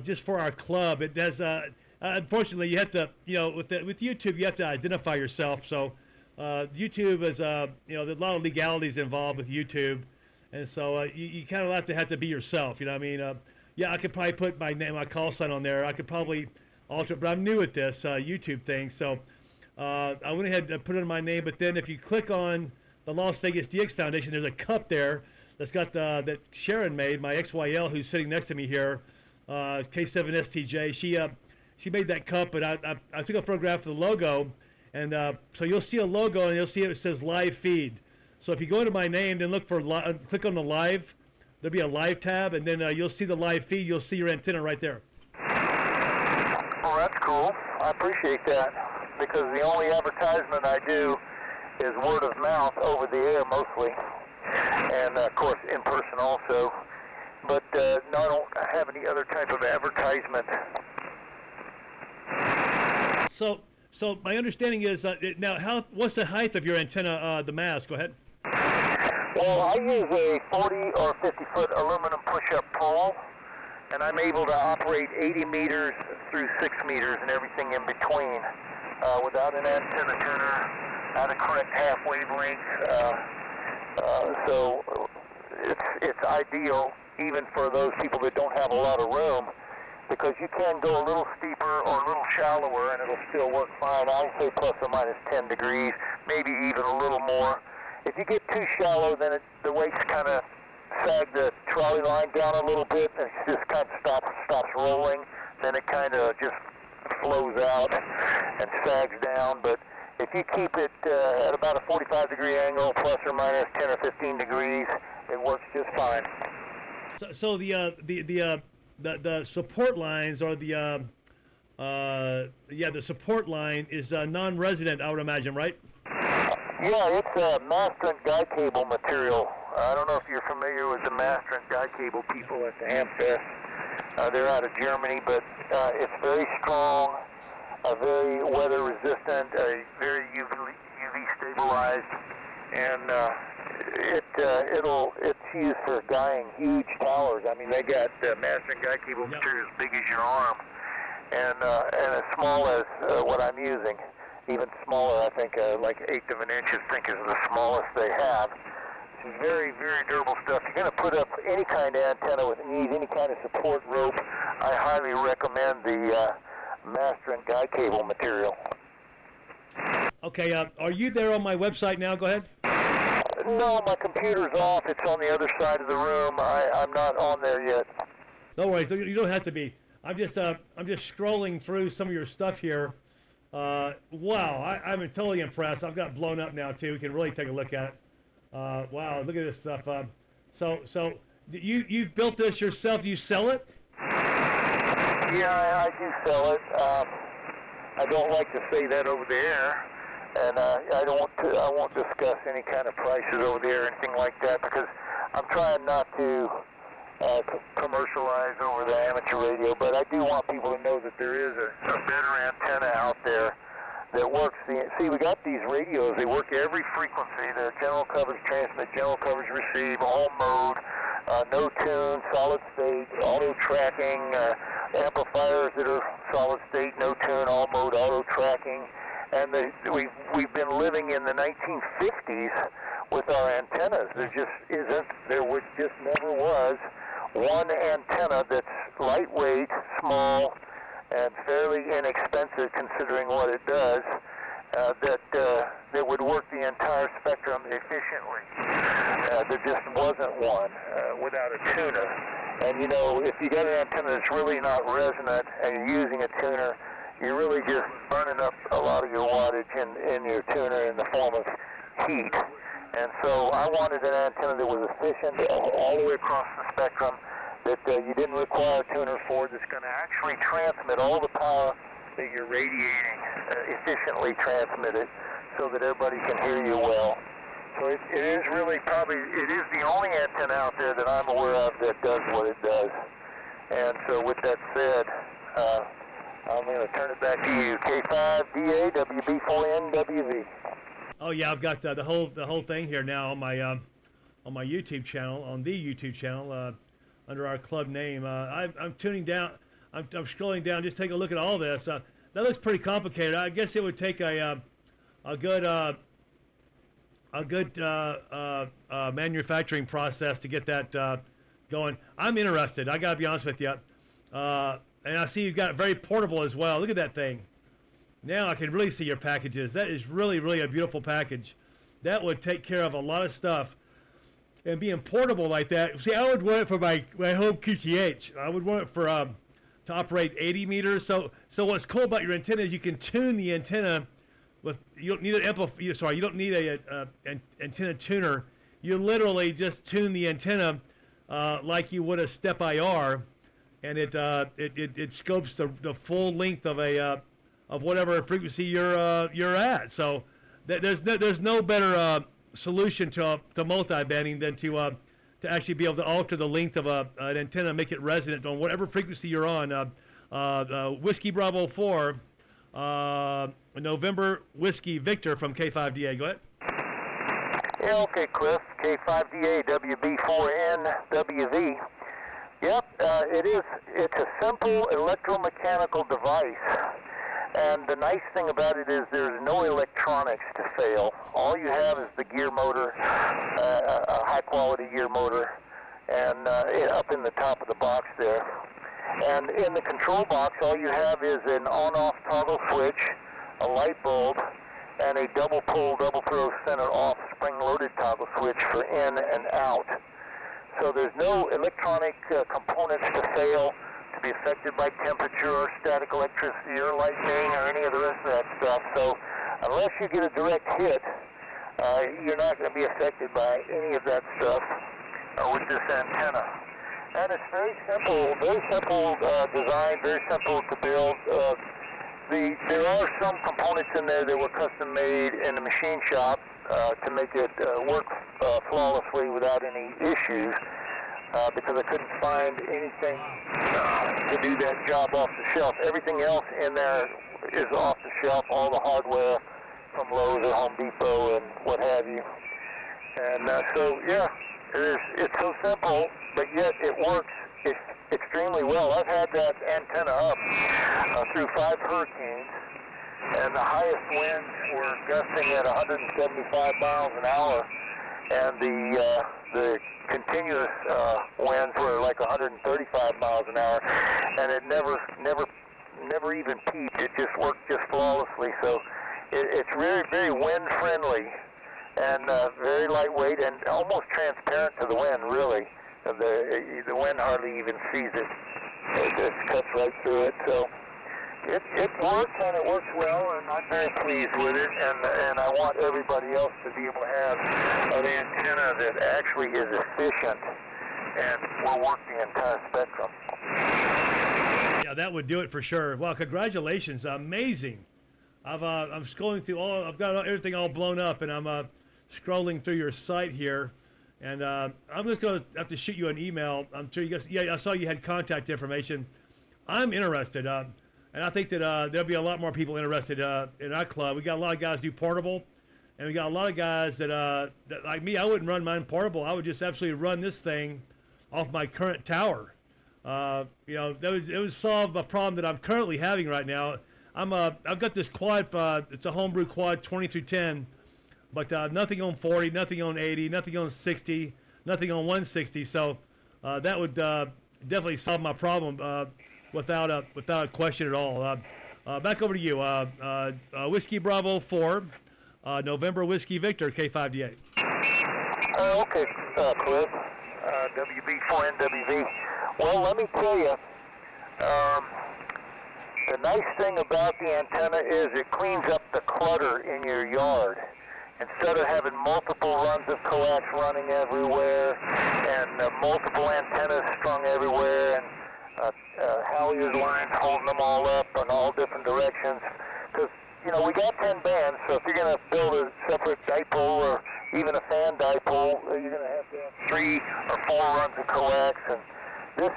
just for our club. It has unfortunately you have to with YouTube you have to identify yourself. So YouTube is there's a lot of legalities involved with YouTube, and so you kind of have to be yourself. You know what I mean? Yeah, I could probably put my name, my call sign on there. I could probably alter it, but I'm new at this YouTube thing, so I went ahead and put in my name. But then if you click on the Las Vegas DX Foundation, there's a cup there that's got that Sharon made, my XYL, who's sitting next to me here, K7STJ. She made that cup, but I took a photograph of the logo, and so you'll see a logo, and you'll see it says live feed. So if you go into my name, then look for click on the live. There'll be a live tab, and then you'll see the live feed. You'll see your antenna right there. Well, that's cool. I appreciate that, because the only advertisement I do is word of mouth over the air mostly, and of course in person also. But no, I don't have any other type of advertisement. So my understanding is now, what's the height of your antenna, the mast? Go ahead. Well, I use a 40 or 50-foot aluminum push-up pole, and I'm able to operate 80 meters through 6 meters and everything in between without an antenna tuner, at a correct half wavelength. So it's ideal even for those people that don't have a lot of room, because you can go a little steeper or a little shallower and it'll still work fine. I say plus or minus 10 degrees, maybe even a little more. If you get too shallow, then the weights kind of sag the trolley line down a little bit, and it just kind of stops rolling. Then it kind of just flows out and sags down. But if you keep it at about a 45-degree angle, plus or minus 10 or 15 degrees, it works just fine. So the support lines, or the support line is non-resident, I would imagine, right? Yeah, it's a Master and Guy cable material. I don't know if you're familiar with the Master and Guy cable people at the Hamfest. They're out of Germany, but it's very strong, very weather resistant, very UV stabilized, and it's used for guying huge towers. I mean, they got Master and Guy cable material as big as your arm, and as small as what I'm using. Even smaller, I think, like 1/8 of an inch, I think, is the smallest they have. It's very, very durable stuff. If you're going to put up any kind of antenna with any kind of support rope, I highly recommend the Master and Guy cable material. Okay, are you there on my website now? Go ahead. No, my computer's off. It's on the other side of the room. I'm not on there yet. No worries. You don't have to be. I'm just scrolling through some of your stuff here. Wow, I'm totally impressed. I've got blown up now too. We can really take a look at it. Wow, look at this stuff. So you built this yourself? You sell it? Yeah, I do sell it. I don't like to say that over the air, and I won't discuss any kind of prices over the air or anything like that, because I'm trying not to commercialize over the amateur radio, but I do want people to know that there is a better antenna out there that works. See, we got these radios, they work every frequency. They're general coverage transmit, general coverage receive, all mode, no tune, solid state, auto tracking, amplifiers that are solid state, no tune, all mode, auto tracking. And we've been living in the 1950s with our antennas. There just never was one antenna that's lightweight, small, and fairly inexpensive considering what it does, that would work the entire spectrum efficiently. There just wasn't one without a tuner. And you know, if you got an antenna that's really not resonant and you're using a tuner, you're really just burning up a lot of your wattage in your tuner in the form of heat. And so I wanted an antenna that was efficient all the way across the spectrum, that you didn't require a tuner for, that's going to actually transmit all the power that you're radiating, efficiently transmit it, so that everybody can hear you well. So it is really it is the only antenna out there that I'm aware of that does what it does. And so with that said, I'm going to turn it back to you. K5DA WB4NWV. Oh yeah, I've got the whole thing here now on my YouTube channel, on the YouTube channel, under our club name. I'm tuning down. I'm scrolling down. Just take a look at all this. That looks pretty complicated. I guess it would take a good manufacturing process to get that going. I'm interested. I gotta be honest with you. And I see you've got it very portable as well. Look at that thing. Now I can really see your packages. That is really, really a beautiful package. That would take care of a lot of stuff. And being portable like that, see, I would want it for my home QTH. I would want it for to operate 80 meters. So what's cool about your antenna is you can tune the antenna with. You don't need an amplifier. Sorry, you don't need an antenna tuner. You literally just tune the antenna like you would a step IR, and it scopes the full length of whatever frequency you're at. So there's no better solution to multi-banding than to actually be able to alter the length of an antenna, make it resonant on whatever frequency you're on. Whiskey Bravo 4, November Whiskey Victor from K5DA. Go ahead. Yeah, okay, Cliff. K5DA WB4NWV. Yep, it's a simple electromechanical device And the nice thing about it is there's no electronics to fail. All you have is the gear motor, a high-quality gear motor, and up in the top of the box there. And in the control box, all you have is an on-off toggle switch, a light bulb, and a double-pull, double-throw center-off spring-loaded toggle switch for in and out. So there's no electronic components to fail, to be affected by temperature or static electricity or lightning or any of the rest of that stuff. So unless you get a direct hit, you're not going to be affected by any of that stuff with this antenna. And it's very simple design, very simple to build. There are some components in there that were custom made in the machine shop to make it work flawlessly without any issues. Because I couldn't find anything to do that job off the shelf. Everything else in there is off the shelf, all the hardware from Lowe's or Home Depot and what have you. And so, yeah, it's so simple, but yet it works extremely well. I've had that antenna up through 5 hurricanes, and the highest winds were gusting at 175 miles an hour, and the continuous winds were like 135 miles an hour, and it never even peaked. It just worked just flawlessly. So it's very, very wind friendly and very lightweight and almost transparent to the wind. Really, the wind hardly even sees it. It just cuts right through it. So it works, and it works well, and I'm very pleased with it, and I want everybody else to be able to have an antenna that actually is efficient and will work the entire spectrum. Yeah, that would do it for sure. Well, congratulations, amazing. I'm scrolling through I've got everything all blown up, and I'm scrolling through your site here, and I'm just going to have to shoot you an email. I'm sure you guys, yeah, I saw you had contact information. I'm interested. And I think that there'll be a lot more people interested in our club. We got a lot of guys do portable, and we got a lot of guys that like me, I wouldn't run mine portable. I would just absolutely run this thing off my current tower. You know, it would solve a problem that I'm currently having right now. I've got this quad. It's a homebrew quad 20 through 10, but nothing on 40, nothing on 80, nothing on 60, nothing on 160. So that would definitely solve my problem. Without a question at all. Back over to you. Whiskey Bravo 4, November Whiskey Victor, K5D8. Okay, Cliff. WB4NWV. Well, let me tell you, the nice thing about the antenna is it cleans up the clutter in your yard. Instead of having multiple runs of coax running everywhere and multiple antennas strung everywhere and halyard lines holding them all up in all different directions. Because, you know, we got 10 bands, so if you're going to build a separate dipole or even a fan dipole, you're going to have 3 or 4 runs of coax. And this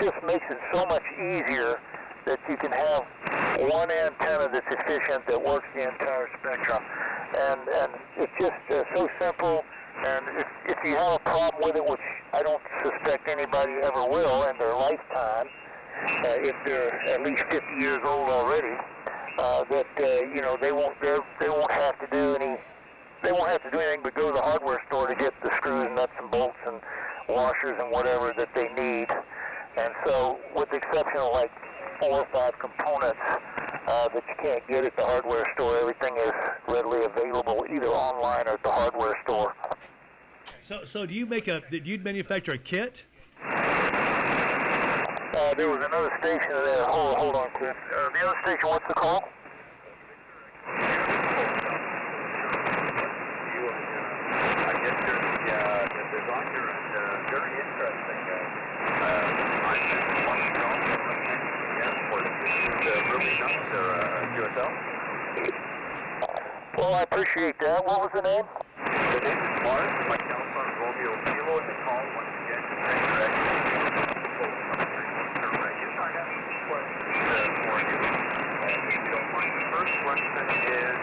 just makes it so much easier that you can have one antenna that's efficient that works the entire spectrum. And it's just so simple. And if you have a problem with it, which I don't suspect anybody ever will in their lifetime, if they're at least 50 years old already, you know, they won't have to do anything but go to the hardware store to get the screws, nuts, and bolts, and washers, and whatever that they need. And so, with the exception of like 4 or 5 components that you can't get at the hardware store, everything is readily available either online or at the hardware store. So do you manufacture a kit? There was another station there. Hold on, Cliff. The other station, what's the call? I guess there's on your end, very interesting. I've been watching all the airport. This is really nice, QSL. Well, I appreciate that. What was the name? The name is Mark, my California Romeo Kilo, and the call once again is very direct. I have some questions for you, if you don't mind. The first question is,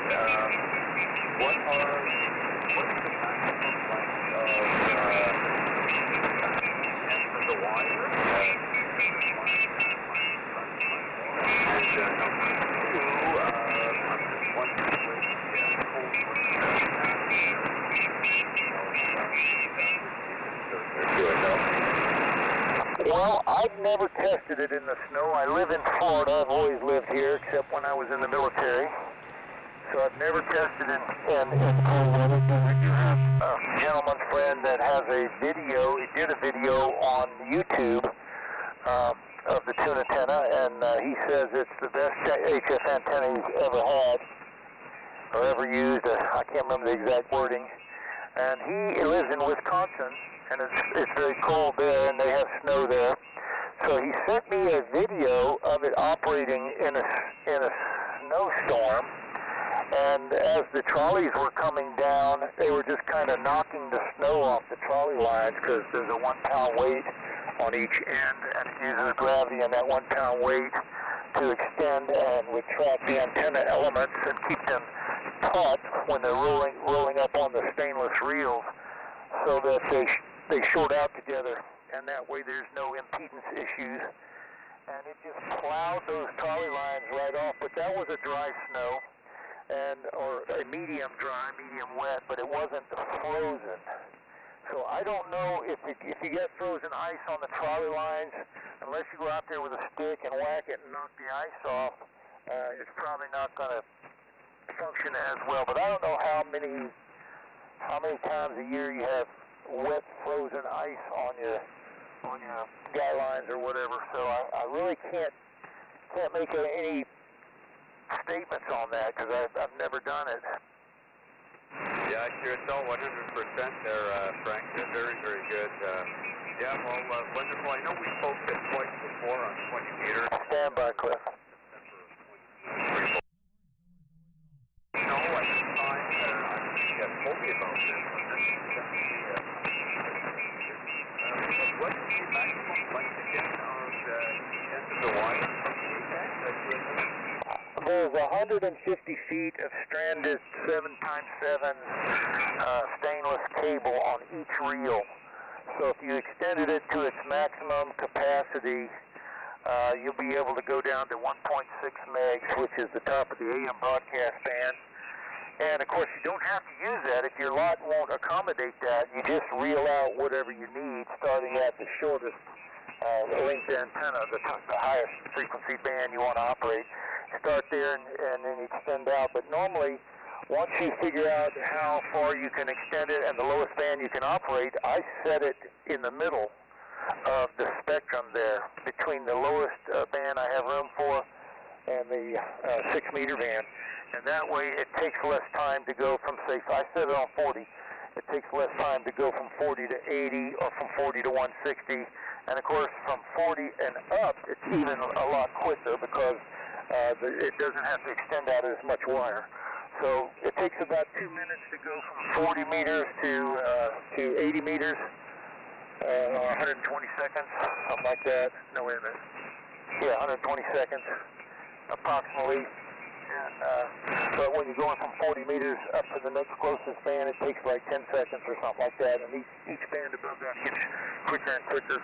what's the maximum length of the wire? And number 2, never tested it in the snow. I live in Florida. I've always lived here, except when I was in the military. So I've never tested it in cold weather. But I do have a gentleman friend that has a video. He did a video on YouTube of the tuna antenna, and he says it's the best HF antenna he's ever had or ever used. I can't remember the exact wording. And he lives in Wisconsin, and it's very cold there, and they have snow there. So he sent me a video of it operating in a snowstorm. And as the trolleys were coming down, they were just kind of knocking the snow off the trolley lines because there's a 1 pound weight on each end, and it uses gravity and that 1 pound weight to extend and retract the antenna elements and keep them taut when they're rolling up on the stainless reels, so that they short out together, and that way there's no impedance issues. And it just plowed those trolley lines right off, but that was a dry snow. Or a medium dry, medium wet, but it wasn't frozen. So I don't know if you get frozen ice on the trolley lines, unless you go out there with a stick and whack it and knock the ice off, it's probably not going to function as well. But I don't know how many times a year you have wet frozen ice on your guy lines or whatever. So I really can't make any statements on that because I've never done it. Yeah, I sure it's all 100% there, Frank. They're very, very good. Yeah, well, wonderful. I know we spoke twice before on 20 meters. Stand by, Cliff. No, at the time, he had told me about this. What's the maximum length again of the end of the wire from the apex that you had? There's 150 feet of stranded 7x7 stainless cable on each reel. So if you extended it to its maximum capacity, you'll be able to go down to 1.6 megs, which is the top of the AM broadcast band. And of course, you don't have to use that if your lot won't accommodate that. You just reel out whatever you need, starting at the shortest length antenna, the highest frequency band you want to operate. Start there and then extend out. But normally, once you figure out how far you can extend it and the lowest band you can operate, I set it in the middle of the spectrum there, between the lowest band I have room for and the 6 meter band. And that way it takes less time to go from, say, if I set it on 40, it takes less time to go from 40 to 80 or from 40 to 160. And of course, from 40 and up, it's even a lot quicker because it doesn't have to extend out as much wire. So it takes about 2 minutes to go from 40 meters to 80 meters, 120 seconds, something like that. No, wait a minute. Yeah, 120 seconds, approximately. And, but when you're going from 40 meters up to the next closest band, it takes like 10 seconds or something like that. And each band above that gets quicker and quicker.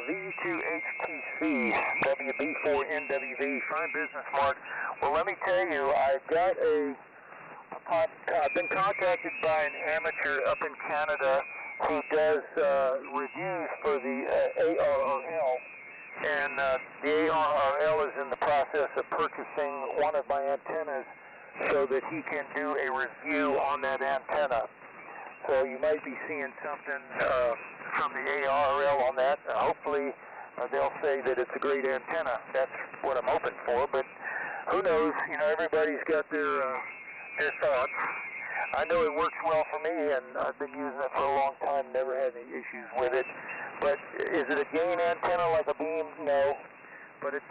VU2HTC WB4NWV, fine business, Mark. Well, let me tell you, I've been contacted by an amateur up in Canada who does reviews for the ARRL, and the ARRL is in the process of purchasing one of my antennas so that he can do a review on that antenna. So you might be seeing something from the ARRL on that. Hopefully they'll say that it's a great antenna. That's what I'm hoping for, but who knows? You know, everybody's got their thoughts. I know it works well for me, and I've been using it for a long time, never had any issues with it. But is it a gain antenna like a beam? No. But if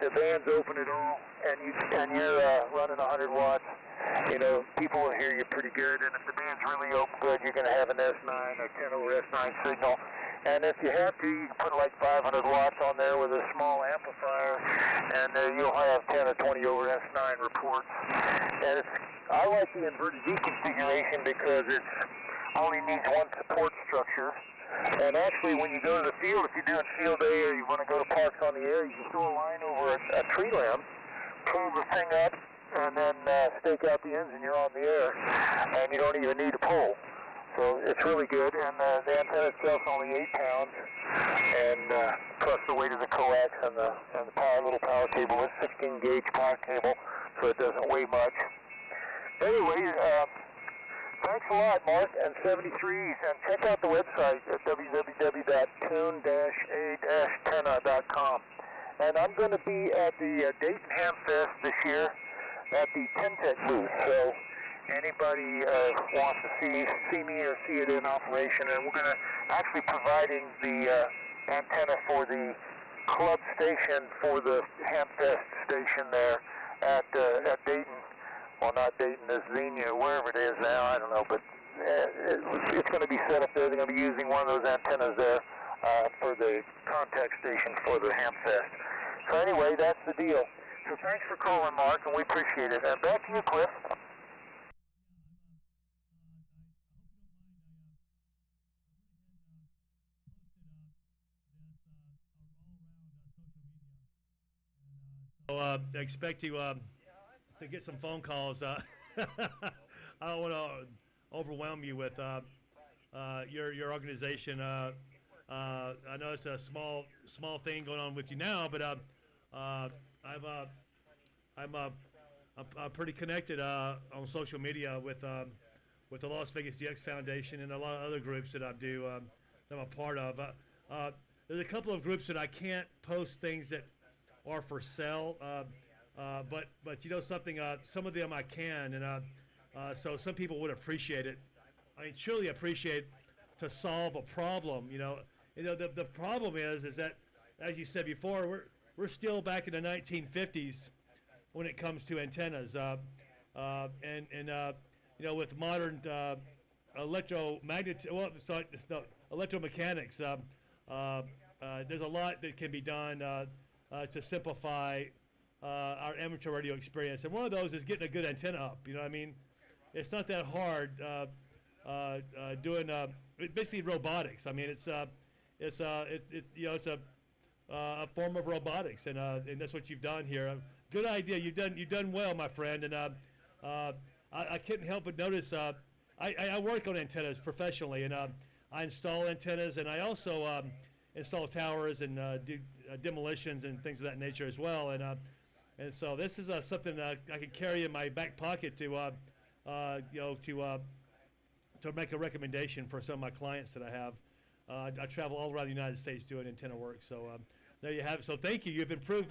the band's open at all and you're running 100 watts, you know, people will hear you pretty good. And if the band's really open good, you're going to have an S9 or 10 over S9 signal. And if you have to, you can put like 500 watts on there with a small amplifier, and you'll have 10 or 20 over S9 reports. And I like the inverted D configuration because it only needs one support structure. And actually, when you go to the field, if you're doing field A or you want to go to parks on the air, you can throw a line over a tree limb, pull the thing up, and then stake out the ends, and you're on the air. And you don't even need a pole. So it's really good. And the antenna itself is only 8 pounds, and plus the weight of the coax and the little power cable. It's 16 gauge power cable, so it doesn't weigh much. Anyway, thanks a lot, Mark, and 73s, and check out the website at www.tune-a-tenna.com. And I'm going to be at the Dayton Ham Fest this year at the Tintec booth, so anybody wants to see me or see it in operation, and we're going to actually providing the antenna for the club station for the Ham Fest station there at Dayton. Well, not Dayton, it's Xenia, wherever it is now, I don't know, but it's going to be set up there. They're going to be using one of those antennas there for the contact station for the Ham Fest. So anyway, that's the deal. So thanks for calling, Mark, and we appreciate it. And back to you, Cliff. So expect to get some phone calls. I don't want to overwhelm you with your organization. I know it's a small thing going on with you now, but I'm pretty connected on social media with the Las Vegas DX Foundation and a lot of other groups that that I'm a part of. There's a couple of groups that I can't post things that are for sale. But you know something, some of them I can, and so some people would appreciate it. I mean, truly appreciate to solve a problem. You know the problem is that, as you said before, we're still back in the 1950s when it comes to antennas, and you know, with modern electromechanics, there's a lot that can be done to simplify our amateur radio experience, and one of those is getting a good antenna up. You know what I mean? It's not that hard doing basically robotics. I mean, it's a form of robotics, and that's what you've done here. Good idea. You've done well, my friend. And I couldn't help but notice. I work on antennas professionally, and I install antennas, and I also install towers and do demolitions and things of that nature as well. And so this is something I can carry in my back pocket to make a recommendation for some of my clients that I have. I travel all around the United States doing antenna work. So there you have it. So thank you. You've improved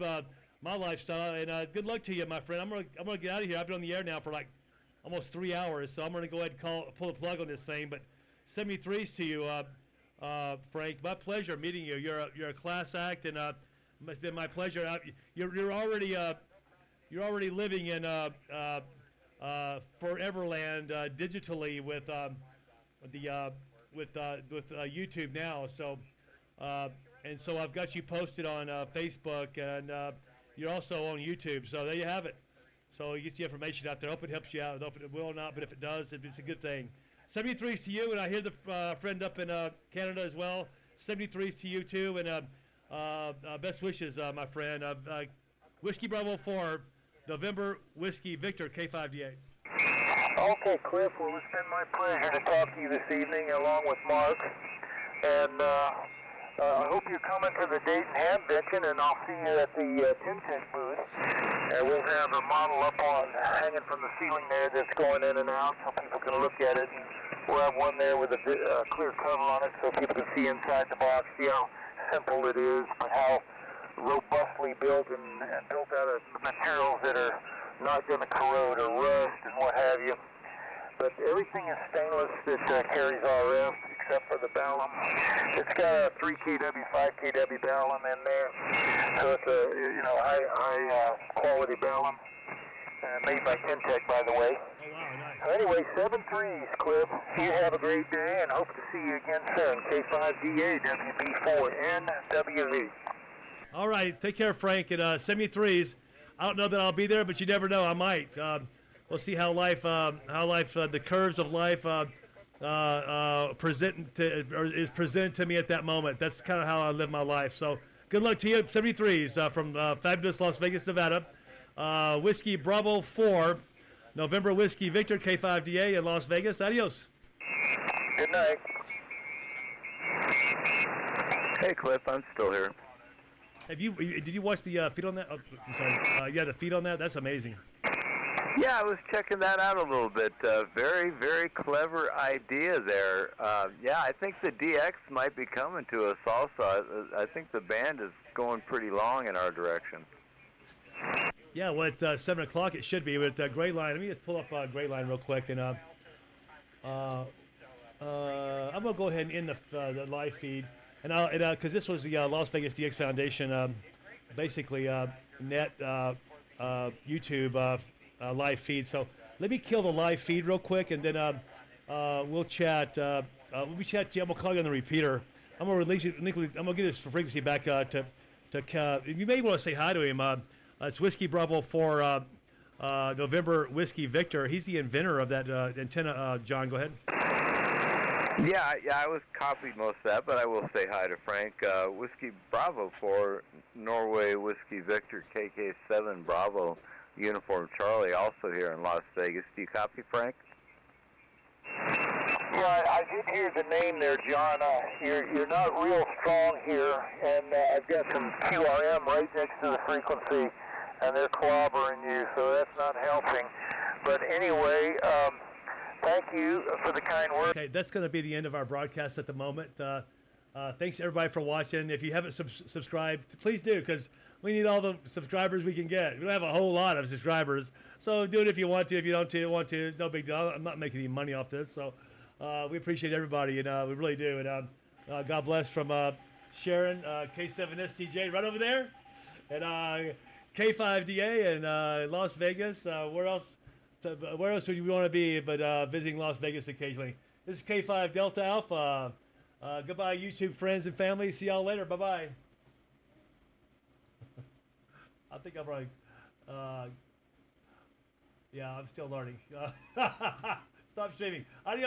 my lifestyle, and good luck to you, my friend. I'm gonna get out of here. I've been on the air now for like almost 3 hours, so I'm gonna go ahead and pull the plug on this thing. But 73s to you, Frank. My pleasure meeting you. You're a class act, and it's been my pleasure. You're already living in Foreverland digitally with YouTube now. So and so I've got you posted on Facebook, and you're also on YouTube. So there you have it. So you get the information out there. I hope it helps you out. I don't know if it will or not, but if it does, it's a good thing. 73s to you, and I hear the friend up in Canada as well. 73s to you too, and best wishes, my friend. Whiskey Bravo 4, November Whiskey Victor K5D8. Okay, Cliff. Well, it's been my pleasure to talk to you this evening, along with Mark. And I hope you're coming to the Dayton Ham Convention, and I'll see you at the Tintec booth. And we'll have a model up hanging from the ceiling there that's going in and out, so people can look at it and We'll have one there with a clear cover on it so people can see inside the box, see how simple it is, but how robustly built and built out of materials that are not going to corrode or rust and what have you. But everything is stainless that carries RF except for the bellum. It's got a 3 kW, 5 kW bellum in there, so it's a high quality bellum. Made by Syntec, by the way. Oh, wow, nice. So anyway, 7.3s, Cliff. You have a great day, and hope to see you again soon. K5DA, WB4NWV. All right, take care, Frank, and send me threes. I don't know that I'll be there, but you never know, I might. We'll see how life, the curves of life is presented to me at that moment. That's kind of how I live my life. So good luck to you. 73s from fabulous Las Vegas, Nevada. Whiskey Bravo 4, November Whiskey Victor, K5DA in Las Vegas. Adios. Good night. Hey, Cliff, I'm still here. Did you watch the feed on that? Oh, I'm sorry. Yeah, the feed on that. That's amazing. Yeah, I was checking that out a little bit. Very, very clever idea there. Yeah, I think the DX might be coming to us also. I think the band is going pretty long in our direction. Yeah, well, at 7 o'clock it should be. But Gray Line, let me just pull up Gray Line real quick. And I'm going to go ahead and end the live feed. And because this was the Las Vegas DX Foundation, basically net YouTube live feed. So let me kill the live feed real quick, and then we'll chat. We'll chat. Yeah, we'll call you on the repeater. I'm gonna release it. I'm gonna get this frequency back to. You may want to say hi to him. It's Whiskey Bravo for November Whiskey Victor. He's the inventor of that antenna. John, go ahead. Yeah, I was copied most of that, but I will say hi to Frank. Whiskey Bravo for Norway Whiskey Victor, KK7 Bravo Uniform Charlie, also here in Las Vegas. Do you copy, Frank? Yeah, I did hear the name there, John. You're not real strong here, and I've got some QRM right next to the frequency, and they're clobbering you, so that's not helping. But anyway, thank you for the kind words. Okay, that's going to be the end of our broadcast at the moment. Thanks everybody for watching. If you haven't subscribed, please do, because we need all the subscribers we can get. We don't have a whole lot of subscribers, so do it if you want to. If you don't want to, no big deal. I'm not making any money off this, so we appreciate everybody, and we really do. And God bless from Sharon, K7STJ right over there, and K5DA in Las Vegas. Where else would you want to be but visiting Las Vegas occasionally? This is K5 Delta Alpha. Goodbye, YouTube friends and family. See y'all later. Bye-bye. I think I'm probably, yeah, I'm still learning. Stop streaming. Adios.